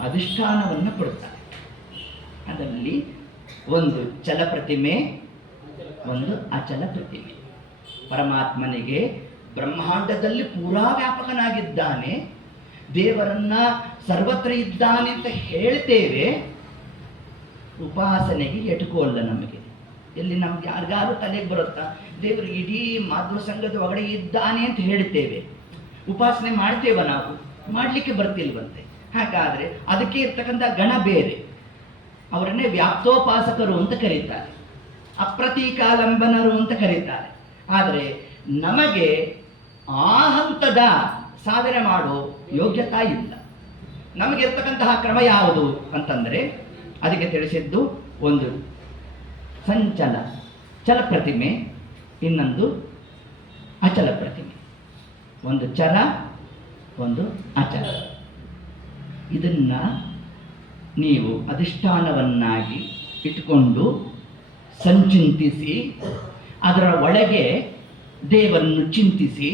ಅಧಿಷ್ಠಾನವನ್ನು ಕೊಡುತ್ತಾರೆ. ಅದರಲ್ಲಿ ಒಂದು ಚಲ ಪ್ರತಿಮೆ, ಒಂದು ಅಚಲ ಪ್ರತಿಮೆ. ಪರಮಾತ್ಮನಿಗೆ ಬ್ರಹ್ಮಾಂಡದಲ್ಲಿ ಪೂರಾ ವ್ಯಾಪಕನಾಗಿದ್ದಾನೆ, ದೇವರನ್ನ ಸರ್ವತ್ರ ಇದ್ದಾನೆ ಅಂತ ಹೇಳ್ತೇವೆ. ಉಪಾಸನೆಗೆ ಎಟುಕೋಲ್ಲ ನಮಗೆ. ಎಲ್ಲಿ ನಮ್ಗೆ ಯಾರಿಗಾದ್ರೂ ತಲೆಗೆ ಬರುತ್ತಾ ದೇವರು ಇಡೀ ಮಾಧ್ವ ಸಂಘದ ಒಳಗಡೆ ಇದ್ದಾನೆ ಅಂತ ಹೇಳ್ತೇವೆ, ಉಪಾಸನೆ ಮಾಡ್ತೇವ ನಾವು, ಮಾಡಲಿಕ್ಕೆ ಬರ್ತಿಲ್ವಂತೆ. ಹಾಗಾದರೆ ಅದಕ್ಕೆ ಇರ್ತಕ್ಕಂಥ ಗಣ ಬೇರೆ, ಅವರನ್ನೇ ವ್ಯಾಪ್ತೋಪಾಸಕರು ಅಂತ ಕರೀತಾರೆ, ಅಪ್ರತೀಕಾಲಂಬನರು ಅಂತ ಕರೀತಾರೆ. ಆದರೆ ನಮಗೆ ಆ ಹಂತದ ಸಾಧನೆ ಮಾಡೋ ಯೋಗ್ಯತಾ ಇಲ್ಲ. ನಮಗಿರ್ತಕ್ಕಂತಹ ಕ್ರಮ ಯಾವುದು ಅಂತಂದರೆ ಅದಕ್ಕೆ ತಿಳಿಸಿದ್ದು ಒಂದು ಸಂಚಲ ಚಲ ಪ್ರತಿಮೆ, ಇನ್ನೊಂದು ಅಚಲ ಪ್ರತಿಮೆ. ಒಂದು ಚಲ, ಒಂದು ಅಚಲ. ಇದನ್ನ ನೀವು ಅಧಿಷ್ಠಾನವನ್ನಾಗಿ ಇಟ್ಟುಕೊಂಡು ಸಂಚಿಂತಿಸಿ ಅದರ ಒಳಗೆ ದೇವರನ್ನು ಚಿಂತಿಸಿ.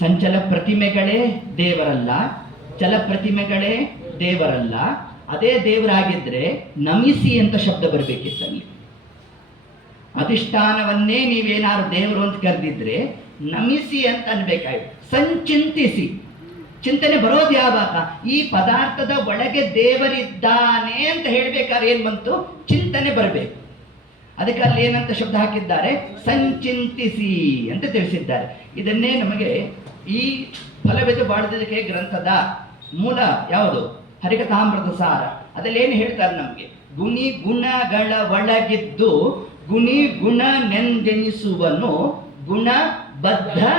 ಸಂಚಲ ಪ್ರತಿಮೆಗಳೇ ದೇವರಲ್ಲ, ಚಲ ಪ್ರತಿಮೆಗಳೇ ದೇವರಲ್ಲ. ಅದೇ ದೇವರಾಗಿದ್ದರೆ ನಮಿಸಿ ಅಂತ ಶಬ್ದ ಬರಬೇಕಿತ್ತಲ್ಲಿ. ಅಧಿಷ್ಠಾನವನ್ನೇ ನೀವೇನಾದ್ರು ದೇವರು ಅಂತ ಕರೆದಿದ್ರೆ ನಮಿಸಿ ಅಂತ ಅನ್ಬೇಕಾಯ್ತು. ಸಂಚಿಂತಿಸಿ, ಚಿಂತನೆ ಬರೋದು ಯಾವಾಗ? ಈ ಪದಾರ್ಥದ ಒಳಗೆ ದೇವರಿದ್ದಾನೆ ಅಂತ ಹೇಳ್ಬೇಕಾದ್ರೆ ಏನ್ ಬಂತು? ಚಿಂತನೆ ಬರಬೇಕು. ಅದಕ್ಕೆ ಅಲ್ಲಿ ಏನಂತ ಶಬ್ದ ಹಾಕಿದ್ದಾರೆ? ಸಂಚಿಂತಿಸಿ ಅಂತ ತಿಳಿಸಿದ್ದಾರೆ. ಇದನ್ನೇ ನಮಗೆ ಈ ಫಲವೆದು ಬಾಳದಕ್ಕೆ ಗ್ರಂಥದ ಮೂಲ ಯಾವುದು? ಹರಿಕಥಾಮೃತ ಸಾರ. ಅದರಲ್ಲಿ ಏನು ಹೇಳ್ತಾರೆ ನಮಗೆ? ಗುಣಿ ಗುಣಗಳ ಒಳಗಿದ್ದು ಗುಣಿ ಗುಣ ನೆಂದೆನಿಸುವನು ಗುಣಬದ್ಧನಾಗದೆ.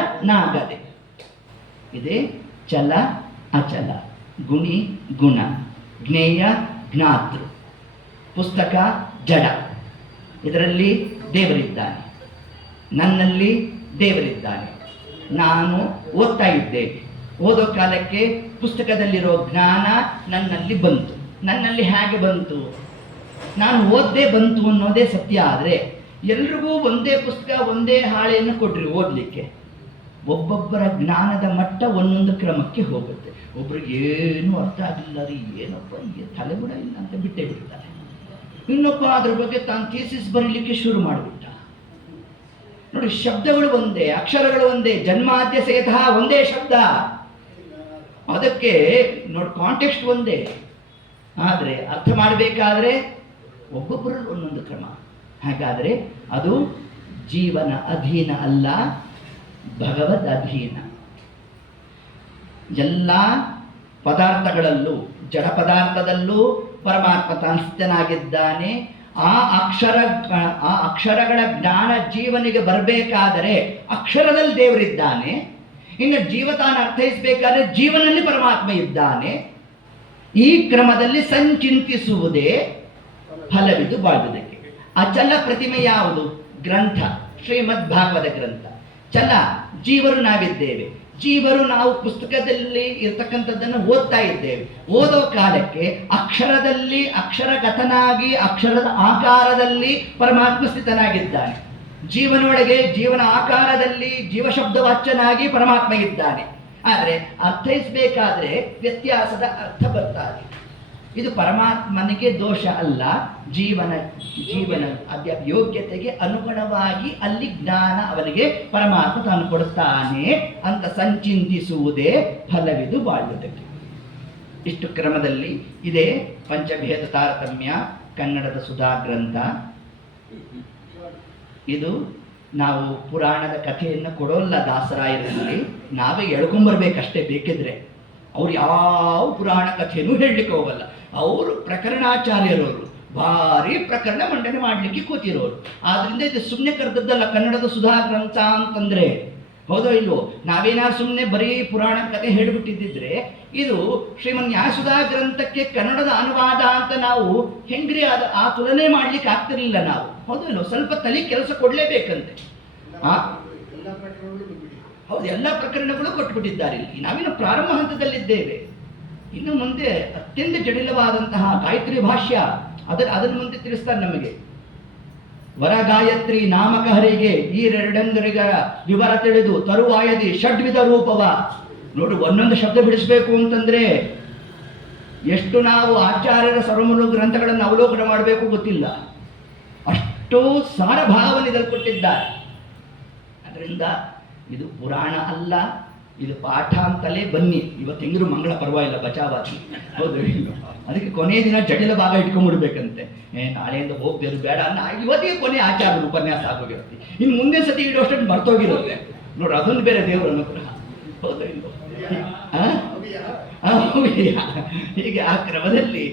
ಇದೇ ಚಲ ಅಚಲ, ಗುಣಿ ಗುಣ, ಜ್ಞೇಯ ಜ್ಞಾತೃ, ಪುಸ್ತಕ ಜಡ. ಇದರಲ್ಲಿ ದೇವರಿದ್ದಾನೆ, ನನ್ನಲ್ಲಿ ದೇವರಿದ್ದಾನೆ. ನಾನು ಓದ್ತಾ ಇದ್ದೇನೆ, ಓದೋ ಕಾಲಕ್ಕೆ ಪುಸ್ತಕದಲ್ಲಿರೋ ಜ್ಞಾನ ನನ್ನಲ್ಲಿ ಬಂತು. ನನ್ನಲ್ಲಿ ಹೇಗೆ ಬಂತು? ನಾನು ಓದ್ದೇ ಬಂತು ಅನ್ನೋದೇ ಸತ್ಯ. ಆದರೆ ಎಲ್ರಿಗೂ ಒಂದೇ ಪುಸ್ತಕ ಒಂದೇ ಹಾಳೆಯನ್ನು ಕೊಡ್ರಿ ಓದಲಿಕ್ಕೆ. ಒಬ್ಬೊಬ್ಬರ ಜ್ಞಾನದ ಮಟ್ಟ ಒಂದೊಂದು ಕ್ರಮಕ್ಕೆ ಹೋಗುತ್ತೆ. ಒಬ್ರಿಗೆ ಏನೂ ಅರ್ಥ ಆಗಿಲ್ಲ ರೀ, ಏನಪ್ಪ ತಲೆ ಕೂಡ ಇಲ್ಲ ಅಂತ ಬಿಟ್ಟೇ ಬಿಡ್ತಾರೆ. ಇನ್ನೊಬ್ಬ ಅದ್ರ ಬಗ್ಗೆ ತಾನು ಥೀಸಿಸ್ ಬರೀಲಿಕ್ಕೆ ಶುರು ಮಾಡಿಬಿಟ್ಟ. ನೋಡಿ, ಶಬ್ದಗಳು ಒಂದೇ, ಅಕ್ಷರಗಳು ಒಂದೇ, ಜನ್ಮಾದ್ಯ ಸೇತಃ ಒಂದೇ ಶಬ್ದ. ಅದಕ್ಕೆ ನೋಡಿ ಕಾಂಟೆಕ್ಸ್ಟ್ ಒಂದೇ, ಆದರೆ ಅರ್ಥ ಮಾಡಬೇಕಾದ್ರೆ ಒಬ್ಬೊಬ್ಬರಲ್ಲಿ ಒಂದೊಂದು ಕ್ರಮ. ಹಾಗಾದರೆ ಅದು ಜೀವನ ಅಧೀನ ಅಲ್ಲ, ಭಗವದ್ ಅಧೀನ. ಎಲ್ಲ ಪದಾರ್ಥಗಳಲ್ಲೂ, ಜಡ ಪದಾರ್ಥದಲ್ಲೂ ಪರಮಾತ್ಮ ತಾನಿಸ್ತನಾಗಿದ್ದಾನೆ. ಆ ಅಕ್ಷರಗಳ ಜ್ಞಾನ ಜೀವನಿಗೆ ಬರಬೇಕಾದರೆ ಅಕ್ಷರದಲ್ಲಿ ದೇವರಿದ್ದಾನೆ. ಇನ್ನು ಜೀವ ತಾನು ಅರ್ಥೈಸಬೇಕಾದ್ರೆ ಜೀವನಲ್ಲಿ ಪರಮಾತ್ಮ ಇದ್ದಾನೆ. ಈ ಕ್ರಮದಲ್ಲಿ ಸಂಚಿಂತಿಸುವುದೇ ಫಲವಿದು ಬಾಳುವುದಕ್ಕೆ. ಅಚಲ ಪ್ರತಿಮೆ ಯಾವುದು? ಗ್ರಂಥ, ಶ್ರೀಮದ್ ಭಾಗವತ ಗ್ರಂಥ. ಚಲ ಜೀವರು ನಾವಿದ್ದೇವೆ. ಜೀವರು ನಾವು ಪುಸ್ತಕದಲ್ಲಿ ಇರ್ತಕ್ಕಂಥದ್ದನ್ನು ಓದ್ತಾ ಇದ್ದೇವೆ. ಓದೋ ಕಾಲಕ್ಕೆ ಅಕ್ಷರದಲ್ಲಿ ಅಕ್ಷರಗತನಾಗಿ ಅಕ್ಷರದ ಆಕಾರದಲ್ಲಿ ಪರಮಾತ್ಮ ಸ್ಥಿತನಾಗಿದ್ದಾನೆ. ಜೀವನೊಳಗೆ ಜೀವನ ಆಕಾರದಲ್ಲಿ ಜೀವಶಬ್ದವಾಚ್ಯನಾಗಿ ಪರಮಾತ್ಮ ಇದ್ದಾನೆ. ಆದರೆ ಅರ್ಥೈಸಬೇಕಾದ್ರೆ ವ್ಯತ್ಯಾಸದ ಅರ್ಥ ಬರ್ತಾರೆ. ಇದು ಪರಮಾತ್ಮನಿಗೆ ದೋಷ ಅಲ್ಲ, ಜೀವನ ಯೋಗ್ಯತೆಗೆ ಅನುಗುಣವಾಗಿ ಅಲ್ಲಿ ಜ್ಞಾನ ಅವನಿಗೆ ಪರಮಾತ್ಮ ತಾನು ಕೊಡುತ್ತಾನೆ ಅಂತ ಸಂಚಿಂತಿಸುವುದೇ ಫಲವಿದು ಬಾಳುವುದಕ್ಕೆ. ಇಷ್ಟು ಕ್ರಮದಲ್ಲಿ ಇದೇ ಪಂಚಭೇದ ತಾರತಮ್ಯ ಕನ್ನಡದ ಸುಧಾ ಗ್ರಂಥ. ಇದು ನಾವು ಪುರಾಣದ ಕಥೆಯನ್ನು ಕೊಡೋಲ್ಲ ದಾಸರಾಯರಲ್ಲಿ, ನಾವೇ ಎಳ್ಕೊಂಬರ್ಬೇಕಷ್ಟೇ. ಬೇಕಿದ್ರೆ ಅವ್ರು ಯಾವ ಪುರಾಣ ಕಥೆಯೂ ಹೇಳಲಿಕ್ಕೆ ಹೋಗಲ್ಲ. ಅವರು ಪ್ರಕರಣಾಚಾರ್ಯರವರು, ಭಾರಿ ಪ್ರಕರಣ ಮಂಡನೆ ಮಾಡಲಿಕ್ಕೆ ಕೂತಿರೋರು. ಆದ್ರಿಂದ ಇದು ಸುಮ್ಮನೆ ಕರೆದದ್ದಲ್ಲ ಕನ್ನಡದ ಸುಧಾ ಗ್ರಂಥ ಅಂತಂದ್ರೆ. ಹೌದೋ ಇಲ್ವೋ? ನಾವೇನಾದ್ರು ಸುಮ್ಮನೆ ಬರೀ ಪುರಾಣದ ಕಥೆ ಹೇಳಿಬಿಟ್ಟಿದ್ದಿದ್ರೆ ಇದು ಶ್ರೀಮನ್ ನ್ಯಾಯಸುಧಾ ಗ್ರಂಥಕ್ಕೆ ಕನ್ನಡದ ಅನುವಾದ ಅಂತ ನಾವು ಹೆಂಗ್ರಿ ಆ ತುಲನೆ ಮಾಡ್ಲಿಕ್ಕೆ ಆಗ್ತಿರ್ಲಿಲ್ಲ ನಾವು. ಹೌದು ಇಲ್ವೋ? ಸ್ವಲ್ಪ ತಲೆ ಕೆಲಸ ಕೊಡ್ಲೇಬೇಕಂತೆ. ಹೌದು, ಎಲ್ಲ ಪ್ರಕರಣಗಳು ಕೊಟ್ಬಿಟ್ಟಿದ್ದಾರೆ. ಇಲ್ಲಿ ನಾವಿನ್ನು ಪ್ರಾರಂಭ ಹಂತದಲ್ಲಿದ್ದೇವೆ. ಇನ್ನು ಮುಂದೆ ಅತ್ಯಂತ ಜಟಿಲವಾದಂತಹ ಗಾಯತ್ರಿ ಭಾಷ್ಯ ಅದನ್ನು ಮುಂದೆ ತಿಳಿಸ್ತಾರೆ ನಮಗೆ. ವರ ಗಾಯತ್ರಿ ನಾಮಕ ಹರಿಗೆ ಈ ಎರಡೆಂದರಿಗ ವಿವರ ತಿಳಿದು ತರುವಾಯದಿ ಷಡ್ವಿಧ ರೂಪವ. ನೋಡಿ, ಒಂದೊಂದು ಶಬ್ದ ಬಿಡಿಸ್ಬೇಕು ಅಂತಂದ್ರೆ ಎಷ್ಟು ನಾವು ಆಚಾರ್ಯರ ಸರ್ವಮೂಲ ಗ್ರಂಥಗಳನ್ನು ಅವಲೋಕನ ಮಾಡಬೇಕು ಗೊತ್ತಿಲ್ಲ. ಅಷ್ಟು ಸಾರ ಭಾವನೆದಲ್ಲಿ ಕೊಟ್ಟಿದ್ದಾರೆ. ಅದರಿಂದ ಇದು ಪುರಾಣ ಅಲ್ಲ, ಇದು ಪಾಠ ಅಂತಲೇ ಬನ್ನಿ. ಇವತ್ತು ಹೆಂಗರು ಮಂಗಳ ಪರವಾಗಿಲ್ಲ, ಬಚಾವಾತಿ. ಹೌದು, ಅದಕ್ಕೆ ಕೊನೆಯ ದಿನ ಜಟಿಲ ಭಾಗ ಇಟ್ಕೊಂಡ್ಬಿಡ್ಬೇಕಂತೆ. ನಾಳೆಯಿಂದ ಹೋಗ್ದೇರು ಬೇಡ ಅನ್ನ ಇವತ್ತಿಗೆ ಕೊನೆ ಆಚಾರ್ಯರ ಉಪನ್ಯಾಸ ಆಗೋಗಿರುತ್ತೆ. ಇನ್ನು ಮುಂದೆ ಸತಿ ಇಡೋಷ್ಟನ್ನು ಬರ್ತೋಗಿರುತ್ತೆ. ನೋಡ್ರಿ, ಅದೊಂದು ಬೇರೆ ದೇವರ ಅನುಗ್ರಹ. ಹೌದು ಇಲ್ವೋ? ಹೀಗೆ ಆ ಕ್ರಮದಲ್ಲಿ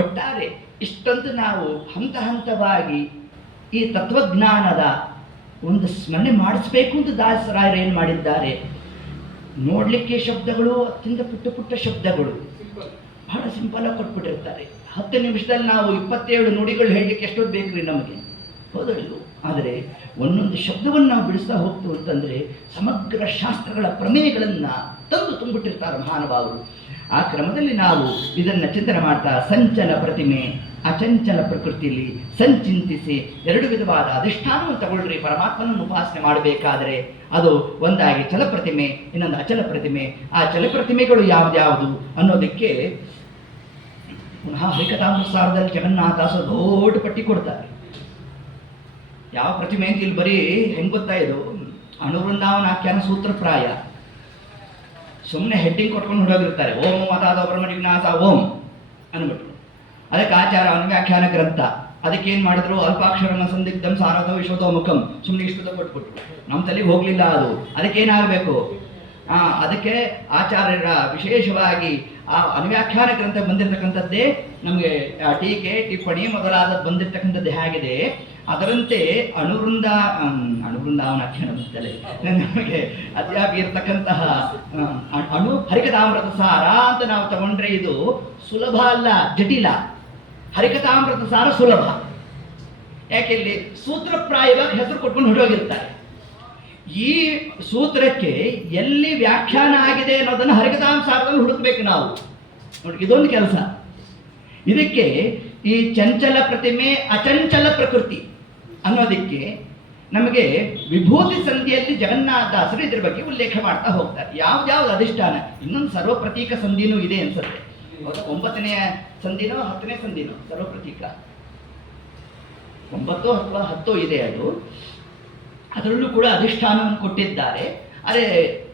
ಒಟ್ಟಾರೆ ಇಷ್ಟೊಂದು ನಾವು ಹಂತ ಹಂತವಾಗಿ ಈ ತತ್ವಜ್ಞಾನದ ಒಂದು ಸ್ಮರಣೆ ಮಾಡಿಸ್ಬೇಕು ಅಂತ ದಾಸರಾಯರು ಏನು ಮಾಡಿದ್ದಾರೆ. ನೋಡ್ಲಿಕ್ಕೆ ಶಬ್ದಗಳು ಅತ್ಯಂತ ಪುಟ್ಟ ಪುಟ್ಟ ಶಬ್ದಗಳು, ಬಹಳ ಸಿಂಪಲ್ ಆಗಿ ಕೊಟ್ಬಿಟ್ಟಿರ್ತಾರೆ. 10 ನಿಮಿಷದಲ್ಲಿ ನಾವು 27 ನುಡಿಗಳು ಹೇಳಲಿಕ್ಕೆ ಎಷ್ಟೊತ್ತು ಬೇಕ್ರಿ ನಮಗೆ, ಹೌದಲ್ಲು? ಆದರೆ ಒಂದೊಂದು ಶಬ್ದವನ್ನು ನಾವು ಬಿಡಿಸ್ತಾ ಹೋಗ್ತು ಅಂತಂದರೆ ಸಮಗ್ರ ಶಾಸ್ತ್ರಗಳ ಪ್ರಮೇಯಗಳನ್ನು ತಂದು ತುಂಬಿಟ್ಟಿರ್ತಾರೆ ಮಹಾನುಭಾವರು. ಆ ಕ್ರಮದಲ್ಲಿ ನಾವು ಇದನ್ನು ಚಿಂತನೆ ಮಾಡ್ತಾ ಸಂಚಲ ಪ್ರತಿಮೆ ಅಚಂಚಲ ಪ್ರಕೃತಿಯಲ್ಲಿ ಸಂಚಿಂತಿಸಿ 2 ವಿಧವಾದ ಅಧಿಷ್ಠಾನವನ್ನು ತಗೊಳ್ರಿ. ಪರಮಾತ್ಮನನ್ನು ಉಪಾಸನೆ ಮಾಡಬೇಕಾದರೆ ಅದು ಒಂದಾಗಿ ಚಲ ಪ್ರತಿಮೆ, ಇನ್ನೊಂದು ಅಚಲ ಪ್ರತಿಮೆ. ಆ ಚಲ ಪ್ರತಿಮೆಗಳು ಯಾವ್ದ್ಯಾವುದು ಅನ್ನೋದಕ್ಕೆ ಪುನಃ ಹರಿಕಥಾಮೃತಸಾರದಲ್ಲಿ ಜಗನ್ನಾಥದಾಸರು ದೊಡ್ಡ ಪಟ್ಟಿ ಕೊಡ್ತಾರೆ. ಯಾವ ಪ್ರತಿಮೆ ಅಂತ ಇಲ್ಲಿ ಬರೀ ಹೆಂಗೆ ಗೊತ್ತಾ, ಇದು ಅಣುವೃಂದಾವನಾಖ್ಯಾನ ಸೂತ್ರಪ್ರಾಯ. ಸುಮ್ಮನೆ ಹೆಡ್ಡಿಂಗ್ ಕೊಟ್ಕೊಂಡು ಹೊಡೋಗಿರ್ತಾರೆ. ಓಂ ಅದಾದ ಬ್ರಹ್ಮ ಜಿಜ್ಞಾಸ ಓಂ ಅಂದ್ಬಿಟ್ರು. ಅದಕ್ಕೆ ಆಚಾರ ಅನುವ್ಯಾಖ್ಯಾನ ಗ್ರಂಥ. ಅದಕ್ಕೇನು ಮಾಡಿದ್ರು, ಅಲ್ಪಾಕ್ಷರಮ ಸಂದಿಗ್ಧಂ ಸಾರಥೋ ವಿಶ್ವತೋ ಮುಖಂ, ಸುಮ್ಮನೆ ಇಷ್ಟದ ಕೊಟ್ಬಿಟ್ರು. ನಮ್ಮ ತಲೆಗೆ ಹೋಗಲಿಲ್ಲ ಅದು. ಅದಕ್ಕೇನಾಗಬೇಕು, ಅದಕ್ಕೆ ಆಚಾರ್ಯರ ವಿಶೇಷವಾಗಿ ಆ ಅನುವ್ಯಾಖ್ಯಾನ ಗ್ರಂಥ ಬಂದಿರತಕ್ಕಂಥದ್ದೇ ನಮಗೆ ಟೀಕೆ ಟಿಪ್ಪಣಿ ಮೊದಲಾದದ್ದು ಬಂದಿರತಕ್ಕಂಥದ್ದು ಹೇಗಿದೆ, ಅದರಂತೆ ಅಣುವೃಂದಾವನಾಖ್ಯಾನ ಬಂತಲೇ ನಮಗೆ ಅದ್ಯಾಗಿ ಇರತಕ್ಕಂತಹ ಹರಿಕಥಾಮೃತ ಸಾರ ಅಂತ ನಾವು ತಗೊಂಡ್ರೆ ಇದು ಸುಲಭ ಅಲ್ಲ, ಜಟಿಲ. ಹರಿಕಥಾಮೃತ ಸಾರ ಸುಲಭ. ಯಾಕೆಲ್ಲಿ ಸೂತ್ರಪ್ರಾಯವಾಗಿ ಹೆಸರು ಕೊಟ್ಕೊಂಡು ಹೊರಟೋಗಿರ್ತಾರೆ. ಈ ಸೂತ್ರಕ್ಕೆ ಎಲ್ಲಿ ವ್ಯಾಖ್ಯಾನ ಆಗಿದೆ ಅನ್ನೋದನ್ನು ಹರಿಕಥಾಮೃತಸಾರದಲ್ಲಿ ಹುಡುಕ್ಬೇಕು ನಾವು. ನೋಡಿ, ಇದೊಂದು ಕೆಲಸ. ಇದಕ್ಕೆ ಈ ಚಂಚಲ ಪ್ರತಿಮೆ ಅಚಂಚಲ ಪ್ರಕೃತಿ ಅನ್ನೋದಕ್ಕೆ ನಮಗೆ ವಿಭೂತಿ ಸಂಧಿಯಲ್ಲಿ ಜಗನ್ನಾಥದಾಸರು ಇದ್ರ ಬಗ್ಗೆ ಉಲ್ಲೇಖ ಮಾಡ್ತಾ ಹೋಗ್ತಾರೆ. ಯಾವ್ದಾವ್ದು ಅಧಿಷ್ಠಾನ. ಇನ್ನೊಂದು ಸರ್ವಪ್ರತೀಕ ಸಂಧಿನೂ ಇದೆ ಅನ್ಸುತ್ತೆ. 9ನೇ ಸಂಧಿನೋ 10ನೇ ಸಂಧಿನೋ ಸರ್ವಪ್ರತೀಕ 9 ಅಥವಾ 10 ಇದೆ. ಅದು ಅದರಲ್ಲೂ ಕೂಡ ಅಧಿಷ್ಠಾನವನ್ನು ಕೊಟ್ಟಿದ್ದಾರೆ. ಆದರೆ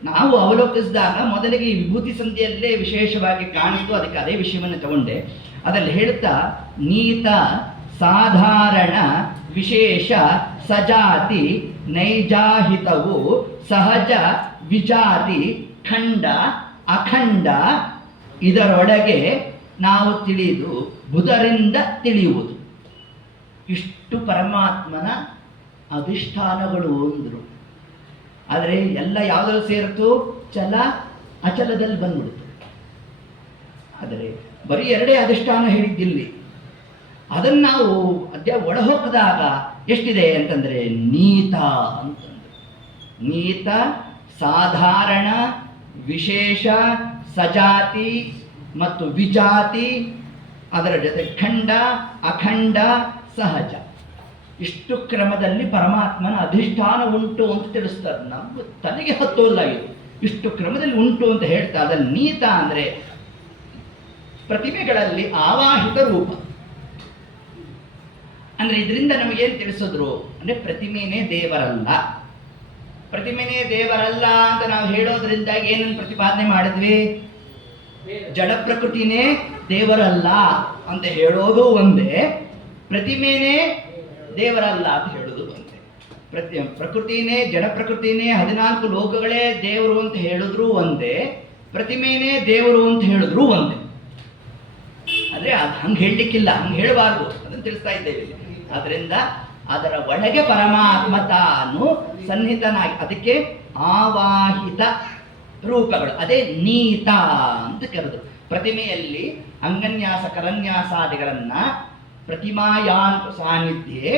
ನಾವು ಅವಲೋಕಿಸಿದಾಗ ಮೊದಲಿಗೆ ಈ ವಿಭೂತಿ ಸಂಧಿಯಲ್ಲೇ ವಿಶೇಷವಾಗಿ ಕಾಣಿಸ್ತು. ಅದಕ್ಕೆ ಅದೇ ವಿಷಯವನ್ನು ತಗೊಂಡೆ. ಅದರಲ್ಲಿ ಹೇಳ್ತಾ ನೀತ ಸಾಧಾರಣ ವಿಶೇಷ ಸಜಾತಿ ನೈಜಾಹಿತವು ಸಹಜ ವಿಜಾತಿ ಖಂಡ ಅಖಂಡ ಇದರೊಳಗೆ ನಾವು ತಿಳಿದು ಬುಧರಿಂದ ತಿಳಿಯುವುದು. ಇಷ್ಟು ಪರಮಾತ್ಮನ ಅಧಿಷ್ಠಾನಗಳು ಅಂದರು. ಆದರೆ ಎಲ್ಲ ಯಾವುದ್ರಲ್ಲಿ ಸೇರಿತು, ಚಲ ಅಚಲದಲ್ಲಿ ಬಂದ್ಬಿಡ್ತು. ಆದರೆ ಬರೀ 2 ಅಧಿಷ್ಠಾನ ಹೇಳಿದ್ದಿಲ್ಲಿ. ಅದನ್ನು ನಾವು ಒಳ ಹೋಗಿದಾಗ ಎಷ್ಟಿದೆ ಅಂತಂದರೆ ನೀತ ಅಂತಂದು. ನೀತ ಸಾಧಾರಣ ವಿಶೇಷ ಸಜಾತಿ ಮತ್ತು ವಿಜಾತಿ, ಅದರ ಜೊತೆ ಖಂಡ ಅಖಂಡ ಸಹಜ. ಇಷ್ಟು ಕ್ರಮದಲ್ಲಿ ಪರಮಾತ್ಮನ ಅಧಿಷ್ಠಾನ ಉಂಟು ಅಂತ ತಿಳಿಸ್ತಾರೆ. ನಮ್ಮ ತಲೆಗೆ ಹತ್ತೋಲ್ಲ ಇದು. ಇಷ್ಟು ಕ್ರಮದಲ್ಲಿ ಉಂಟು ಅಂತ ಹೇಳ್ತಾ ಅದನ್ನು ನೀತ ಅಂದರೆ ಪ್ರತಿಮೆಗಳಲ್ಲಿ ಆವಾಹಿತ ರೂಪ. ಅಂದ್ರೆ ಇದರಿಂದ ನಮಗೇನು ತಿಳಿಸಿದ್ರು ಅಂದ್ರೆ ಪ್ರತಿಮೆನೇ ದೇವರಲ್ಲ. ಪ್ರತಿಮೆನೇ ದೇವರಲ್ಲ ಅಂತ ನಾವು ಹೇಳೋದ್ರಿಂದ ಏನನ್ನು ಪ್ರತಿಪಾದನೆ ಮಾಡಿದ್ವಿ? ಜಡ ಪ್ರಕೃತಿನೇ ದೇವರಲ್ಲ ಅಂತ ಹೇಳೋದು ಒಂದೇ, ಪ್ರತಿಮೆನೇ ದೇವರಲ್ಲ ಅಂತ ಹೇಳೋದು ಒಂದೇ. ಪ್ರಕೃತಿನೇ, ಜಡ ಪ್ರಕೃತಿನೇ, 14 ಲೋಕಗಳೇ ದೇವರು ಅಂತ ಹೇಳಿದ್ರು ಒಂದೇ, ಪ್ರತಿಮೆನೇ ದೇವರು ಅಂತ ಹೇಳಿದ್ರು ಒಂದೇ. ಆದ್ರೆ ಅದು ಹಂಗೆ ಹೇಳಲಿಕ್ಕಿಲ್ಲ, ಹಂಗೆ ಹೇಳಬಾರ್ದು, ಅದನ್ನು ತಿಳಿಸ್ತಾ ಇದ್ದೇವೆ. ಅದರಿಂದ ಅದರ ಒಳಗೆ ಪರಮಾತ್ಮ ತಾನು ಸನ್ನಿಹಿತನಾಗಿ, ಅದಕ್ಕೆ ಆವಾಹಿತ ರೂಪಗಳು, ಅದೇ ನೀತ ಅಂತ ಕರೆದು. ಪ್ರತಿಮೆಯಲ್ಲಿ ಅಂಗನ್ಯಾಸ ಕರನ್ಯಾಸಾದಿಗಳನ್ನ ಪ್ರತಿಮಾಯಾನ್ ಸಾನ್ನಿಧ್ಯೆ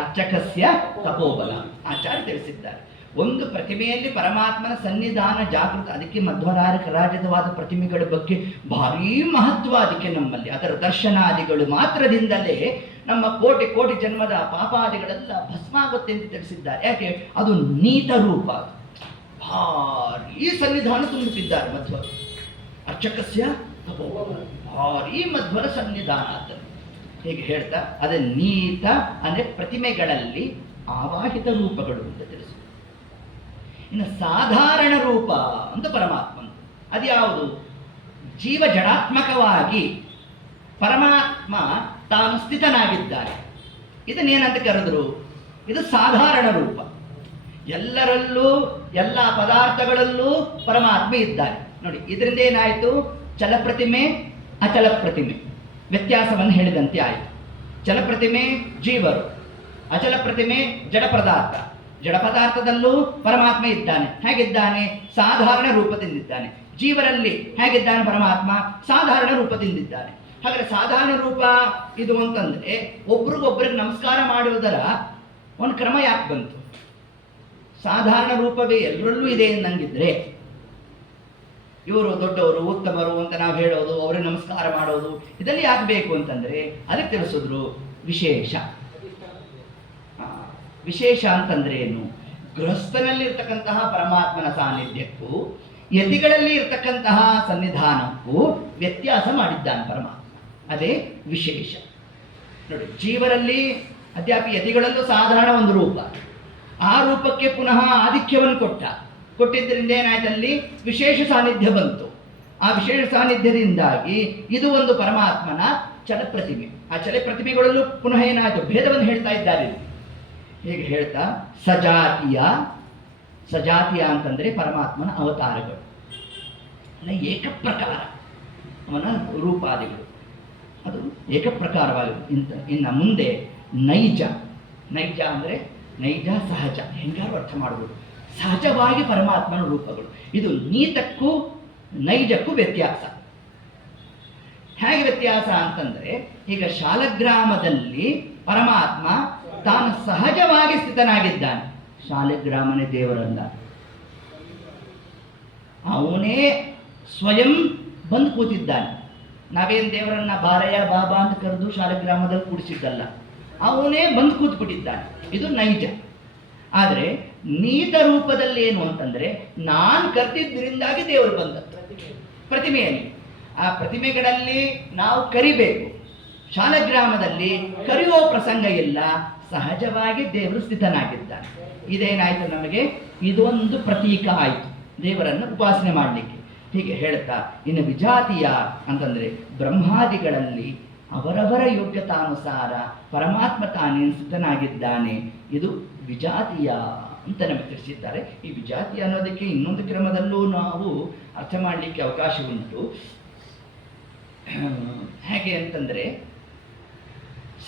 ಅರ್ಚಕಸ್ಯ ತಪೋಬಲ ಆಚಾರ್ಯ ತಿಳಿಸಿದ್ದಾರೆ. ಒಂದು ಪ್ರತಿಮೆಯಲ್ಲಿ ಪರಮಾತ್ಮನ ಸನ್ನಿಧಾನ ಜಾಗೃತ, ಅದಕ್ಕೆ ಮಧ್ವರಾರ ಕರಾಜಿತವಾದ ಪ್ರತಿಮೆಗಳ ಬಗ್ಗೆ ಭಾರೀ ಮಹತ್ವ. ಅದಕ್ಕೆ ನಮ್ಮಲ್ಲಿ ಅದರ ದರ್ಶನಾದಿಗಳು ಮಾತ್ರದಿಂದಲೇ ನಮ್ಮ ಕೋಟಿ ಕೋಟಿ ಜನ್ಮದ ಪಾಪಾದಿಗಳೆಲ್ಲ ಭಸ್ಮ ಆಗುತ್ತೆ ಅಂತ ತಿಳಿಸಿದ್ದಾರೆ. ಯಾಕೆ? ಅದು ನೀತ ರೂಪ, ಭಾರೀ ಸನ್ನಿಧಾನ ತುಂಬುತ್ತಿದ್ದಾರೆ ಮಧ್ವ ಅರ್ಚಕಸ್ಯ ತಪೋಬಲ, ಭಾರೀ ಮಧ್ವರ ಸನ್ನಿಧಾನ ಅಂತ ಹೀಗೆ ಹೇಳ್ತಾ, ಅದೇ ನೀತ ಅಂದರೆ ಪ್ರತಿಮೆಗಳಲ್ಲಿ ಆವಾಹಿತ ರೂಪಗಳು ಅಂತ ತಿಳಿಸಿ. ಇನ್ನು ಸಾಧಾರಣ ರೂಪ ಅಂತ ಪರಮಾತ್ಮ, ಅದ್ಯಾವುದು? ಜೀವ ಜಡಾತ್ಮಕವಾಗಿ ಪರಮಾತ್ಮ ತಾನು ಸ್ಥಿತನಾಗಿದ್ದಾರೆ. ಇದನ್ನೇನಂತ ಕರೆದ್ರು? ಇದು ಸಾಧಾರಣ ರೂಪ. ಎಲ್ಲರಲ್ಲೂ ಎಲ್ಲ ಪದಾರ್ಥಗಳಲ್ಲೂ ಪರಮಾತ್ಮ ಇದ್ದಾರೆ. ನೋಡಿ, ಇದರಿಂದ ಏನಾಯಿತು? ಚಲಪ್ರತಿಮೆ ಅಚಲ ಪ್ರತಿಮೆ ವ್ಯತ್ಯಾಸವನ್ನು ಹೇಳಿದಂತೆ ಆಯಿತು. ಚಲಪ್ರತಿಮೆ ಜೀವರು, ಅಚಲ ಪ್ರತಿಮೆ ಜಡ ಪದಾರ್ಥ. ಜಡ ಪದಾರ್ಥದಲ್ಲೂ ಪರಮಾತ್ಮ ಇದ್ದಾನೆ. ಹೇಗಿದ್ದಾನೆ? ಸಾಧಾರಣ ರೂಪದಿಂದಿದ್ದಾನೆ. ಜೀವರಲ್ಲಿ ಹೇಗಿದ್ದಾನೆ ಪರಮಾತ್ಮ? ಸಾಧಾರಣ ರೂಪದಿಂದಿದ್ದಾನೆ. ಹಾಗಾದರೆ ಸಾಧಾರಣ ರೂಪ ಇದು ಅಂತಂದ್ರೆ ಒಬ್ರಿಗೊಬ್ರಿಗೆ ನಮಸ್ಕಾರ ಮಾಡುವುದರ ಒಂದು ಕ್ರಮ ಯಾಕೆ ಬಂತು? ಸಾಧಾರಣ ರೂಪವೇ ಎಲ್ಲರಲ್ಲೂ ಇದೆ ಅನ್ನಂಗಿದ್ರೆ ಇವರು ದೊಡ್ಡವರು ಉತ್ತಮರು ಅಂತ ನಾವು ಹೇಳೋದು, ಅವರಿಗೆ ನಮಸ್ಕಾರ ಮಾಡೋದು, ಇದೆಲ್ಲ ಯಾಕೆ ಬೇಕು ಅಂತಂದ್ರೆ ಅದಕ್ಕೆ ತಿಳಿಸಿದ್ರು ವಿಶೇಷ. ವಿಶೇಷ ಅಂತಂದ್ರೆ ಏನು? ಗೃಹಸ್ಥನಲ್ಲಿ ಇರ್ತಕ್ಕಂತಹ ಪರಮಾತ್ಮನ ಸಾನ್ನಿಧ್ಯಕ್ಕೂ ಯತಿಗಳಲ್ಲಿ ಇರ್ತಕ್ಕಂತಹ ಸನ್ನಿಧಾನಕ್ಕೂ ವ್ಯತ್ಯಾಸ ಮಾಡಿದ್ದಾನೆ ಪರಮಾತ್ಮ. ಅದೇ ವಿಶೇಷ. ನೋಡಿ, ಜೀವರಲ್ಲಿ ಅದ್ಯಾಪಿ ಯತಿಗಳಲ್ಲೂ ಸಾಧಾರಣ ಒಂದು ರೂಪ, ಆ ರೂಪಕ್ಕೆ ಪುನಃ ಆಧಿಕ್ಯವನ್ನು ಕೊಟ್ಟಿದ್ದರಿಂದ ಏನಾಯ್ತಲ್ಲಿ ವಿಶೇಷ ಸಾನ್ನಿಧ್ಯ ಬಂತು. ಆ ವಿಶೇಷ ಸಾನ್ನಿಧ್ಯದಿಂದಾಗಿ ಇದು ಒಂದು ಪರಮಾತ್ಮನ ಚಲಪ್ರತಿಮೆ. ಆ ಚಲಪ್ರತಿಮೆಗಳಲ್ಲೂ ಪುನಃ ಏನಾಯಿತು? ಭೇದವನ್ನು ಹೇಳ್ತಾ ಇದ್ದಾರೆ. ಹೇಗೆ ಹೇಳ್ತಾ, ಸಜಾತಿಯ ಅಂತಂದರೆ ಪರಮಾತ್ಮನ ಅವತಾರಗಳು, ಅಲ್ಲ ಏಕಪ್ರಕಾರ ಅವನ ರೂಪಾದಿಗಳು, ಅದು ಏಕಪ್ರಕಾರವಾಗಿ. ಇನ್ನು ಮುಂದೆ ನೈಜ ಅಂದರೆ ನೈಜ ಸಹಜ, ಹೆಂಗಾರು ಅರ್ಥ ಮಾಡ್ಬೋದು. ಸಹಜವಾಗಿ ಪರಮಾತ್ಮನ ರೂಪಗಳು. ಇದು ನೀತಕ್ಕೂ ನೈಜಕ್ಕೂ ವ್ಯತ್ಯಾಸ. ಹೇಗೆ ವ್ಯತ್ಯಾಸ ಅಂತಂದರೆ, ಈಗ ಶಾಲಗ್ರಾಮದಲ್ಲಿ ಪರಮಾತ್ಮ ತಾನು ಸಹಜವಾಗಿ ಸ್ಥಿತನಾಗಿದ್ದಾನೆ. ಶಾಲಗ್ರಾಮನೇ ದೇವರಲ್ಲ, ಅವನೇ ಸ್ವಯಂ ಬಂದು ಕೂತಿದ್ದಾನೆ. ನಾವೇನು ದೇವರನ್ನ ಬಾರಯ್ಯ ಬಾಬಾ ಅಂತ ಕರೆದು ಶಾಲಗ್ರಾಮದಲ್ಲಿ ಕೂಡಿಸಿದ್ದಲ್ಲ, ಅವನೇ ಬಂದು ಕೂತ್ಬಿಟ್ಟಿದ್ದಾನೆ. ಇದು ನೈಜ. ಆದರೆ ನೀತ ರೂಪದಲ್ಲಿ ಏನು ಅಂತಂದ್ರೆ, ನಾನು ಕರೆದಿದ್ದರಿಂದಾಗಿ ದೇವರು ಬಂದ ಪ್ರತಿಮೆಯಲ್ಲಿ. ಆ ಪ್ರತಿಮೆಗಳಲ್ಲಿ ನಾವು ಕರಿಬೇಕು, ಶಾಲಗ್ರಾಮದಲ್ಲಿ ಕರೆಯುವ ಪ್ರಸಂಗ ಇಲ್ಲ, ಸಹಜವಾಗಿ ದೇವರು ಸ್ಥಿತನಾಗಿದ್ದಾನೆ. ಇದೇನಾಯ್ತು ನಮಗೆ? ಇದೊಂದು ಪ್ರತೀಕ ಆಯಿತು ದೇವರನ್ನು ಉಪಾಸನೆ ಮಾಡಲಿಕ್ಕೆ. ಹೀಗೆ ಹೇಳ್ತಾ, ಇನ್ನು ವಿಜಾತೀಯ ಅಂತಂದರೆ ಬ್ರಹ್ಮಾದಿಗಳಲ್ಲಿ ಅವರವರ ಯೋಗ್ಯತಾನುಸಾರ ಪರಮಾತ್ಮ ತಾನೇ ಸ್ಥಿತನಾಗಿದ್ದಾನೆ. ಇದು ವಿಜಾತೀಯ ಅಂತ ನಮಗೆ ತಿಳಿಸಿದ್ದಾರೆ. ಈ ವಿಜಾತೀಯ ಅನ್ನೋದಕ್ಕೆ ಇನ್ನೊಂದು ಕ್ರಮದಲ್ಲೂ ನಾವು ಅರ್ಥ ಮಾಡಲಿಕ್ಕೆ ಅವಕಾಶ ಉಂಟು. ಹೇಗೆ ಅಂತಂದರೆ,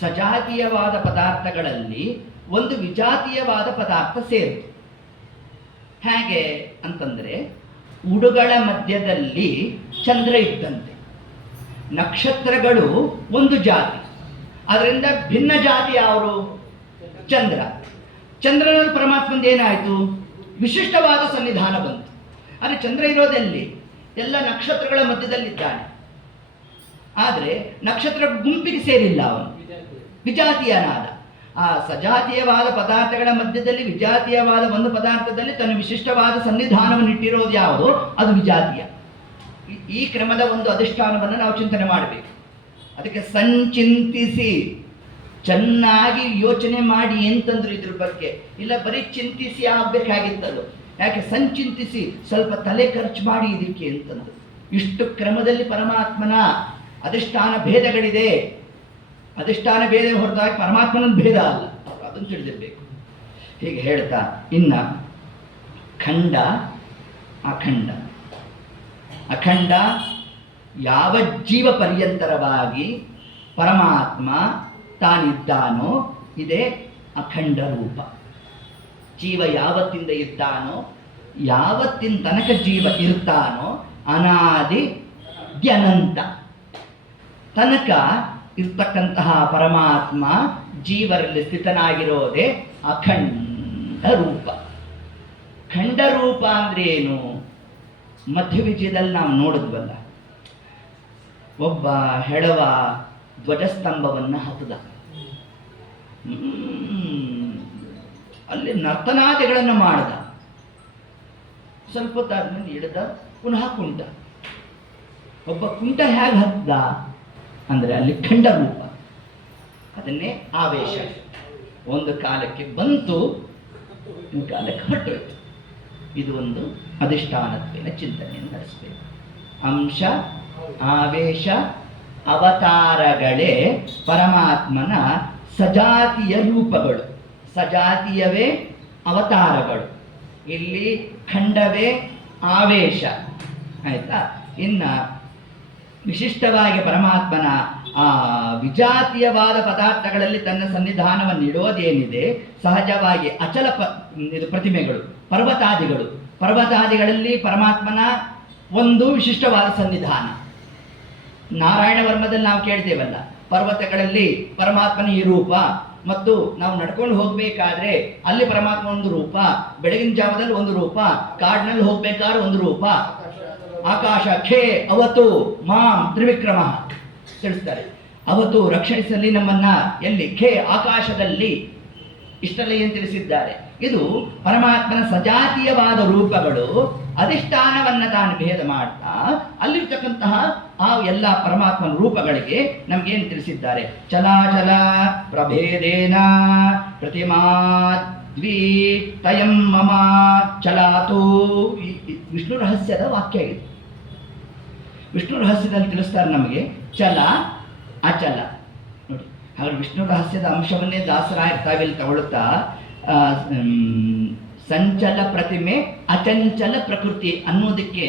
ಸಜಾತೀಯವಾದ ಪದಾರ್ಥಗಳಲ್ಲಿ ಒಂದು ವಿಜಾತೀಯವಾದ ಪದಾರ್ಥ ಸೇರಿತು. ಹೇಗೆ ಅಂತಂದರೆ, ಉಡುಗಳ ಮಧ್ಯದಲ್ಲಿ ಚಂದ್ರ ಇದ್ದಂತೆ. ನಕ್ಷತ್ರಗಳು ಒಂದು ಜಾತಿ, ಅದರಿಂದ ಭಿನ್ನ ಜಾತಿ ಯಾರು? ಚಂದ್ರ. ಚಂದ್ರನಲ್ಲಿ ಪರಮಾತ್ಮಂದು ಏನಾಯಿತು? ವಿಶಿಷ್ಟವಾದ ಸನ್ನಿಧಾನ ಬಂತು. ಆದರೆ ಚಂದ್ರ ಇರೋದೆಲ್ಲಿ? ಎಲ್ಲ ನಕ್ಷತ್ರಗಳ ಮಧ್ಯದಲ್ಲಿದ್ದಾನೆ. ಆದರೆ ನಕ್ಷತ್ರ ಗುಂಪಿಗೆ ಸೇರಿಲ್ಲ, ಅವನು ವಿಜಾತೀಯನಾದ. ಆ ಸಜಾತೀಯವಾದ ಪದಾರ್ಥಗಳ ಮಧ್ಯದಲ್ಲಿ ವಿಜಾತೀಯವಾದ ಒಂದು ಪದಾರ್ಥದಲ್ಲಿ ತನ್ನ ವಿಶಿಷ್ಟವಾದ ಸನ್ನಿಧಾನವನ್ನು ಇಟ್ಟಿರೋದು ಯಾವುದು? ಅದು ವಿಜಾತೀಯ. ಈ ಕ್ರಮದ ಒಂದು ಅಧಿಷ್ಠಾನವನ್ನು ನಾವು ಚಿಂತನೆ ಮಾಡಬೇಕು. ಅದಕ್ಕೆ ಸಂಚಿಂತಿಸಿ, ಚೆನ್ನಾಗಿ ಯೋಚನೆ ಮಾಡಿ ಎಂತಂದ್ರು ಇದ್ರ ಬಗ್ಗೆ. ಇಲ್ಲ ಬರೀ ಚಿಂತಿಸಿ ಆಗಬೇಕಾಗಿತ್ತದು. ಯಾಕೆ ಸಂಚಿಂತಿಸಿ ಸ್ವಲ್ಪ ತಲೆ ಖರ್ಚು ಮಾಡಿ ಇದಕ್ಕೆ ಅಂತಂದು. ಇಷ್ಟು ಕ್ರಮದಲ್ಲಿ ಪರಮಾತ್ಮನ ಅಧಿಷ್ಠಾನ ಭೇದಗಳಿದೆ. ಅಧಿಷ್ಠಾನ ಭೇದ ಹೊರತಾಗಿ ಪರಮಾತ್ಮನ ಭೇದ ಅಲ್ಲ, ಅದನ್ನು ತಿಳಿದಿರಬೇಕು. ಹೀಗೆ ಹೇಳ್ತಾ ಇನ್ನ ಖಂಡ ಅಖಂಡ. ಅಖಂಡ ಯಾವ ಜೀವ ಪರ್ಯಂತರವಾಗಿ ಪರಮಾತ್ಮ ತಾನಿದ್ದಾನೋ ಇದೇ ಅಖಂಡ ರೂಪ. ಜೀವ ಯಾವತ್ತಿಂದ ಇದ್ದಾನೋ, ಯಾವತ್ತಿನ ತನಕ ಜೀವ ಇರ್ತಾನೋ, ಅನಾದಿ ಅನಂತ ತನಕ ಇರ್ತಕ್ಕಂತಹ ಪರಮಾತ್ಮ ಜೀವರಲ್ಲಿ ಸ್ಥಿತನಾಗಿರೋದೇ ಅಖಂಡ ರೂಪ. ಖಂಡ ರೂಪ ಅಂದ್ರೆ ಏನು? ಮಧ್ಯವಿಜಯದಲ್ಲಿ ನಾವು ನೋಡಿದ್ವಲ್ಲ, ಒಬ್ಬ ಹೆಳವ ಧ್ವಜಸ್ತಂಭವನ್ನು ಹತ್ತದ, ಅಲ್ಲಿ ನರ್ತನಾದಿಗಳನ್ನು ಮಾಡ್ದ, ಸ್ವಲ್ಪ ಹೊತ್ತಾದ್ಮೇಲೆ ಇಳಿದ, ಪುನಃ ಕುಂಟ. ಒಬ್ಬ ಕುಂಟ ಹೇಗೆ ಹತ್ತದ ಅಂದರೆ ಅಲ್ಲಿ ಖಂಡ ರೂಪ. ಅದನ್ನೇ ಆವೇಶ. ಒಂದು ಕಾಲಕ್ಕೆ ಬಂತು, ಒಂದು ಕಾಲಕ್ಕೆ ಹೊರಟೋಯ್ತು. ಇದು ಒಂದು ಅಧಿಷ್ಠಾನತ್ವೇನ ಚಿಂತನೆಯನ್ನು ನಡೆಸಬೇಕು. ಅಂಶ, ಆವೇಶ, ಅವತಾರಗಳೇ ಪರಮಾತ್ಮನ ಸಜಾತಿಯ ರೂಪಗಳು. ಸಜಾತಿಯವೇ ಅವತಾರಗಳು. ಇಲ್ಲಿ ಖಂಡವೇ ಆವೇಶ. ಆಯ್ತಾ? ಇನ್ನು ವಿಶಿಷ್ಟವಾಗಿ ಪರಮಾತ್ಮನ ಆ ವಿಜಾತೀಯವಾದ ಪದಾರ್ಥಗಳಲ್ಲಿ ತನ್ನ ಸನ್ನಿಧಾನವನ್ನು ಇಡೋದೇನಿದೆ, ಸಹಜವಾಗಿ ಅಚಲ ಇದು ಪ್ರತಿಮೆಗಳು, ಪರ್ವತಾದಿಗಳು. ಪರ್ವತಾದಿಗಳಲ್ಲಿ ಪರಮಾತ್ಮನ ಒಂದು ವಿಶಿಷ್ಟವಾದ ಸನ್ನಿಧಾನ. ನಾರಾಯಣ ವರ್ಮದಲ್ಲಿ ನಾವು ಕೇಳ್ತೇವಲ್ಲ, ಪರ್ವತಗಳಲ್ಲಿ ಪರಮಾತ್ಮನ ಈ ರೂಪ, ಮತ್ತು ನಾವು ನಡ್ಕೊಂಡು ಹೋಗ್ಬೇಕಾದ್ರೆ ಅಲ್ಲಿ ಪರಮಾತ್ಮ ಒಂದು ರೂಪ, ಬೆಳಗಿನ ಜಾವದಲ್ಲಿ ಒಂದು ರೂಪ, ಕಾಡಿನಲ್ಲಿ ಹೋಗ್ಬೇಕಾದ್ರೆ ಒಂದು ರೂಪ, ಆಕಾಶ ಖೇ ಅವತು ಮಾಂ ತ್ರಿವಿಕ್ರಮ ತಿಳಿಸ್ತಾರೆ. ಅವತು ರಕ್ಷಿಸಲಿ ನಮ್ಮನ್ನ, ಎಲ್ಲಿ? ಖೇ ಆಕಾಶದಲ್ಲಿ. ಇಷ್ಟೆಲ್ಲ ಏನು ತಿಳಿಸಿದ್ದಾರೆ? ಇದು ಪರಮಾತ್ಮನ ಸಜಾತೀಯವಾದ ರೂಪಗಳು. ಅಧಿಷ್ಠಾನವನ್ನ ತಾನು ಭೇದ ಮಾಡ್ತಾ ಅಲ್ಲಿರ್ತಕ್ಕಂತಹ ಆ ಎಲ್ಲ ಪರಮಾತ್ಮನ ರೂಪಗಳಿಗೆ ನಮ್ಗೇನು ತಿಳಿಸಿದ್ದಾರೆ? ಚಲಾಚಲ ಪ್ರಭೇದೇನ ಪ್ರತಿಮಾ ದ್ವಿತಯಂ ಮಮ ಚಲಾತು. ವಿಷ್ಣು ರಹಸ್ಯದ ವಾಕ್ಯ ಇದು. ವಿಷ್ಣು ರಹಸ್ಯದಲ್ಲಿ ತಿಳಿಸ್ತಾರೆ ನಮಗೆ ಚಲ ಅಚಲ. ನೋಡಿ, ಹಾಗಾದ್ರೆ ವಿಷ್ಣು ರಹಸ್ಯದ ಅಂಶವನ್ನೇ ದಾಸರಾಯರು ತಾವಿಲ್ಲಿ ತಗೊಳ್ತಾ ಸಂಚಲ ಪ್ರತಿಮೆ ಅಚಂಚಲ ಪ್ರಕೃತಿ ಅನ್ನೋದಕ್ಕೆ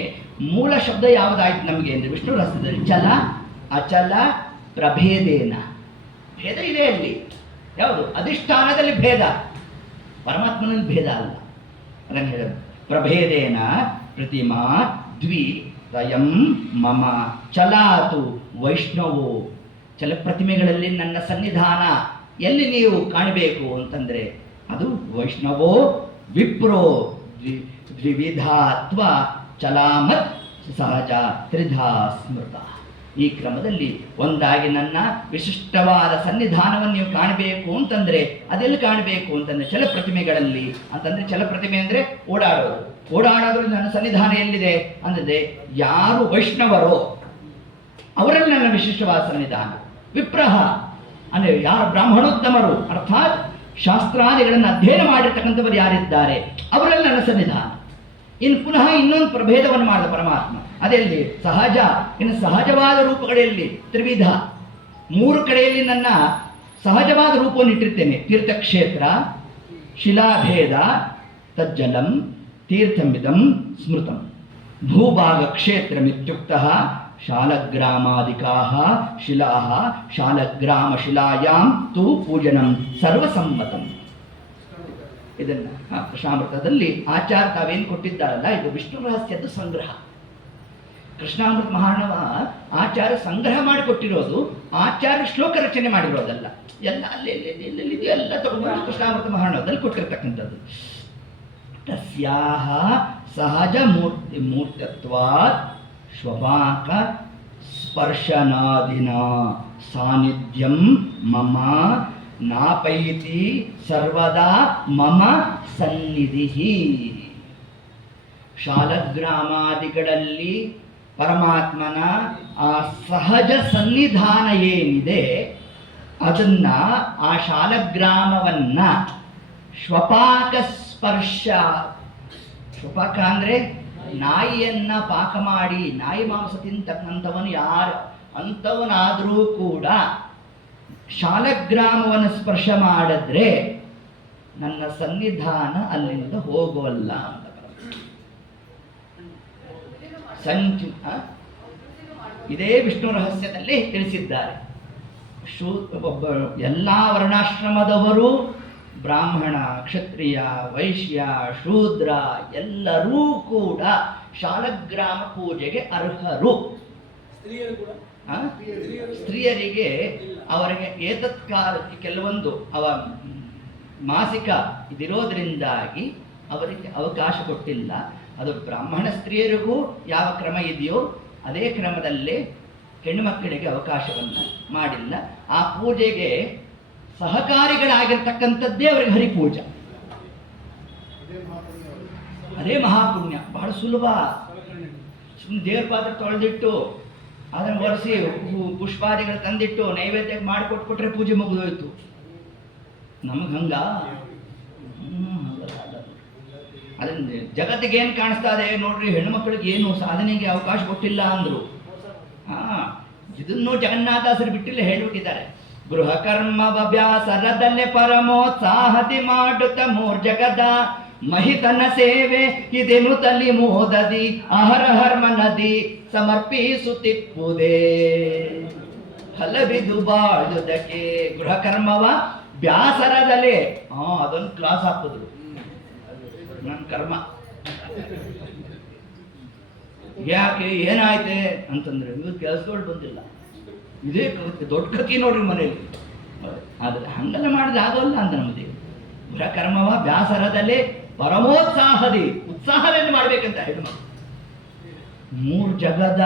ಮೂಲ ಶಬ್ದ ಯಾವುದಾಯ್ತು ನಮಗೆ ಅಂದರೆ ವಿಷ್ಣು ರಹಸ್ಯದಲ್ಲಿ ಚಲ ಅಚಲ ಪ್ರಭೇದೇನ. ಭೇದ ಇದೆ ಅಲ್ಲಿ. ಯಾವುದು? ಅಧಿಷ್ಠಾನದಲ್ಲಿ ಭೇದ, ಪರಮಾತ್ಮನಲ್ಲಿ ಭೇದ ಅಲ್ಲ. ಅದನ್ನು ಹೇಳೋದು ಪ್ರಭೇದೇನ ಪ್ರತಿಮಾ ದ್ವಿತಯಂ ಮಮ ಚಲಾತು ವೈಷ್ಣವೋ. ಚಲ ಪ್ರತಿಮೆಗಳಲ್ಲಿ ನನ್ನ ಸನ್ನಿಧಾನ ಎಲ್ಲಿ ನೀವು ಕಾಣಬೇಕು ಅಂತಂದರೆ ಅದು ವೈಷ್ಣವೋ ವಿಪ್ರೋ ದ್ವಿವಿಧಾತ್ವ ಚಲಾಮತ್ ಸಹಜ ತ್ರಿಧಾ ಸ್ಮೃತ. ಈ ಕ್ರಮದಲ್ಲಿ ಒಂದಾಗಿ ನನ್ನ ವಿಶಿಷ್ಟವಾದ ಸನ್ನಿಧಾನವನ್ನು ನೀವು ಕಾಣಬೇಕು ಅಂತಂದರೆ ಅದೆಲ್ಲಿ ಕಾಣಬೇಕು ಅಂತಂದರೆ ಚಲಪ್ರತಿಮೆಗಳಲ್ಲಿ. ಅಂತಂದರೆ ಚಲಪ್ರತಿಮೆ ಅಂದರೆ ಓಡಾಡೋದು. ಓಡಾಡೋದ್ರಲ್ಲಿ ನನ್ನ ಸನ್ನಿಧಾನ ಎಲ್ಲಿದೆ ಅಂದರೆ ಯಾರು ವೈಷ್ಣವರೋ ಅವರಲ್ಲಿ ನನ್ನ ವಿಶಿಷ್ಟವಾದ ಸನ್ನಿಧಾನ. ವಿಪ್ರಹ ಅಂದರೆ ಯಾರು ಬ್ರಾಹ್ಮಣೋತ್ತಮರು, ಅರ್ಥಾತ್ ಶಾಸ್ತ್ರಾದಿಗಳನ್ನು ಅಧ್ಯಯನ ಮಾಡಿರ್ತಕ್ಕಂಥವರು ಯಾರಿದ್ದಾರೆ ಅವರಲ್ಲಿ ನನ್ನ ಸನ್ನಿಧಾನ. ಇನ್ನು ಪುನಃ ಇನ್ನೊಂದು ಪ್ರಭೇದವನ್ನು ಮಾಡಿದ ಪರಮಾತ್ಮ, ಅದೆಲ್ಲಿ? ಸಹಜ. ಇನ್ನು ಸಹಜವಾದ ರೂಪಗಳಲ್ಲಿ ತ್ರಿವಿಧ, ಮೂರು ಕಡೆಯಲ್ಲಿ ನನ್ನ ಸಹಜವಾದ ರೂಪವನ್ನು ಇಟ್ಟಿರ್ತೇನೆ. ತೀರ್ಥಕ್ಷೇತ್ರ, ಶಿಲಾಭೇದ, ತಜ್ಜಲಂ ತೀರ್ಥಮಿದಂ ಸ್ಮೃತಂ. ಭೂಭಾಗ ಕ್ಷೇತ್ರಮಿತ್ಯುಕ್ತಃ ಶಾಲಗ್ರಾಮಾದಿಕಾಃ ಶಿಲಾಃ ಶಾಲಗ್ರಾಮ ಶಿಲಾಯಾಂ ತು ಪೂಜನಂ ಸರ್ವಸಮ್ಮತಂ. ಇದನ್ನು ಕೃಷ್ಣಾಮೃತದಲ್ಲಿ ಆಚಾರ್ಯ ತಾವೇನು ಕೊಟ್ಟಿದ್ದಾರಲ್ಲ, ಇದು ವಿಷ್ಣು ರಹಸ್ಯದ ಸಂಗ್ರಹ. ಕೃಷ್ಣಾಮೃತ ಮಹಾರ್ಣವ ಆಚಾರ್ಯ ಸಂಗ್ರಹ ಮಾಡಿಕೊಟ್ಟಿರೋದು, ಆಚಾರ್ಯ ಶ್ಲೋಕ ರಚನೆ ಮಾಡಿರೋದಲ್ಲ. ಎಲ್ಲ ಅಲ್ಲೆಲ್ಲಿದೆಯೋ ಎಲ್ಲ ತಗೊಂಡು ಕೃಷ್ಣಾಮೃತ ಮಹಾರ್ಣವದಲ್ಲಿ ಕೊಟ್ಟಿರ್ತಕ್ಕಂಥದ್ದು. ತಸ್ಯಾಹ ಸಹಜ ಮೂರ್ತತ್ವಾತ್ ಶ್ವಪಾಕ ಸ್ಪರ್ಶನಾದಿನ ಸಾನ್ನಿಧ್ಯಂ ಮಮ ನಾಪೈತಿ ಸರ್ವದಾ ಮಮ ಸನ್ನಿಧಿ. ಶಾಲಗ್ರಾಮಾದಿಗಳಲ್ಲಿ ಪರಮಾತ್ಮನ ಆ ಸಹಜ ಸನ್ನಿಧಾನ ಏನಿದೆ ಅದನ್ನ ಆ ಶಾಲಗ್ರಾಮವನ್ನ ಶ್ವಪಾಕ ಸ್ಪರ್ಶ, ಶ್ವಪಾಕ ಅಂದ್ರೆ ನಾಯಿಯನ್ನ ಪಾಕ ಮಾಡಿ ನಾಯಿ ಮಾಂಸ ತಿಂತಕ್ಕಂಥವನು ಯಾರು ಅಂಥವನಾದರೂ ಕೂಡ ಶಾಲಗ್ರಾಮವನ್ನು ಸ್ಪರ್ಶ ಮಾಡಿದ್ರೆ ನನ್ನ ಸನ್ನಿಧಾನ ಅಲ್ಲಿಂದ ಹೋಗೋಲ್ಲ ಅಂತ ಇದೇ ವಿಷ್ಣು ರಹಸ್ಯದಲ್ಲಿ ತಿಳಿಸಿದ್ದಾರೆ. ಎಲ್ಲ ವರ್ಣಾಶ್ರಮದವರು, ಬ್ರಾಹ್ಮಣ, ಕ್ಷತ್ರಿಯ, ವೈಶ್ಯ, ಶೂದ್ರ ಎಲ್ಲರೂ ಕೂಡ ಶಾಲಗ್ರಾಮ ಪೂಜೆಗೆ ಅರ್ಹರು. ಸ್ತ್ರೀಯರಿಗೆ ಅವರಿಗೆ ಏತತ್ಕಾಲಕ್ಕೆ ಕೆಲವೊಂದು ಮಾಸಿಕ ಇದಿರೋದ್ರಿಂದಾಗಿ ಅವರಿಗೆ ಅವಕಾಶ ಕೊಟ್ಟಿಲ್ಲ. ಅದು ಬ್ರಾಹ್ಮಣ ಸ್ತ್ರೀಯರಿಗೂ ಯಾವ ಕ್ರಮ ಇದೆಯೋ ಅದೇ ಕ್ರಮದಲ್ಲೇ ಹೆಣ್ಣುಮಕ್ಕಳಿಗೆ ಅವಕಾಶವನ್ನು ಮಾಡಿಲ್ಲ. ಆ ಪೂಜೆಗೆ ಸಹಕಾರಿಗಳಾಗಿರ್ತಕ್ಕಂಥದ್ದೇ ಅವರಿಗೆ ಹರಿಪೂಜೆ. ಅದೇ ಮಹಾಪುಣ್ಯ, ಬಹಳ ಸುಲಭ. ಸುಮ್ಮನೆ ದೇವ್ರ ಪಾತ್ರ ತೊಳೆದಿಟ್ಟು ಅದನ್ನು ಒರೆಸಿ ಪುಷ್ಪಾದಿಗಳು ತಂದಿಟ್ಟು ನೈವೇದ್ಯ ಮಾಡಿಕೊಟ್ಬಿಟ್ರೆ ಪೂಜೆ ಮುಗಿದೋಯ್ತು. ನಮಗೆ ಹಂಗ ಅದನ್ನ ಜಗತ್ತಿಗೆ ಏನು ಕಾಣಿಸ್ತಾ ಇದೆ ನೋಡ್ರಿ, ಹೆಣ್ಣುಮಕ್ಕಳಿಗೆ ಏನು ಸಾಧನೆಗೆ ಅವಕಾಶ ಕೊಟ್ಟಿಲ್ಲ ಅಂದ್ರು. ಇದನ್ನು ಜಗನ್ನಾಥಾಸರು ಬಿಟ್ಟಿಲ್ಲ, ಹೇಳ್ಬಿಟ್ಟಿದ್ದಾರೆ. ಗೃಹ ಕರ್ಮ ವ್ಯಾಸರದಲ್ಲೇ ಪರಮೋತ್ಸಾಹದಿ ಮಾಡುತ್ತ ಮೂರ್ಜಗದ ಮಹಿತನ ಸೇವೆ ಇದೆನು ತಲಿ ಮೋದದಿ ಅಹರಹರ್ಮ ನದಿ ಸಮರ್ಪಿಸುತ್ತಿಪ್ಪುದೇ ಫಲವಿದು ಬಾಳುದಕ್ಕೆ. ಗೃಹ ಕರ್ಮವ ಬ್ಯಾಸರದಲ್ಲೇ ಅದೊಂದು ಕ್ಲಾಸ್ ಹಾಕಿದ್ರು. ನನ್ನ ಕರ್ಮ ಯಾಕೆ ಏನಾಯ್ತೆ ಅಂತಂದ್ರೆ ಇವ್ರು ಕೆಲಸಗಳು ಬಂದಿಲ್ಲ, ಇದೇ ದೊಡ್ಡ ಕಥೆ ನೋಡ್ರಿ ಮನೆಯಲ್ಲಿ. ಆದ್ರೆ ಹಂಗೆಲ್ಲ ಮಾಡಿದ್ರೆ ಆಗೋಲ್ಲ ಅಂತ ನಮ್ಮದೇ. ಗೃಹ ಕರ್ಮವ ಬ್ಯಾಸರದಲ್ಲೇ ಪರಮೋತ್ಸಾಹದಿ ಉತ್ಸಾಹದಿಂದ ಮಾಡ್ಬೇಕಂತ ಹೆಣ್ಣು. ಮೂರು ಜಗದ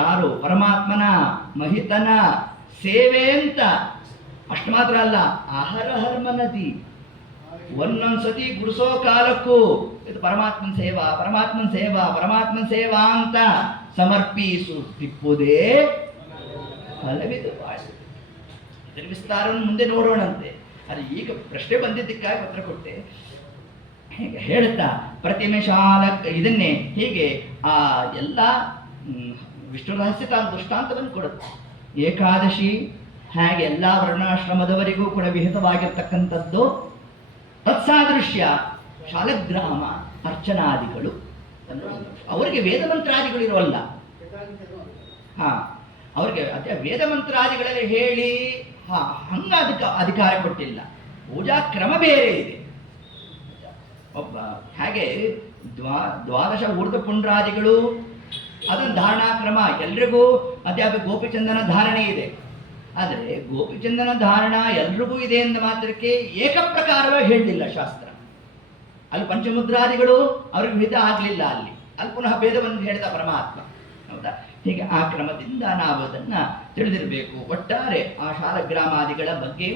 ಯಾರು ಪರಮಾತ್ಮನ ಮಹಿತನ ಸೇವೆ ಅಂತ ಅಷ್ಟು ಮಾತ್ರ ಅಲ್ಲ, ಅಹರಹರ್ಮ ನದಿ ಒಂದೊಂದ್ಸತಿ ಗುಡಿಸೋ ಕಾಲಕ್ಕೂ ಇದು ಪರಮಾತ್ಮನ ಸೇವಾ ಪರಮಾತ್ಮನ ಸೇವಾ ಪರಮಾತ್ಮನ ಸೇವಾ ಅಂತ ಸಮರ್ಪಿಸುತ್ತಿಪ್ಪುದೇ ಫಲವಿದು. ಇದರ ವಿಸ್ತಾರವನ್ನು ಮುಂದೆ ನೋಡೋಣಂತೆ. ಅದು ಈಗ ಪ್ರಶ್ನೆ ಬಂದಿದ್ದಕ್ಕಾಗಿ ಪತ್ರ ಕೊಟ್ಟೆ. ಹೀಗೆ ಹೇಳ್ತಾ ಪ್ರತಿಮೆ ಇದನ್ನೇ ಹೀಗೆ ಆ ಎಲ್ಲ ವಿಷ್ಣು ರಹಸ್ಯ ದೃಷ್ಟಾಂತವನ್ನು ಕೊಡುತ್ತೆ. ಏಕಾದಶಿ ಹಾಗೆ ಎಲ್ಲ ವರ್ಣಾಶ್ರಮದವರಿಗೂ ಕೂಡ ವಿಹಿತವಾಗಿರ್ತಕ್ಕಂಥದ್ದು. ತತ್ಸಾದೃಶ್ಯ ಶಾಲಗ್ರಾಮ ಅರ್ಚನಾದಿಗಳು ಅವರಿಗೆ ವೇದ ಮಂತ್ರಾದಿಗಳು ಇರೋಲ್ಲ. ಅವ್ರಿಗೆ ಅದೇ ವೇದ ಮಂತ್ರಾದಿಗಳಲ್ಲಿ ಹೇಳಿ ಹಂಗ ಅಧಿಕಾರ ಕೊಟ್ಟಿಲ್ಲ. ಪೂಜಾ ಕ್ರಮ ಬೇರೆ ಇದೆ. ಒಬ್ಬ ಹಾಗೆ ದ್ವಾದಶ ಊರ್ಧ್ವ ಪುಂಡ್ರಾದಿಗಳು ಅದನ್ನು ಧಾರಣಾ ಕ್ರಮ ಎಲ್ರಿಗೂ ಅದ್ಯಾವ ಗೋಪಿಚಂದನ ಧಾರಣೆ ಇದೆ. ಆದರೆ ಗೋಪಿಚಂದನ ಧಾರಣ ಎಲ್ರಿಗೂ ಇದೆ ಎಂದ ಮಾತ್ರಕ್ಕೆ ಏಕಪ್ರಕಾರವಾಗಿ ಹೇಳಲಿಲ್ಲ ಶಾಸ್ತ್ರ. ಅಲ್ಲಿ ಪಂಚಮುದ್ರಾದಿಗಳು ಅವ್ರಿಗೆ ಭೇದ ಆಗಲಿಲ್ಲ. ಅಲ್ಲಿ ಪುನಃ ಭೇದವನ್ನು ಹೇಳಿದ ಪರಮಾತ್ಮ. ಹೌದಾ? ಹೀಗೆ ಆ ಕ್ರಮದಿಂದ ನಾವು ಅದನ್ನು ತಿಳಿದಿರಬೇಕು. ಒಟ್ಟಾರೆ ಆ ಶಾಲಗ್ರಾಮಾದಿಗಳ ಬಗ್ಗೆ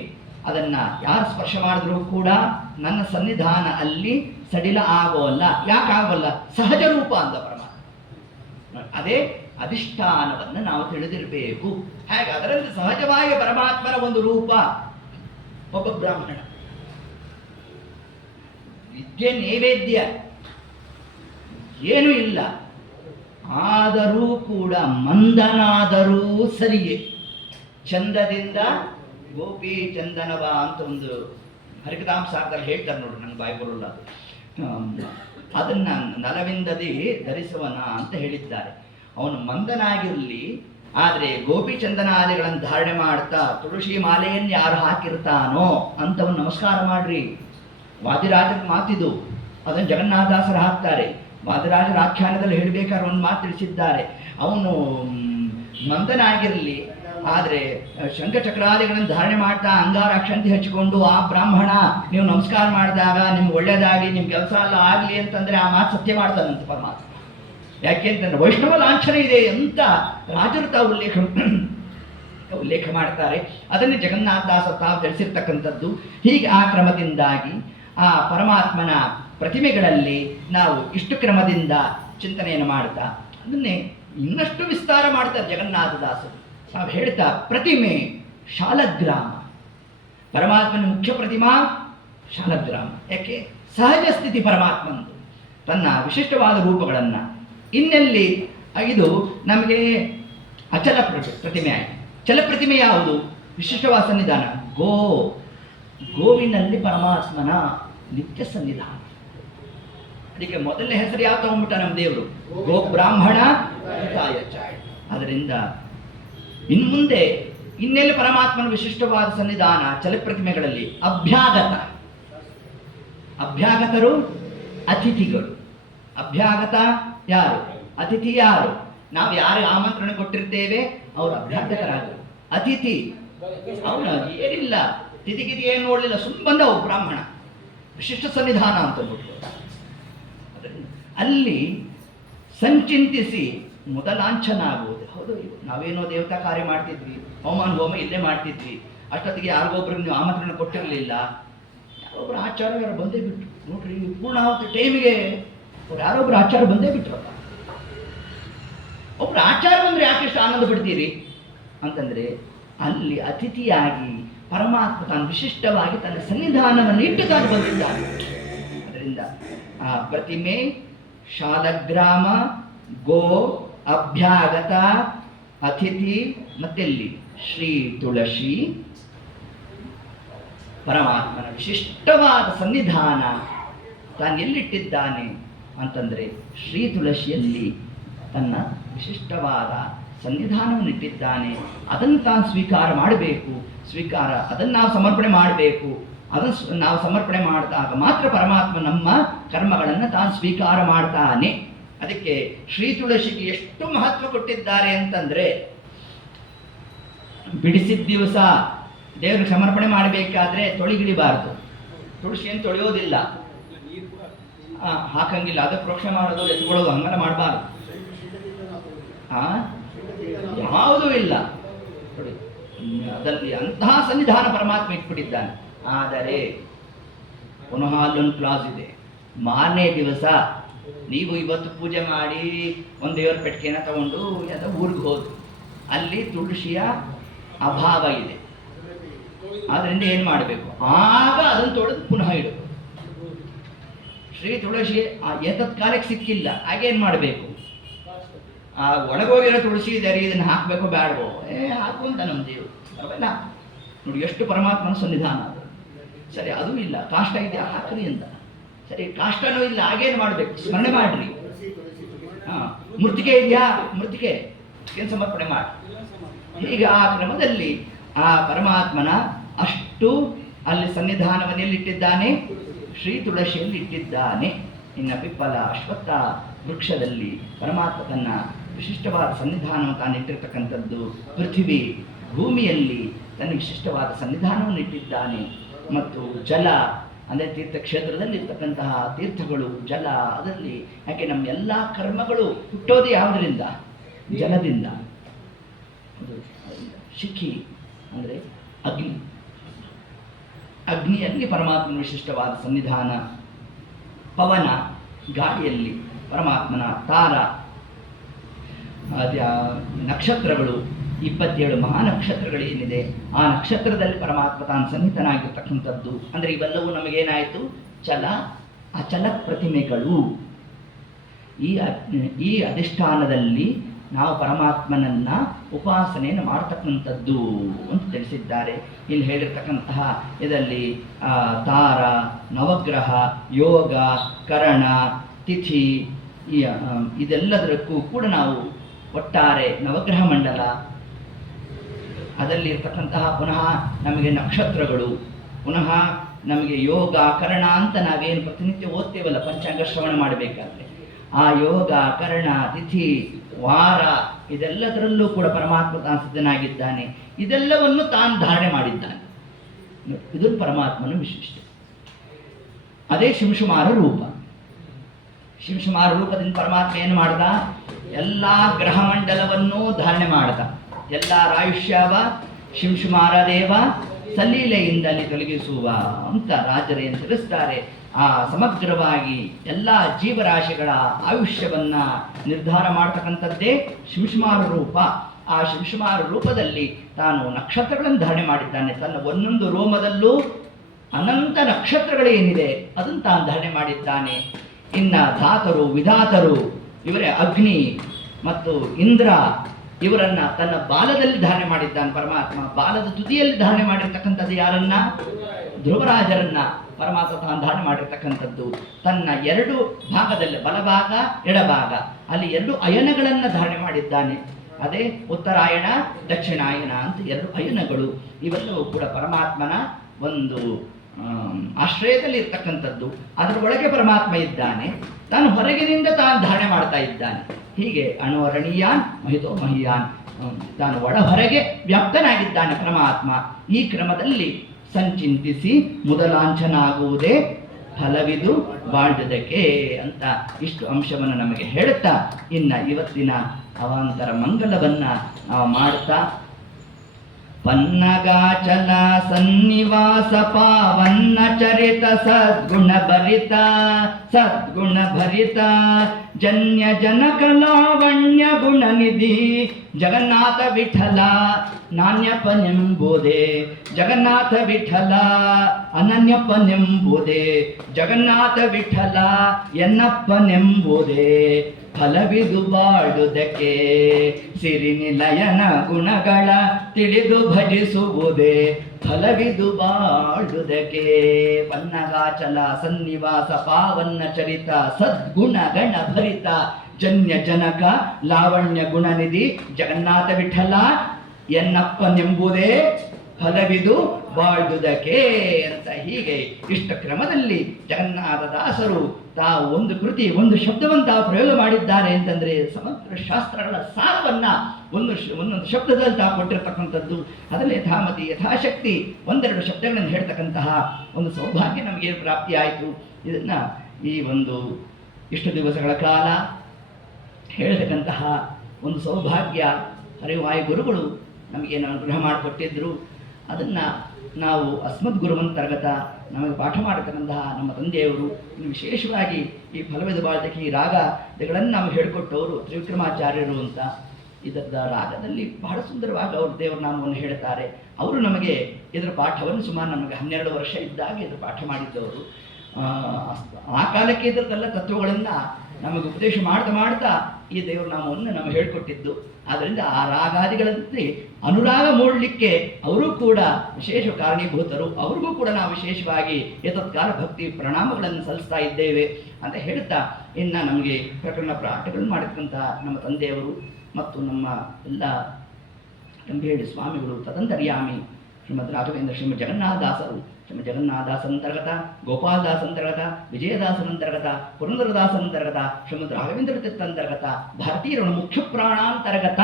ಅದನ್ನು ಯಾರು ಸ್ಪರ್ಶ ಮಾಡಿದ್ರೂ ಕೂಡ ನನ್ನ ಸನ್ನಿಧಾನ ಅಲ್ಲಿ ಸಡಿಲ ಆಗೋಲ್ಲ. ಯಾಕಾಗೋಲ್ಲ? ಸಹಜ ರೂಪ ಅಂದ ಪರಮಾತ್ಮ. ಅದೇ ಅಧಿಷ್ಠಾನವನ್ನು ನಾವು ತಿಳಿದಿರಬೇಕು. ಹಾಗೆ ಅದರಲ್ಲಿ ಸಹಜವಾಗಿ ಪರಮಾತ್ಮನ ಒಂದು ರೂಪ. ಒಬ್ಬ ಬ್ರಾಹ್ಮಣ ವಿದ್ಯೆ ನೈವೇದ್ಯ ಏನೂ ಇಲ್ಲ, ಆದರೂ ಕೂಡ ಮಂದನಾದರೂ ಸರಿಯೇ ಚಂದದಿಂದ ಗೋಪಿ ಚಂದನವ ಅಂತ ಒಂದು ಹರಿಕಥಾಂಸಾರದಲ್ಲಿ ಹೇಳ್ತಾರೆ ನೋಡ್ರಿ, ನಂಗೆ ಬಾಯಿ ಬರೋಲ್ಲ ಅದು. ಅದನ್ನ ನಲವಿಂದದಿ ಧರಿಸುವನ ಅಂತ ಹೇಳಿದ್ದಾರೆ. ಅವನು ಮಂದನಾಗಿರಲಿ, ಆದರೆ ಗೋಪಿ ಚಂದನಾದಿಗಳನ್ನು ಧಾರಣೆ ಮಾಡ್ತಾ ತುಳಸಿ ಮಾಲೆಯನ್ನು ಯಾರು ಹಾಕಿರ್ತಾನೋ ಅಂತವನು ನಮಸ್ಕಾರ ಮಾಡ್ರಿ. ವಾದಿರಾಜರ ಮಾತಿದು, ಅದನ್ನು ಜಗನ್ನಾಥದಾಸರು ಹಾಕ್ತಾರೆ. ವಾದಿರಾಜರ ಆಖ್ಯಾನದಲ್ಲಿ ಹೇಳಬೇಕಾದ್ರೆ ಒಂದು ಮಾತು ತಿಳಿಸಿದ್ದಾರೆ. ಅವನು ಮಂದನಾಗಿರಲಿ, ಆದರೆ ಶಂಖಚಕ್ರಾದಿಗಳನ್ನು ಧಾರಣೆ ಮಾಡ್ತಾ ಅಂಗಾರ ಅಕ್ಷಂತಿ ಹಚ್ಚಿಕೊಂಡು ಆ ಬ್ರಾಹ್ಮಣ ನೀವು ನಮಸ್ಕಾರ ಮಾಡಿದಾಗ ನಿಮ್ಗೆ ಒಳ್ಳೇದಾಗಲಿ, ನಿಮ್ಮ ಕೆಲಸ ಎಲ್ಲ ಆಗಲಿ ಅಂತಂದರೆ ಆ ಮಾತು ಸತ್ಯ ಮಾಡ್ತಾನಂತ ಪರಮಾತ್ಮ. ಯಾಕೆಂತಂದ್ರೆ ವೈಷ್ಣವ ಲಾಂಛನ ಇದೆ ಅಂತ ರಾಜರು ತಾವು ಉಲ್ಲೇಖ ಮಾಡ್ತಾರೆ. ಅದನ್ನೇ ಜಗನ್ನಾಥದಾಸ ತಾವು ತಿಳಿಸಿರ್ತಕ್ಕಂಥದ್ದು. ಹೀಗೆ ಆ ಕ್ರಮದಿಂದಾಗಿ ಆ ಪರಮಾತ್ಮನ ಪ್ರತಿಮೆಗಳಲ್ಲಿ ನಾವು ಇಷ್ಟು ಕ್ರಮದಿಂದ ಚಿಂತನೆಯನ್ನು ಮಾಡ್ತಾ ಅದನ್ನೇ ಇನ್ನಷ್ಟು ವಿಸ್ತಾರ ಮಾಡ್ತಾರೆ ಜಗನ್ನಾಥದಾಸರು. ನಾವು ಹೇಳ್ತಾ ಪ್ರತಿಮೆ ಶಾಲಗ್ರಾಮ, ಪರಮಾತ್ಮನ ಮುಖ್ಯ ಪ್ರತಿಮಾ ಶಾಲಗ್ರಾಮ. ಯಾಕೆ? ಸಹಜ ಸ್ಥಿತಿ ಪರಮಾತ್ಮಂದು ತನ್ನ ವಿಶಿಷ್ಟವಾದ ರೂಪಗಳನ್ನು ಇನ್ನೆಲ್ಲಿ ಇದು ನಮಗೆ ಅಚಲ ಪ್ರತಿಮೆ ಆಯಿತು. ಚಲ ಪ್ರತಿಮೆ ಯಾವುದು? ವಿಶಿಷ್ಟವಾದ ಸನ್ನಿಧಾನ ಗೋವಿನಲ್ಲಿ ಪರಮಾತ್ಮನ ನಿತ್ಯ ಸನ್ನಿಧಾನ. ಅದಕ್ಕೆ ಮೊದಲನೇ ಹೆಸರು ಯಾವ ತಗೊಂಡ್ಬಿಟ್ಟ ನಮ್ಮ ದೇವರು? ಗೋ ಬ್ರಾಹ್ಮಣ ಹಿತಾಯ ಚ. ಅದರಿಂದ ಇನ್ಮುಂದೆ ಇನ್ನೆಲ್ಲಿ ಪರಮಾತ್ಮನ ವಿಶಿಷ್ಟವಾದ ಸನ್ನಿಧಾನ ಚಲಪ್ರತಿಮೆಗಳಲ್ಲಿ ಅಭ್ಯಾಗತರು ಅತಿಥಿಗಳು. ಅಭ್ಯಾಗತ ಯಾರು? ಅತಿಥಿ ಯಾರು? ನಾವು ಯಾರಿಗೆ ಆಮಂತ್ರಣ ಕೊಟ್ಟಿರ್ತೇವೆ ಅವರು ಅಭ್ಯಾಗತರಾಗರು. ಅತಿಥಿ ಅವನ ಏನಿಲ್ಲ, ತಿಥಿಗಿತಿ ಏನು ನೋಡಲಿಲ್ಲ, ಸುಮ್ಮನೆ ಬಂದವು ಬ್ರಾಹ್ಮಣ, ವಿಶಿಷ್ಟ ಸನ್ನಿಧಾನ ಅಂತ ಬಿಟ್ಟು ಅಲ್ಲಿ ಸಂಚಿಂತಿಸಿ ಮೊದಲಾಂಛನ ಆಗುವುದು. ಹೌದು, ನಾವೇನೋ ದೇವತಾ ಕಾರ್ಯ ಮಾಡ್ತಿದ್ವಿ, ಹೋಮ ಇಲ್ಲೇ ಮಾಡ್ತಿದ್ವಿ, ಅಷ್ಟೊತ್ತಿಗೆ ಯಾರಿಗೊಬ್ರಿಗೆ ನೀವು ಆಮಂತ್ರಣ ಕೊಟ್ಟಿರಲಿಲ್ಲ, ಯಾರೊಬ್ರು ಆಚಾರ್ಯರು ಬಂದೇ ಬಿಟ್ರು. ನೋಡ್ರಿ ಪೂರ್ಣಾವತಿ ಟೈಮಿಗೆ ಯಾರೊಬ್ರು ಆಚಾರ್ಯ ಬಂದೇ ಬಿಟ್ರಲ್ಲ. ಒಬ್ರು ಆಚಾರ ಬಂದ್ರೆ ಯಾಕೆಷ್ಟು ಆನಂದ ಪಡ್ತೀರಿ ಅಂತಂದ್ರೆ ಅಲ್ಲಿ ಅತಿಥಿಯಾಗಿ ಪರಮಾತ್ಮ ತಾನು ವಿಶಿಷ್ಟವಾಗಿ ತನ್ನ ಸನ್ನಿಧಾನವನ್ನು ಇಟ್ಟು ತಾನು ಬಂದಿದ್ದಾನೆ. ಅದರಿಂದ ಆ ಪ್ರತಿಮೆ, ಶಾಲಗ್ರಾಮ, ಗೋ, ಅಭ್ಯಾಗತ, ಅತಿಥಿ, ಮತ್ತೆಲ್ಲಿ ಶ್ರೀ ತುಳಸಿ, ಪರಮಾತ್ಮನ ವಿಶಿಷ್ಟವಾದ ಸನ್ನಿಧಾನ ತಾನು ಎಲ್ಲಿಟ್ಟಿದ್ದಾನೆ ಅಂತಂದರೆ ಶ್ರೀ ತುಳಸಿಯಲ್ಲಿ ತನ್ನ ವಿಶಿಷ್ಟವಾದ ಸನ್ನಿಧಾನವನ್ನು ಇಟ್ಟಿದ್ದಾನೆ. ಅದನ್ನು ತಾನು ಸ್ವೀಕಾರ ಮಾಡಬೇಕು. ಅದನ್ನು ನಾವು ಸಮರ್ಪಣೆ ಮಾಡಬೇಕು. ಅದನ್ನು ನಾವು ಸಮರ್ಪಣೆ ಮಾಡಿದಾಗ ಮಾತ್ರ ಪರಮಾತ್ಮ ನಮ್ಮ ಕರ್ಮಗಳನ್ನು ತಾನು ಸ್ವೀಕಾರ ಮಾಡ್ತಾನೆ. ಅದಕ್ಕೆ ಶ್ರೀ ತುಳಸಿಗೆ ಎಷ್ಟು ಮಹತ್ವ ಕೊಟ್ಟಿದ್ದಾರೆ ಅಂತಂದರೆ, ಬಿಡಿಸಿದ ದಿವಸ ದೇವ್ರಿಗೆ ಸಮರ್ಪಣೆ ಮಾಡಬೇಕಾದ್ರೆ ತೊಳಿಗಿಡಿಬಾರ್ದು. ತುಳಸಿಯನ್ನು ತೊಳೆಯೋದಿಲ್ಲ, ಹಾಕಂಗಿಲ್ಲ, ಅದಕ್ಕೆ ಪ್ರೋಕ್ಷ ಮಾಡೋದು, ಎತ್ಕೊಳ್ಳೋದು ಹಂಗೆಲ್ಲ ಮಾಡಬಾರ್ದು. ಯಾವುದೂ ಇಲ್ಲ ನೋಡಿ, ಅದರಲ್ಲಿ ಅಂತಹ ಸನ್ನಿಧಾನ ಪರಮಾತ್ಮ ಇಟ್ಬಿಟ್ಟಿದ್ದಾನೆ. ಆದರೆ ಪುನಃ ಅಲ್ಲೊಂದು ಕ್ಲಾಸ್ ಇದೆ. ಮಾರನೇ ದಿವಸ ನೀವು ಇವತ್ತು ಪೂಜೆ ಮಾಡಿ ಒಂದು ದೇವರ ಪೆಟ್ಟಿಗೆನ ತಗೊಂಡು ಯಾವುದೋ ಊರಿಗೆ ಹೋದ್ರು, ಅಲ್ಲಿ ತುಳಸಿಯ ಅಭಾವ ಇದೆ. ಆದ್ದರಿಂದ ಏನು ಮಾಡಬೇಕು? ಆಗ ಅದನ್ನು ತೊಳೆದು ಪುನಃ ಇಡಬೇಕು. ಶ್ರೀ ತುಳಸಿ ಏತತ್ ಕಾಲಕ್ಕೆ ಸಿಕ್ಕಿಲ್ಲ, ಆಗೇನು ಮಾಡಬೇಕು? ಆ ಒಳಗೋಗಿರೋ ತುಳಸಿ ಇದೆ, ಇದನ್ನು ಹಾಕಬೇಕು ಬೇಡವೋ? ಹಾಕು ಅಂತ ನಮ್ಮ ದೇವರು ಬರಲ್ಲ. ನೋಡಿ ಎಷ್ಟು ಪರಮಾತ್ಮನ ಸನ್ನಿಧಾನ ಅದು. ಸರಿ, ಅದು ಇಲ್ಲ, ಕಾಷ್ಟ ಇದೆಯಾ ಹಾಕ್ರಿ ಅಂತ. ಸರಿ, ಕಾಷ್ಟನೂ ಇಲ್ಲ, ಆಗೇನು ಮಾಡಬೇಕು? ಸ್ಮರಣೆ ಮಾಡ್ರಿ. ಮೃತಿಕೆ ಇದೆಯಾ? ಮೃತಿಕೆ ಏನು ಸಮರ್ಪಣೆ ಮಾಡಿ. ಹೀಗೆ ಆ ಕ್ರಮದಲ್ಲಿ ಆ ಪರಮಾತ್ಮನ ಅಷ್ಟು ಅಲ್ಲಿ ಸನ್ನಿಧಾನವನ್ನು ಎಲ್ಲಿಟ್ಟಿದ್ದಾನೆ? ಶ್ರೀ ತುಳಸಿಯಲ್ಲಿ ಇಟ್ಟಿದ್ದಾನೆ. ಇನ್ನು ಪಿಪ್ಪಲ, ಅಶ್ವತ್ಥ ವೃಕ್ಷದಲ್ಲಿ ಪರಮಾತ್ಮ ತನ್ನ ವಿಶಿಷ್ಟವಾದ ಸನ್ನಿಧಾನವನ್ನು ತಾನು ಇಟ್ಟಿರ್ತಕ್ಕಂಥದ್ದು. ಪೃಥ್ವಿ, ಭೂಮಿಯಲ್ಲಿ ತನ್ನ ವಿಶಿಷ್ಟವಾದ ಸನ್ನಿಧಾನವನ್ನು ಇಟ್ಟಿದ್ದಾನೆ. ಮತ್ತು ಜಲ ಅಂದರೆ ತೀರ್ಥಕ್ಷೇತ್ರದಲ್ಲಿ ಇರ್ತಕ್ಕಂತಹ ತೀರ್ಥಗಳು, ಜಲ, ಅದರಲ್ಲಿ ಯಾಕೆ ನಮ್ಮ ಎಲ್ಲ ಕರ್ಮಗಳು ಹುಟ್ಟೋದು ಯಾವುದರಿಂದ? ಜಲದಿಂದ. ಅದು ಶಿಖಿ ಅಂದರೆ ಅಗ್ನಿಯಲ್ಲಿ ಪರಮಾತ್ಮನ ವಿಶಿಷ್ಟವಾದ ಸನ್ನಿಧಾನ. ಪವನ, ಗಾಳಿಯಲ್ಲಿ ಪರಮಾತ್ಮನ ತಾರ, ನಕ್ಷತ್ರಗಳು, 27 ಮಹಾನಕ್ಷತ್ರಗಳೇನಿದೆ ಆ ನಕ್ಷತ್ರದಲ್ಲಿ ಪರಮಾತ್ಮ ತಾನು ಸನ್ನಿಹಿತನಾಗಿರ್ತಕ್ಕಂಥದ್ದು. ಅಂದರೆ ಇವೆಲ್ಲವೂ ನಮಗೇನಾಯಿತು? ಚಲ, ಅಚಲ ಪ್ರತಿಮೆಗಳು. ಈ ಅಧಿಷ್ಠಾನದಲ್ಲಿ ನಾವು ಪರಮಾತ್ಮನನ್ನ ಉಪಾಸನೆಯನ್ನು ಮಾಡ್ತಕ್ಕಂಥದ್ದು ಅಂತ ತಿಳಿಸಿದ್ದಾರೆ. ಇಲ್ಲಿ ಹೇಳಿರ್ತಕ್ಕಂತಹ ಇದರಲ್ಲಿ ತಾರ, ನವಗ್ರಹ, ಯೋಗ, ಕರಣ, ತಿಥಿ, ಇದೆಲ್ಲದಕ್ಕೂ ಕೂಡ ನಾವು ಒಟ್ಟಾರೆ ನವಗ್ರಹ ಮಂಡಲ, ಅದರಲ್ಲಿರ್ತಕ್ಕಂತಹ ಪುನಃ ನಮಗೆ ನಕ್ಷತ್ರಗಳು, ಪುನಃ ನಮಗೆ ಯೋಗ, ಕರಣ ಅಂತ ನಾವೇನು ಪ್ರತಿನಿತ್ಯ ಓದ್ತೇವಲ್ಲ ಪಂಚಾಂಗ ಶ್ರವಣ ಮಾಡಬೇಕಾದ್ರೆ, ಆ ಯೋಗ, ಕರಣ, ತಿಥಿ, ವಾರ, ಇದೆಲ್ಲದರಲ್ಲೂ ಕೂಡ ಪರಮಾತ್ಮ ತಾನು ಸಿದ್ಧನಾಗಿದ್ದಾನೆ. ಇದೆಲ್ಲವನ್ನು ತಾನು ಧಾರಣೆ ಮಾಡಿದ್ದಾನೆ. ಇದು ಪರಮಾತ್ಮನ ವಿಶಿಷ್ಟ. ಅದೇ ಶಿಂಶುಮಾರ ರೂಪ. ಶಿಂಶುಮಾರ ರೂಪದಿಂದ ಪರಮಾತ್ಮ ಏನು ಮಾಡ್ದ? ಎಲ್ಲ ಗ್ರಹ ಮಂಡಲವನ್ನೂ ಧಾರಣೆ ಮಾಡ್ದ. ಎಲ್ಲ ರಾಯುಷ್ಯವ ಶಿಂಶುಮಾರ ದೇವ ಸಲೀಲೆಯಿಂದಲೇ ತೊಲಗಿಸುವ ಅಂತ ರಾಜರೇ ತಿಳಿಸ್ತಾರೆ. ಸಮಗ್ರವಾಗಿ ಎಲ್ಲ ಜೀವರಾಶಿಗಳ ಆಯುಷ್ಯವನ್ನ ನಿರ್ಧಾರ ಮಾಡ್ತಕ್ಕಂಥದ್ದೇ ಶಿಂಶುಮಾರ ರೂಪ. ಆ ಶಿಂಶುಮಾರ ರೂಪದಲ್ಲಿ ತಾನು ನಕ್ಷತ್ರಗಳನ್ನು ಧಾರಣೆ ಮಾಡಿದ್ದಾನೆ. ತನ್ನ ಒಂದೊಂದು ರೋಮದಲ್ಲೂ ಅನಂತ ನಕ್ಷತ್ರಗಳೇನಿದೆ ಅದನ್ನು ತಾನು ಧಾರಣೆ ಮಾಡಿದ್ದಾನೆ. ಇನ್ನ ಧಾತರು ವಿಧಾತರು ಇವರೇ ಅಗ್ನಿ ಮತ್ತು ಇಂದ್ರ ಇವರನ್ನ ತನ್ನ ಬಾಲದಲ್ಲಿ ಧಾರಣೆ ಮಾಡಿದ್ದಾನೆ ಪರಮಾತ್ಮ. ಬಾಲದ ತುದಿಯಲ್ಲಿ ಧಾರಣೆ ಮಾಡಿರ್ತಕ್ಕಂಥದ್ದು ಯಾರನ್ನ? ಧ್ರುವರಾಜರನ್ನ ಪರಮಾತ್ಮ ತಾನು ಧಾರಣೆ ಮಾಡಿರ್ತಕ್ಕಂಥದ್ದು. ತನ್ನ ಎರಡು ಭಾಗದಲ್ಲಿ ಬಲಭಾಗ ಎಡಭಾಗ ಅಲ್ಲಿ ಎರಡು ಅಯನಗಳನ್ನು ಧಾರಣೆ ಮಾಡಿದ್ದಾನೆ. ಅದೇ ಉತ್ತರಾಯಣ ದಕ್ಷಿಣಾಯನ ಅಂತ ಎರಡು ಅಯನಗಳು. ಇವೆಲ್ಲವೂ ಕೂಡ ಪರಮಾತ್ಮನ ಒಂದು ಆಶ್ರಯದಲ್ಲಿ ಇರ್ತಕ್ಕಂಥದ್ದು. ಅದರ ಒಳಗೆ ಪರಮಾತ್ಮ ಇದ್ದಾನೆ, ತಾನು ಹೊರಗಿನಿಂದ ತಾನು ಧಾರಣೆ ಮಾಡ್ತಾ ಇದ್ದಾನೆ. ಹೀಗೆ ಅಣುವರಣೀಯಾನ್ ಮಹಿತೋ ಮಹಿಯಾನ್, ತಾನು ಒಳ ಹೊರಗೆ ವ್ಯಾಪ್ತನಾಗಿದ್ದಾನೆ ಪರಮಾತ್ಮ. ಈ ಕ್ರಮದಲ್ಲಿ ಸಂಚಿಂತಿಸಿ ಮೊದಲಾಂಛನ ಆಗುವುದೇ ಫಲವಿದು ಬಾಳ್ದುದಕ್ಕೆ ಅಂತ ಇಷ್ಟು ಅಂಶವನ್ನು ನಮಗೆ ಹೇಳುತ್ತಾ ಇನ್ನು ಇವತ್ತಿನ ಅವಾಂತರ ಮಂಗಲವನ್ನ ನಾವು ಮಾಡ್ತಾ ಪನ್ನಗಾಚಲ ಸನ್ನಿವಾಸ ಪಾವನ್ನ ಚರಿತ ಸದ್ಗುಣ ಭರಿತ ಜನ್ಯ ಜನಕ ಲಾವಣ್ಯ ಗುಣ ನಿಧಿ ಜಗನ್ನಾಥ ವಿಠಲ ನಾಣ್ಯಪನೆಂಬುದೇ ಜಗನ್ನಾಥ ವಿಠಲ ಅನನ್ಯಪನೆಂಬುದೇ ಜಗನ್ನಾಥ ವಿಠಲ ಎನ್ನಪ್ಪನೆಂಬುದೇ ಫಲವಿದು ಬಾಳುವುದಕ್ಕೆ ಸಿರಿನಿಲಯನ ಗುಣಗಳ ತಿಳಿದು ಭಜಿಸುವುದೇ ಫಲವಿದು ಬಾಳುವುದಕ್ಕೆ. ಪನ್ನಗಾಚಲ ಸನ್ನಿವಾಸ ಪಾವನ್ನ ಚರಿತ ಸದ್ಗುಣ ಗಣ ಭರಿತ ಜನ್ಯ ಜನಕ ಲಾವಣ್ಯ ಗುಣನಿಧಿ ಜಗನ್ನಾಥ ವಿಠಲ ಎನ್ನಪ್ಪನೆಂಬುದೇ ಫಲವಿದು ಬಾಳುವುದಕ್ಕೆ ಅಂತ ಹೀಗೆ ಇಷ್ಟ ಕ್ರಮದಲ್ಲಿ ಜಗನ್ನಾಥದಾಸರು ತಾವು ಒಂದು ಕೃತಿ ಒಂದು ಶಬ್ದವನ್ನು ತಾವು ಪ್ರಯೋಗ ಮಾಡಿದ್ದಾರೆ ಅಂತಂದ್ರೆ ಸಮಗ್ರ ಶಾಸ್ತ್ರಗಳ ಸಾರವನ್ನ ಒಂದೊಂದು ಶಬ್ದದಲ್ಲಿ ತಾವು ಕೊಟ್ಟಿರ್ತಕ್ಕಂಥದ್ದು. ಅದರಲ್ಲಿ ಯಥಾಮತಿ ಯಥಾಶಕ್ತಿ ಒಂದೆರಡು ಶಬ್ದಗಳನ್ನು ಹೇಳ್ತಕ್ಕಂತಹ ಒಂದು ಸೌಭಾಗ್ಯ ನಮಗೆ ಪ್ರಾಪ್ತಿಯಾಯಿತು. ಇದನ್ನ ಈ ಒಂದು ಇಷ್ಟು ದಿವಸಗಳ ಕಾಲ ಹೇಳ್ತಕ್ಕಂತಹ ಒಂದು ಸೌಭಾಗ್ಯ ಹರಿವಾಯು ಗುರುಗಳು ನಮಗೇನು ಅನುಗ್ರಹ ಮಾಡಿಕೊಟ್ಟಿದ್ರು. ಅದನ್ನು ನಾವು ಅಸ್ಮದ್ ಗುರುವಂತರ್ಗತ ನಮಗೆ ಪಾಠ ಮಾಡತಕ್ಕಂತಹ ನಮ್ಮ ತಂದೆಯವರು ವಿಶೇಷವಾಗಿ ಈ ಫಲವಿದ ಬಾಳ್ದಕ್ಕೆ ಈ ರಾಗಗಳನ್ನು ನಾವು ಹೇಳಿಕೊಟ್ಟವರು ತ್ರಿವಿಕ್ರಮಾಚಾರ್ಯರು ಅಂತ. ಇದರ ರಾಗದಲ್ಲಿ ಬಹಳ ಸುಂದರವಾಗಿ ಅವರು ದೇವರ ನಾಮವನ್ನು ಹೇಳ್ತಾರೆ. ಅವರು ನಮಗೆ ಇದರ ಪಾಠವನ್ನು ಸುಮಾರು ನಮಗೆ 12 ವರ್ಷ ಇದ್ದಾಗ ಇದರ ಪಾಠ ಮಾಡಿದ್ದವರು. ಆ ಕಾಲಕ್ಕೆ ಇದರದೆಲ್ಲ ತತ್ವಗಳನ್ನು ನಮಗೆ ಉಪದೇಶ ಮಾಡ್ತಾ ಈ ದೇವರ ನಾಮವನ್ನು ನಾವು ಹೇಳಿಕೊಟ್ಟಿದ್ದು. ಆದ್ದರಿಂದ ಆ ರಾಗಾದಿಗಳಂತೆ ಅನುರಾಗ ಮೂಡಲಿಕ್ಕೆ ಅವರು ಕೂಡ ವಿಶೇಷ ಕಾರಣೀಭೂತರು. ಅವ್ರಿಗೂ ಕೂಡ ನಾವು ವಿಶೇಷವಾಗಿ ಏತತ್ಕಾಲ ಭಕ್ತಿ ಪ್ರಣಾಮಗಳನ್ನು ಸಲ್ಲಿಸ್ತಾ ಇದ್ದೇವೆ ಅಂತ ಹೇಳ್ತಾ, ಇನ್ನು ನಮಗೆ ಪ್ರಕರಣ ಪಾಠಗಳನ್ನು ಮಾಡಿರ್ತಕ್ಕಂತಹ ನಮ್ಮ ತಂದೆಯವರು ಮತ್ತು ನಮ್ಮ ಎಲ್ಲ ಗಂಭೀರ ಸ್ವಾಮಿಗಳು ತದಂತರ್ಯಾಮಿ ಶ್ರೀಮದ್ ರಾಘವೇಂದ್ರ ಶ್ರೀಮದ್ ಜಗನ್ನಾಥದಾಸರು, ಶ್ರೀಮದ್ ಜಗನ್ನಾಥದಾಸನಂತರ್ಗತ, ಗೋಪಾಲದಾಸನಂತರ್ಗತ, ವಿಜಯದಾಸನಂತರ್ಗತ, ಪುರಂದರದಾಸನಂತರ್ಗತ, ಶ್ರೀಮದ್ ರಾಘವೇಂದ್ರ ತೀರ್ಥಂತರ್ಗತ, ಭಾರತೀಯರ ಮುಖ್ಯ ಪ್ರಾಣಾಂತರ್ಗತ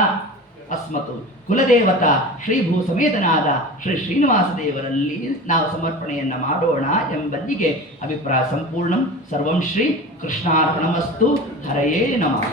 ಅಸ್ಮತು ಕುಲದೇವತಾ ಶ್ರೀಭೂ ಸಮೇತನಾದ ಶ್ರೀ ಶ್ರೀನಿವಾಸ ದೇವರಲ್ಲಿ ನಾವು ಸಮರ್ಪಣೆಯನ್ನು ಮಾಡೋಣ ಎಂಬಲ್ಲಿಗೆ ಅಭಿಪ್ರಾಯ ಸಂಪೂರ್ಣಂ. ಸರ್ವಂ ಶ್ರೀ ಕೃಷ್ಣಾರ್ಪಣಮಸ್ತು. ಹರಯೇ ನಮಃ.